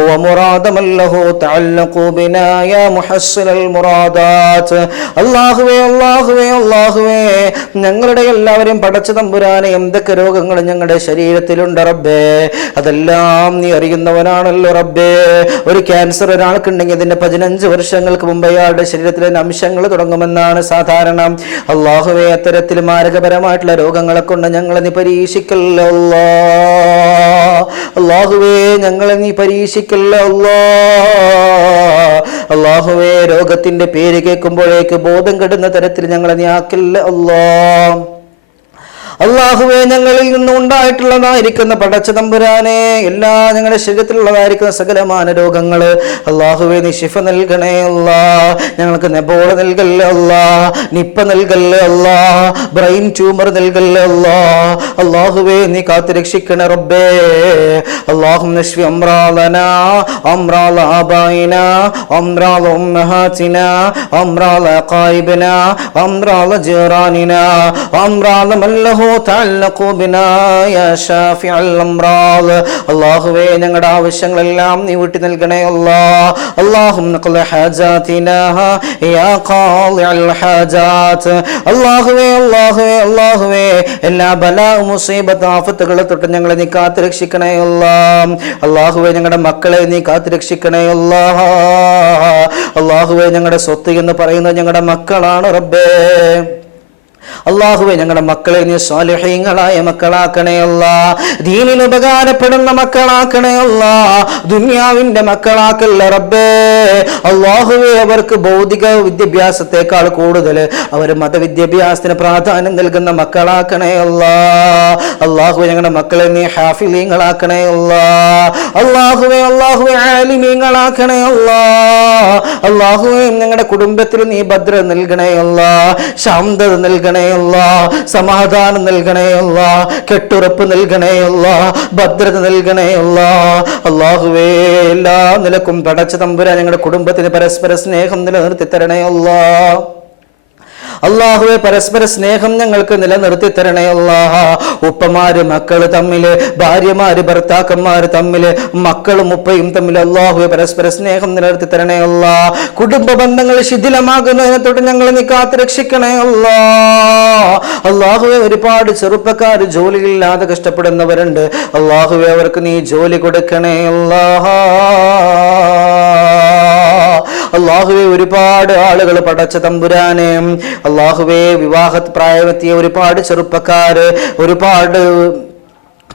വമുറാദ മൻ ലഹു തഅല്ലഖു ബിനാ യാ മുഹസ്സിലൽ മുറാദാത്ത്. അല്ലാഹുവേ അല്ലാഹുവേ അല്ലാഹുവേ, ഞങ്ങളുടെ എല്ലാവരെയും പടച്ച തമ്പുരാനെ എന്തൊക്കെ രോഗങ്ങൾ ഞങ്ങളുടെ ശരീരത്തിലുണ്ട് റബ്ബേ, അതെല്ലാം നീ അറിയുന്നവനാണല്ലോ റബ്ബേ. ഒരു ക്യാൻസർ ഒരാൾക്കുണ്ടെങ്കിൽ അതിന്റെ 15 വർഷങ്ങൾക്ക് മുമ്പ് അയാളുടെ ശരീരത്തിലെ അംശങ്ങൾ തുടങ്ങുമെന്നാണ് സാധാരണ. അല്ലാഹുവേ, അത്തരത്തിൽ മാരകപരമായിട്ടുള്ള രോഗങ്ങളെ കൊണ്ട് ഞങ്ങളെ നീ പരീക്ഷിക്കല്ലോ അല്ലാഹുവേ, ഞങ്ങളെ നീ പരീക്ഷിക്കല്ലോ അല്ലാഹുവേ. രോഗത്തിന്റെ പേര് കേൾക്കുമ്പോഴേക്ക് ബോധം കെടുന്ന തരത്തിൽ ഞങ്ങളെ നീ ആക്കില്ല അല്ലാഹുവേ. ഞങ്ങളിൽ നിന്ന് ഉണ്ടായിട്ടുള്ളതായിരിക്കുന്ന പടച്ച തമ്പുരാനെ എല്ലാ ഞങ്ങളുടെ ശരീരത്തിലുള്ളതായിരിക്കുന്ന സകലമാന രോഗങ്ങൾ അല്ലാഹുവേ നീ ശിഫ നൽകണേ അല്ലാ. ഞങ്ങൾക്ക് നെബോള നൽകല്ലേ അല്ലാ, നിപ്പ നൽകല്ലേ അല്ലാ, ബ്രെയിൻ ട്യൂമർ നൽകല്ലേ അല്ലാ. അല്ലാഹുവേ നീ കാത്തുരക്ഷിക്കണേ റബ്ബേ. അല്ലാഹുമ്മ നശ്ഫി അംറാദനാ അംറാദ ആബായിനാ അംറാദ ഉമ്മഹാതിനാ അംറാദ അഖായിബനാ അംറാദ ജിറാനിനാ അംറാദ മൻ ലഹു തഅല്ലഖു ബിനാ യാ ശാഫിഉൽ അംറാദ്. അല്ലാഹുവേ, ഞങ്ങളുടെ ആവശ്യങ്ങളെല്ലാം നീ വീട്ടി നൽകണേ അല്ലാ. അല്ലാഹുമ്മ ഖളി ഹാജാതിനാ യാ ഖാളിഉൽ ഹാജാത്ത്. അല്ലാഹുവേ അല്ലാഹുവേ അല്ലാഹുവേ, എല്ലാ ബലാ മുസീബത്ത് ആഫത്തുകളെ തൊട്ട് ഞങ്ങളെ നീ കാത്തു രക്ഷിക്കണേ അല്ലാ. അല്ലാഹുവേ, ഞങ്ങളുടെ മക്കളെ നീ കാത്തു രക്ഷിക്കണേ അല്ലാ. അല്ലാഹുവേ, ഞങ്ങളുടെ സ്വത്ത് എന്ന് പറയുന്നത് ഞങ്ങളുടെ മക്കളാണ് റബ്ബേ. അല്ലാഹുവേ, ഞങ്ങളുടെ മക്കളെ നീ സ്വാലിഹീങ്ങളായ മക്കളാക്കണേ അല്ലാ. ദീനിന് ഉപകാരപ്പെടുന്ന മക്കളാക്കണേ അല്ലാ. ദുനിയാവിന്റെ മക്കളാക്കല്ല റബ്ബേ. അല്ലാഹുവേ, അവർക്ക് ഭൗതിക വിദ്യാഭ്യാസത്തെക്കാൾ കൂടുതൽ അവർ മതവിദ്യാഭ്യാസത്തിന് പ്രാധാന്യം നൽകുന്ന മക്കളാക്കണേ അല്ലാ. അല്ലാഹുവേ, ഞങ്ങളുടെ മക്കളെ നീ ഹാഫിളീങ്ങളാക്കണേ അല്ലാ. അല്ലാഹുവേ അല്ലാഹുവേ, ആലിമീങ്ങളാക്കണേ അല്ലാ. അല്ലാഹുവേ, ഞങ്ങളുടെ കുടുംബത്തിൽ നീ ഭദ്രത നൽകണേ അല്ലാ, ശാന്തത നൽകണേ അല്ലാ, സമാധാനം നൽകണേ അല്ലാ, കെട്ടുറപ്പ് നൽകണേ അല്ലാ, ഭദ്രത നൽകണേ അല്ലാ. അല്ലാഹുവേ, എല്ലാ നിലക്കും പടച്ച തമ്പുരാൻ ഞങ്ങളുടെ കുടുംബത്തിന് പരസ്പര സ്നേഹം നിലനിർത്തി തരണേ അല്ലാ. അല്ലാഹുവേ, പരസ്പര സ്നേഹം ഞങ്ങൾക്ക് നിലനിർത്തി തരണേ അല്ലാ. ഉപ്പമാര് മക്കള് തമ്മില്, ഭാര്യമാര് ഭർത്താക്കന്മാര് തമ്മില്, മക്കളും ഉപ്പയും തമ്മിൽ അല്ലാഹുവേ പരസ്പര സ്നേഹം നിലനിർത്തി തരണേ അല്ലാ. കുടുംബ ബന്ധങ്ങൾ ശിഥിലമാകുന്നതിനെ തൊട്ട് ഞങ്ങളെ നീ കാത്തു രക്ഷിക്കണേ അല്ലാ. അല്ലാഹുവേ, ഒരുപാട് ചെറുപ്പക്കാർ ജോലിയില്ലാതെ കഷ്ടപ്പെടുന്നവരുണ്ട്. അല്ലാഹുവേ, അവർക്ക് നീ ജോലി കൊടുക്കണേ അല്ലാ. അല്ലാഹുവേ, ഒരുപാട് ആളുകൾ പടച്ച തമ്പുരാനെ അല്ലാഹുവേ വിവാഹ പ്രായമെത്തിയ ഒരുപാട് ചെറുപ്പക്കാര്, ഒരുപാട്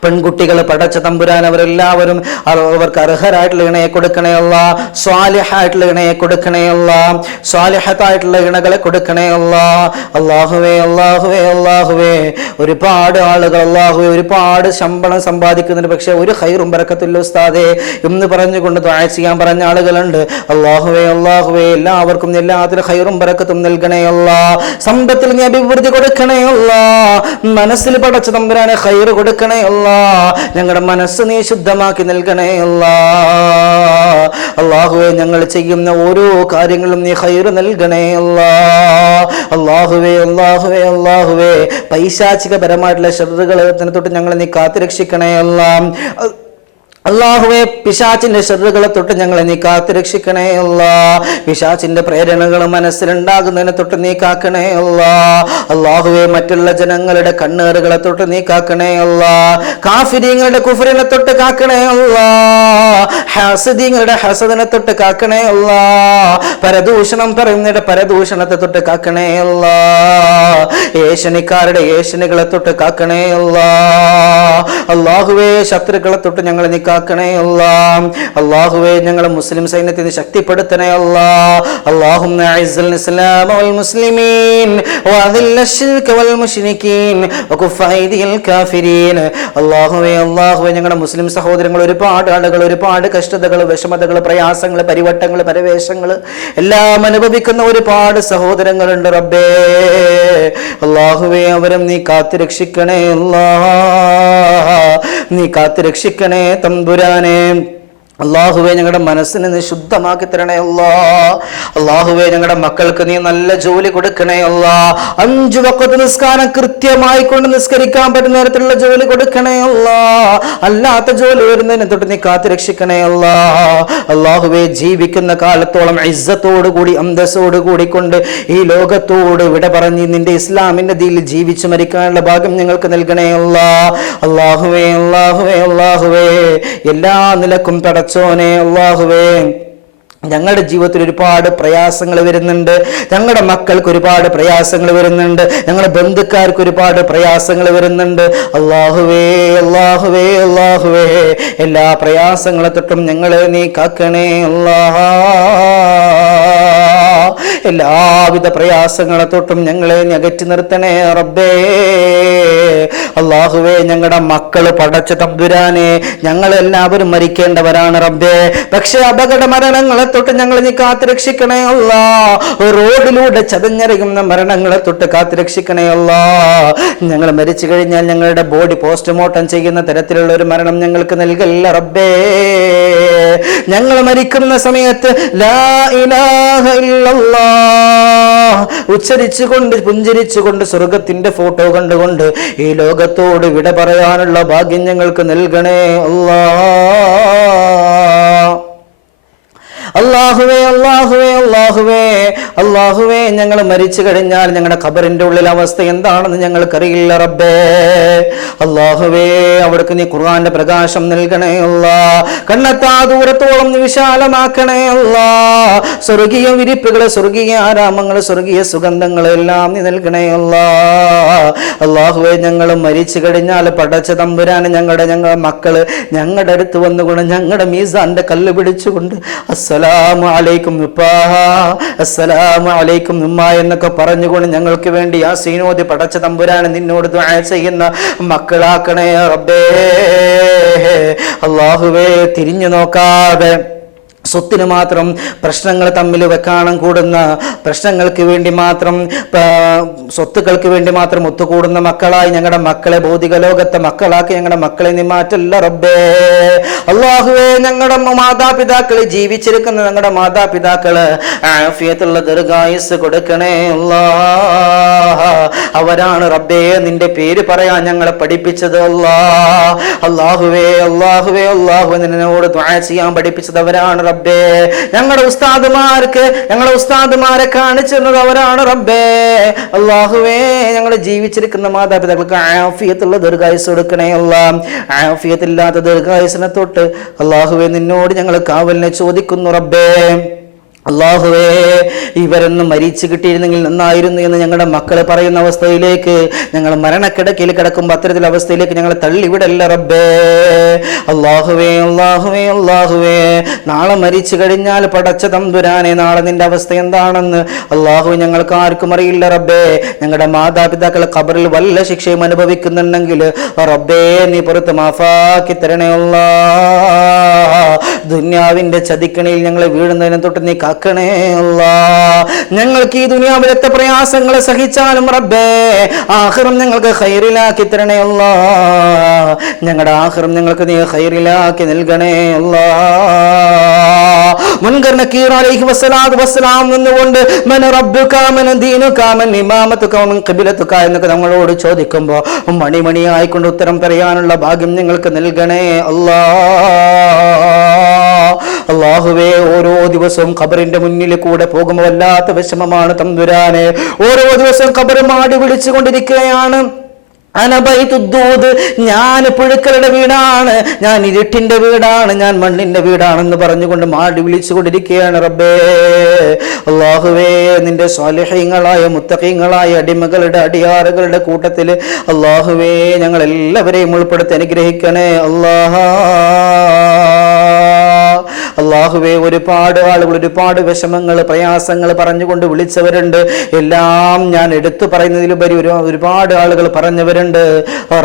പെൺകുട്ടികൾ പടച്ച തമ്പുരാൻ അവരെല്ലാവരും അവർക്ക് അർഹരായിട്ടുള്ള ഇണയെ കൊടുക്കണേ അല്ലാ. സ്വാലിഹായിട്ടുള്ള ഇണയെ കൊടുക്കണേ അല്ലാ. സ്വാലിഹത്തായിട്ടുള്ള ഇണകളെ കൊടുക്കണേ അല്ലാ. അല്ലാഹുവേ അല്ലാഹുവേ അല്ലാഹുവേ, ഒരുപാട് ആളുകൾ അല്ലാഹുവേ ഒരുപാട് ശമ്പളം സമ്പാദിക്കുന്നുണ്ട്, പക്ഷെ ഒരു ഖൈറും ബറക്കത്തുല്ല ഉസ്താദേ എന്ന് പറഞ്ഞുകൊണ്ട് ദുആ ചെയ്യാൻ പറഞ്ഞ ആളുകളുണ്ട്. അല്ലാഹുവേ അല്ലാഹുവേ, എല്ലാവർക്കും എല്ലാത്തിനും ഖൈറും ബറക്കത്തും നൽകണേ അല്ലാ. സമ്പത്തിൽ നീ അഭിവൃദ്ധി കൊടുക്കണേ അല്ലാ. മനസ്സിൽ പടച്ച തമ്പുരാനെ ഖൈർ കൊടുക്കണേ അല്ലാ. ഞങ്ങളുടെ മനസ്സ് നീ ശുദ്ധമാക്കി നൽകണേ അല്ലാ. അല്ലാഹുവേ, ഞങ്ങൾ ചെയ്യുന്ന ഓരോ കാര്യങ്ങളും നീ ഖൈർ നൽകണേ അല്ലാ. അല്ലാഹുവേ അല്ലാഹുവേ അല്ലാഹുവേ, പൈശാചികപരമായിട്ടുള്ള ശർറുകളെ തൊട്ട് ഞങ്ങളെ നീ കാത്തുരക്ഷിക്കണേ അല്ലാ. അല്ലാഹുവേ, പിശാചിന്റെ ശർറുകളെ തൊട്ട് ഞങ്ങളെ നീ കാത്തു രക്ഷിക്കണേ അല്ലാ. പിശാചിന്റെ പ്രേരണകൾ മനസ്സിലുണ്ടാകുന്നതിനെ തൊട്ട് നീ കാക്കണേ അല്ലാ. അല്ലാഹുവേ, മറ്റുള്ള ജനങ്ങളുടെ കണ്ണേറുകളെ തൊട്ട് നീ കാക്കണേ അല്ലാ. കാഫിരീങ്ങളുടെ കുഫറിനെ തൊട്ട് കാക്കണേ അല്ലാ. ഹാസിദീങ്ങളുടെ ഹസദിനെ തൊട്ട് കാക്കണേ അല്ലാ. പരദൂഷണം പറയുന്നവരുടെ പരദൂഷണത്തെ തൊട്ട് കാക്കണേ അല്ലാ. ഏഷണിക്കാരുടെ ഏഷണികളെ തൊട്ട് കാക്കണേ അല്ലാ. അല്ലാഹുവേ, ശത്രുക്കളെ തൊട്ട് ഞങ്ങളെ നീ കാക്കണേ അല്ലാ. അല്ലാഹുവേ ഞങ്ങളെ മുസ്ലിം സൈന്യത്തെ ശക്തിപ്പെടുത്തണേ അല്ലാ. اللهم اعز الاسلام والمسلمين واذل الشرك والمشركين وكف ايدي الكافرين. അല്ലാഹുവേ ഞങ്ങളുടെ മുസ്ലിം സഹോദരങ്ങൾ ഒരുപാട് ആളുകൾ ഒരുപാട് കഷ്ടതകൾ വിഷമതകൾ പ്രയാസങ്ങൾ പരിവട്ടങ്ങൾ പരവേശങ്ങൾ എല്ലാം അനുഭവിക്കുന്ന ഒരുപാട് സഹോദരങ്ങളുണ്ട് റബ്ബേ. അല്ലാഹുവേ അവരും നീ കാത്തു രക്ഷിക്കണേ അല്ലാ, നീ കാത്തു രക്ഷിക്കണേ തമ്പുരാനെ. അല്ലാഹുവേ ഞങ്ങളുടെ മനസ്സിനെ നീ ശുദ്ധമാക്കി തരണേ അല്ലാ. അല്ലാഹുവേ ഞങ്ങളുടെ മക്കൾക്ക് നീ നല്ല ജോലി കൊടുക്കണേ അല്ലാ. 5 വഖത്ത് നിസ്കാരം കൃത്യമായി കൊണ്ട് നിസ്കരിക്കാൻ പറ്റുന്ന തരത്തിലുള്ള ജോലി കൊടുക്കണേ അല്ലാ. അല്ലാത്ത ജോലി വരുന്നതിനെ തൊട്ട് നീ കാത്തു രക്ഷിക്കണേ അല്ലാ. അല്ലാഹുവേ ജീവിക്കുന്ന കാലത്തോളം ഇസ്സത്തോടു കൂടി അന്തസ്സോട് കൂടിക്കൊണ്ട് ഈ ലോകത്തോട് വിട പറഞ്ഞ് നിന്റെ ഇസ്ലാമിന്റെ ദീനിൽ ജീവിച്ചു മരിക്കാനുള്ള ഭാഗ്യം ഞങ്ങൾക്ക് നൽകണേ അല്ലാ. അല്ലാഹുവേ എല്ലാ നിലക്കും പടച്ചോനെ അല്ലാഹുവേ ഞങ്ങളുടെ ജീവിതത്തിൽ ഒരുപാട് പ്രയാസങ്ങൾ വരുന്നുണ്ട്, ഞങ്ങളുടെ മക്കൾക്ക് ഒരുപാട് പ്രയാസങ്ങൾ വരുന്നുണ്ട്, ഞങ്ങളുടെ ബന്ധുക്കാർക്ക് ഒരുപാട് പ്രയാസങ്ങൾ വരുന്നുണ്ട്. അല്ലാഹുവേ എല്ലാ പ്രയാസങ്ങളെ തൊട്ടും ഞങ്ങളെ നീ കാക്കണേ അല്ലാ. എല്ലാവിധ പ്രയാസങ്ങളെ തൊട്ടും ഞങ്ങളെ നീ അകറ്റി നിർത്തണേ റബ്ബേ. അല്ലാഹുവേ ഞങ്ങളുടെ മക്കള് പടച്ച തമ്പുരാനെ ഞങ്ങളെല്ലാവരും മരിക്കേണ്ടവരാണ് റബ്ബേ. പക്ഷെ അപകട മരണങ്ങളെ തൊട്ട് ഞങ്ങൾ നീ കാത്തു രക്ഷിക്കണേ അല്ലാ. റോഡിലൂടെ ചതഞ്ഞറിയുന്ന മരണങ്ങളെ തൊട്ട് കാത്തു രക്ഷിക്കണേ അല്ലാ. ഞങ്ങൾ മരിച്ചു കഴിഞ്ഞാൽ ഞങ്ങളുടെ ബോഡി പോസ്റ്റ്മോർട്ടം ചെയ്യുന്ന തരത്തിലുള്ള ഒരു മരണം ഞങ്ങൾക്ക് നൽകല്ല റബ്ബേ. ഞങ്ങൾ മരിക്കുന്ന സമയത്ത് ലാ ഇലാഹ ഇല്ലല്ലാഹ് ഉച്ചരിച്ചുകൊണ്ട് പുഞ്ചിരിച്ചുകൊണ്ട് സ്വർഗത്തിന്റെ ഫോട്ടോ കണ്ടുകൊണ്ട് ഈ ലോകത്തോട് വിട പറയാനുള്ള ഭാഗ്യം ഞങ്ങൾക്ക് നൽകണേ അല്ലാ. അല്ലാഹുവേ ഞങ്ങൾ മരിച്ചു കഴിഞ്ഞാൽ ഞങ്ങളുടെ ഖബറിന്റെ ഉള്ളിലെ അവസ്ഥ എന്താണെന്ന് ഞങ്ങൾക്കറിയില്ല റബ്ബേ. അല്ലാഹുവേ അവിടേക്ക് നീ ഖുർആന്റെ പ്രകാശം നൽകണേ അല്ലാ. കണ്ണെത്താ ദൂരത്തോളം നീ വിശാലമാക്കണേ അല്ലാ. സ്വർഗീയ വിരിപ്പുകള് സ്വർഗീയ ആരാമങ്ങള് സ്വർഗീയ സുഗന്ധങ്ങൾ എല്ലാം നീ നൽകണേ അല്ലാ. അല്ലാഹുവേ ഞങ്ങൾ മരിച്ചു കഴിഞ്ഞാൽ പടച്ച തമ്പുരാന് ഞങ്ങളുടെ മക്കള് ഞങ്ങളുടെ അടുത്ത് വന്നുകൊണ്ട് ഞങ്ങളുടെ മീസാന്റെ കല്ല് പിടിച്ചുകൊണ്ട് അസ്സലാമു അലൈക്കും ഉപ്പാ, അസ്സലാമു അലൈക്കും ഉമ്മ എന്നൊക്കെ പറഞ്ഞുകൊണ്ട് ഞങ്ങൾക്ക് വേണ്ടി യാസീനോദി പടച്ച തമ്പുരാന് നിന്നോട് ദുആ ചെയ്യുന്ന മക്കളാക്കണേ റബ്ബേ. അല്ലാഹുവേ തിരിഞ്ഞു നോക്കാതെ സ്വത്തിന് മാത്രം പ്രശ്നങ്ങൾ തമ്മിൽ വെക്കാണം കൂടുന്ന പ്രശ്നങ്ങൾക്ക് വേണ്ടി മാത്രം സ്വത്തുക്കൾക്ക് വേണ്ടി മാത്രം ഒത്തുകൂടുന്ന മക്കളായി ഞങ്ങളുടെ മക്കളെ ഭൗതിക ലോകത്തെ മക്കളാക്കി ഞങ്ങളുടെ മക്കളെ നീ മാറ്റല്ല റബ്ബേ. അല്ലാഹുവേ ഞങ്ങളുടെ മാതാപിതാക്കള് ജീവിച്ചിരിക്കുന്ന ഞങ്ങളുടെ മാതാപിതാക്കള് ആഫിയത്തുള്ള ദീർഘായുസ്സ് കൊടുക്കണേ അല്ലാ. അവരാണ് റബ്ബേ നിന്റെ പേര് പറയാൻ ഞങ്ങളെ പഠിപ്പിച്ചത് അല്ലാ. അല്ലാഹുവേ നിന്നോട് ദുആ ചെയ്യാൻ പഠിപ്പിച്ചത് അവരാണ് റബ്ബേ. ഞങ്ങളുടെ ഉസ്താദുമാരെ കാണിച്ചു തന്നത് അവരാണ് റബ്ബേ. അല്ലാഹുവേ ഞങ്ങളെ ജീവിച്ചിരിക്കുന്ന മാതാപിതാക്കൾക്ക് ആഫിയത്തുള്ള ദീർഘായുസ്സ് കൊടുക്കണേ അല്ലാ. ആഫിയത്തില്ലാത്ത ദീർഘായുസ്സിനെ തൊട്ട് അല്ലാഹുവേ നിന്നോട് ഞങ്ങൾ കാവലിനെ ചോദിക്കുന്നു റബ്ബേ. അല്ലാഹുവേ ഇവരൊന്നും മരിച്ചു കിട്ടിയിരുന്നെങ്കിൽ നന്നായിരുന്നു എന്ന് ഞങ്ങളുടെ മക്കളെ പറയുന്ന അവസ്ഥയിലേക്ക് ഞങ്ങൾ മരണക്കിടക്കയിൽ കിടക്കുമ്പോൾ അത്തരത്തിലുള്ള അവസ്ഥയിലേക്ക് ഞങ്ങളെ തള്ളിവിടല്ല റബ്ബേ. അല്ലാഹുവേ നാളെ മരിച്ചു കഴിഞ്ഞാൽ പടച്ച തമ്പുരാനെ നാളെ നിന്റെ അവസ്ഥ എന്താണെന്ന് അല്ലാഹു ഞങ്ങൾക്ക് ആർക്കും അറിയില്ല റബ്ബേ. ഞങ്ങളുടെ മാതാപിതാക്കളെ ഖബറിൽ വല്ല ശിക്ഷയും അനുഭവിക്കുന്നുണ്ടെങ്കിൽ റബ്ബേ നീ പുറത്ത് മാഫാക്കി തരണേ അല്ലാ. ദുനിയാവിന്റെ ചതിക്കണിയിൽ ഞങ്ങളെ വീഴുന്നതിനെ തൊട്ട് നീ കാക്കണേ അല്ലാ. ഞങ്ങൾക്ക് ഈ ദുനിയാവിലത്തെ പ്രയാസങ്ങളെ സഹിച്ചാലും റബ്ബേ ആഖിറം ഞങ്ങൾക്ക് ഖൈറിലാക്കി തരണേ അല്ലാ. ഞങ്ങളുടെ ആഖിറം ഞങ്ങൾക്ക് നീ ഖൈറിലാക്കി നൽകണേ അല്ലാ. മുൻകർ നക്കീർ അലൈഹി വസ്സലാത്തു വസ്സലാം നിന്നുകൊണ്ട് മൻ റബ്ബുക മൻ ദീനുക മൻ ഇമാമതുക മൻ ഖിബ്ലതുക എന്നൊക്കെ നമ്മളോട് ചോദിക്കുമ്പോൾ മണിമണിയായിക്കൊണ്ട് ഉത്തരം പറയാനുള്ള ഭാഗ്യം ഞങ്ങൾക്ക് നൽകണേ അല്ലാ. അല്ലാഹുവേ ഓരോ ദിവസവും ഖബറിന്റെ മുന്നിൽ കൂടെ പോകുമ്പോൾ വല്ലാത്ത വിഷമമാണ് തമ്പുരാനെ. ഓരോ ദിവസവും ഖബർ മാടി വിളിച്ചുകൊണ്ടിരിക്കുകയാണ്. ഞാൻ പുഴുക്കളുടെ വീടാണ്, ഞാൻ ഇരുട്ടിന്റെ വീടാണ്, ഞാൻ മണ്ണിന്റെ വീടാണെന്ന് പറഞ്ഞുകൊണ്ട് മാടി വിളിച്ചുകൊണ്ടിരിക്കുകയാണ് റബ്ബേ. അല്ലാഹുവേ നിന്റെ സ്വാലിഹീങ്ങളായ മുത്തഖീങ്ങളായ അടിമകളുടെ അടിയാറുകളുടെ കൂട്ടത്തിൽ അല്ലാഹുവേ ഞങ്ങൾ എല്ലാവരെയും ഉൾപ്പെടുത്തി അനുഗ്രഹിക്കണേ അല്ലാഹ്. അല്ലാഹുവേ, ഒരുപാട് ആളുകൾ ഒരുപാട് വിഷമങ്ങൾ പ്രയാസങ്ങൾ പറഞ്ഞുകൊണ്ട് വിളിച്ചവരുണ്ട്. എല്ലാം ഞാൻ എടുത്തു പറയുന്നതിലുപരി ഒരുപാട് ആളുകൾ പറഞ്ഞവരുണ്ട്.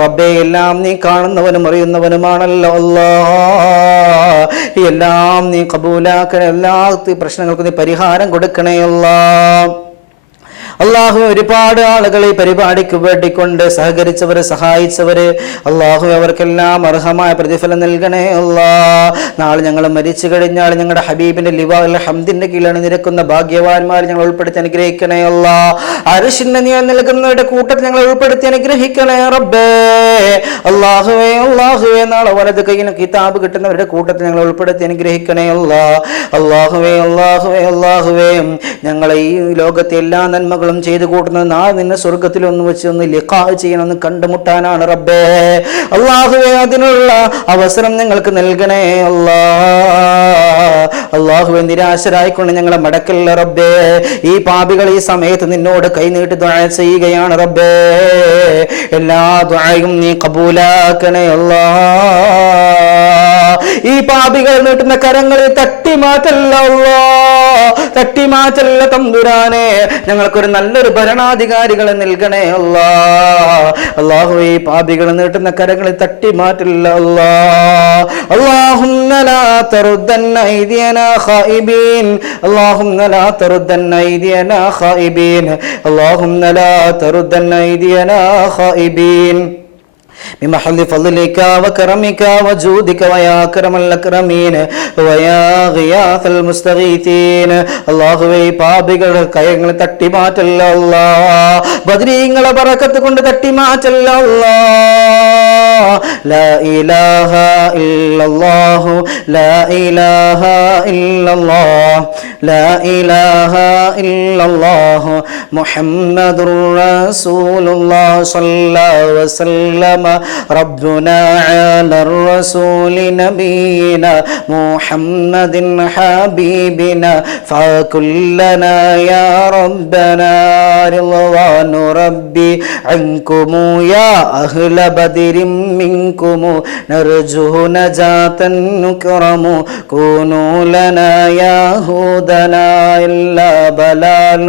റബ്ബേ, എല്ലാം നീ കാണുന്നവനും അറിയുന്നവനുമാണല്ലോ അല്ലാഹ്. എല്ലാം നീ കബൂലാക്കണേ. എല്ലാ പ്രശ്നങ്ങൾക്കും നീ പരിഹാരം കൊടുക്കണേ അല്ലാഹ്. അള്ളാഹു, ഒരുപാട് ആളുകൾ ഈ പരിപാടിക്ക് വേണ്ടിക്കൊണ്ട് സഹകരിച്ചവര് സഹായിച്ചവര് അള്ളാഹു, അവർക്കെല്ലാം അർഹമായ പ്രതിഫലം നൽകണേ അല്ലാഹ്. നാളെ ഞങ്ങൾ മരിച്ചു കഴിഞ്ഞാൽ ഞങ്ങളുടെ ഹബീബിന്റെ ലിവാഉൽ ഹംദിന്റെ കീഴിലാണ് നിരക്കുന്ന ഭാഗ്യവാന്മാർ ഞങ്ങൾ ഉൾപ്പെടുത്തി അനുഗ്രഹിക്കണേ അല്ലാഹ്. അർശിന്റെ നിഴൽ നൽകുന്നവരുടെ കൂട്ടത്തിൽ ഞങ്ങൾ ഉൾപ്പെടുത്തി അനുഗ്രഹിക്കണേ റബ്ബേ. അള്ളാഹുവേ, നാളെ വലത് കയ്യിന് കിതാബ് കിട്ടുന്നവരുടെ കൂട്ടത്തിൽ ഞങ്ങൾ ഉൾപ്പെടുത്തി അനുഗ്രഹിക്കണേ അല്ലാഹ്. അള്ളാഹുവേ, ഞങ്ങളെ ഈ ലോകത്തെ എല്ലാ നന്മകളും ചെയ്തു കൂട്ടുന്നത് നാളെ നിന്നെ സ്വർഗത്തിൽ ഒന്ന് വെച്ച് ഒന്ന് ലിഖാ ചെയ്യണമെന്ന് കണ്ടുമുട്ടാനാണ് റബ്ബേ. അള്ളാഹുവേ, അതിനുള്ള അവസരം ഞങ്ങൾക്ക് നൽകണേ അള്ളാഹുവേ. നിരാശരായിക്കൊണ്ട് ഞങ്ങളെ മടക്കല്ല റബ്ബേ. ഈ പാപികൾ ഈ സമയത്ത് നിന്നോട് കൈനീട്ടി ദുആ ചെയ്യുകയാണ് റബ്ബേ. എല്ലാ ദുആയും നീ കബൂലാക്കണേ അല്ലാഹ്. ഈ പാപികൾ നീട്ടുന്ന കരങ്ങളിൽ തട്ടിമാറ്റല്ല തമ്പുരാനെ. ഞങ്ങൾക്കൊരു നല്ലൊരു ഭരണാധികാരികളെ നൽകണേ അല്ലാഹ്. അല്ലാഹുവേ, ഈ പാപികൾ നീട്ടുന്ന കരങ്ങളിൽ തട്ടിമാറ്റില്ല അല്ലാഹ്. അല്ലാഹുമ്മ ലാ തറുദ്ദന്ന ഐദിയനാ ഖായിബീൻ. അല്ലാഹുമ്മ ലാ തറുദ്ദന്ന ഐദിയനാ ഖായിബീൻ. അല്ലാഹുമ്മ ലാ തറുദ്ദന്ന ഐദിയനാ ഖായിബീൻ. بمحل فضلك وكرمك وجودك ويا أكرم الأكرمين ويا غياث المستغيثين. അല്ലാഹുവേ, പാപികളുടെ കൈകളെ തട്ടിമാറ്റല്ല അല്ലാഹ്. ബദരീങ്ങളെ ബറക്കത്ത് കൊണ്ട് തട്ടിമാറ്റല്ല അല്ലാഹ്. ലാ ഇലാഹ ഇല്ലല്ലാഹു ലാ ഇലാഹ ഇല്ലല്ലാഹ് ലാ ഇലാഹ ഇല്ലല്ലാഹു മുഹമ്മദുർ റസൂലുള്ളാഹി സ്വല്ലല്ലാഹു അലൈഹി വസല്ലം. ربنا على الرسول نبينا محمد حبيبنا فكلنا يا ربنا رضوان ربي عنكم يا أهل بدر منكم نرجو نجاة نكرم كونوا لنا يا هودنا إلا بلال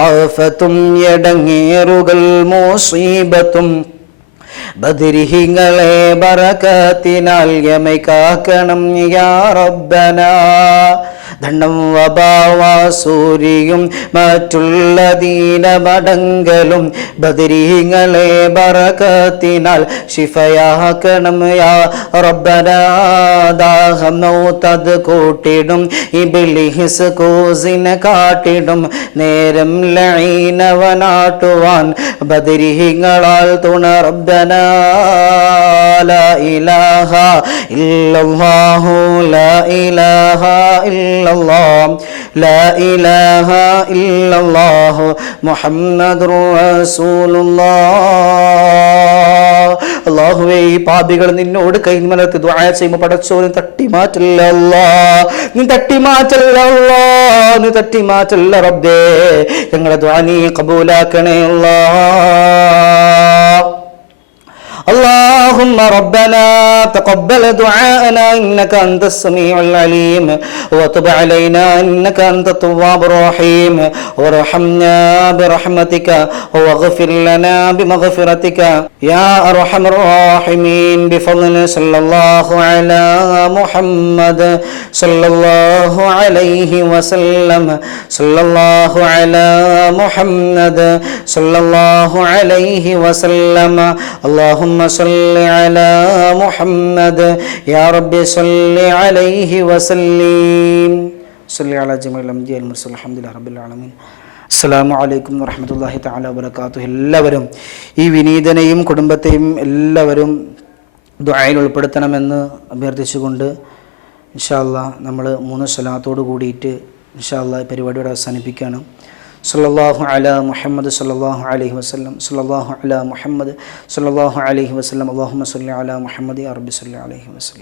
عافة يدنيرغل مصيبة ബദരിഹിങ്ങളെ ബറകത്തിനാൽ യമൈ കാക്കണം യാ റബ്ബന. ദണ്ഡം വബാവാസൂരിയും മറ്റുള്ള ദീനമടങ്കലും ബദരീങ്ങളെ ബറകത്തിനാൽ ശിഫയാക്കണം യാ റബ്ബന. ദാഹം നൗതത് കൂട്ടിടും ഇബ്ലിസ് കൂസിനെ കാട്ടിടും നേരം ലഈനവനാട്ടുവാൻ ബദരീങ്ങളാൽ തുണ റബ്ബന. ലാ ഇലാഹ ഇല്ലല്ലാഹു ലാ ഇലാഹ ഇല്ലല്ലാഹ് ലാ ഇലാഹ ഇല്ലല്ലാഹു മുഹമ്മദുർ റസൂലുള്ളാഹ്. അല്ലാഹുവേ, ഈ പാപികൾ നിന്നോട് കൈമലർത്തി ദുആ ചെയ്യുമ്പോൾ പടച്ചോനെ തട്ടിമാറ്റല്ല അല്ലാഹ്. നീ തട്ടിമാറ്റല്ല അല്ലാഹ്. നീ തട്ടിമാറ്റല്ല റബ്ബേ. ഞങ്ങളുടെ ദുആ നീ കബൂലാക്കണേ അല്ലാഹ്. اللهم ربنا تقبل دعاءنا إنك أنت السميع العليم وتب علينا إنك أنت التواب الرحيم وارحمنا برحمتك واغفر لنا بمغفرتك يا أرحم الراحمين بفضل صلى الله على محمد صلى الله عليه وسلم صلى الله على محمد صلى الله عليه وسلم. اللهم صل على محمد يا رب صل عليه وسلم. صل على جميع الأنبياء والمرسلين الحمد لله رب العالمين. അസ്സലാമു അലൈക്കും വറഹ്മത്തുള്ളാഹി തആല വബറകാതുഹു. എല്ലാവരും ഈ വിനീതനെയും കുടുംബത്തെയും എല്ലാവരും ദുആയിൽ ഉൾപ്പെടുത്തണമെന്ന് അഭ്യർത്ഥിച്ചുകൊണ്ട് ഇൻഷാ അല്ലാഹ് നമ്മൾ 3 സ്വലാത്തോട് കൂടിയിട്ട് ഇൻഷാ അല്ലാഹ് പരിപാടിയോടെ അവസാനിപ്പിക്കുകയാണ്. സല്ലല്ലാഹു അലാ മുഹമ്മദ് സല്ലല്ലാഹു അലൈഹി വസല്ലം സല്ലല്ലാഹു അലാ മുഹമ്മദ് സല്ലല്ലാഹു അലൈഹി വസല്ലം. അല്ലാഹുമ്മ സല്ലി അലാ മുഹമ്മദ് യാ റബ്ബി സല്ലി അലൈഹി വസല്ലം.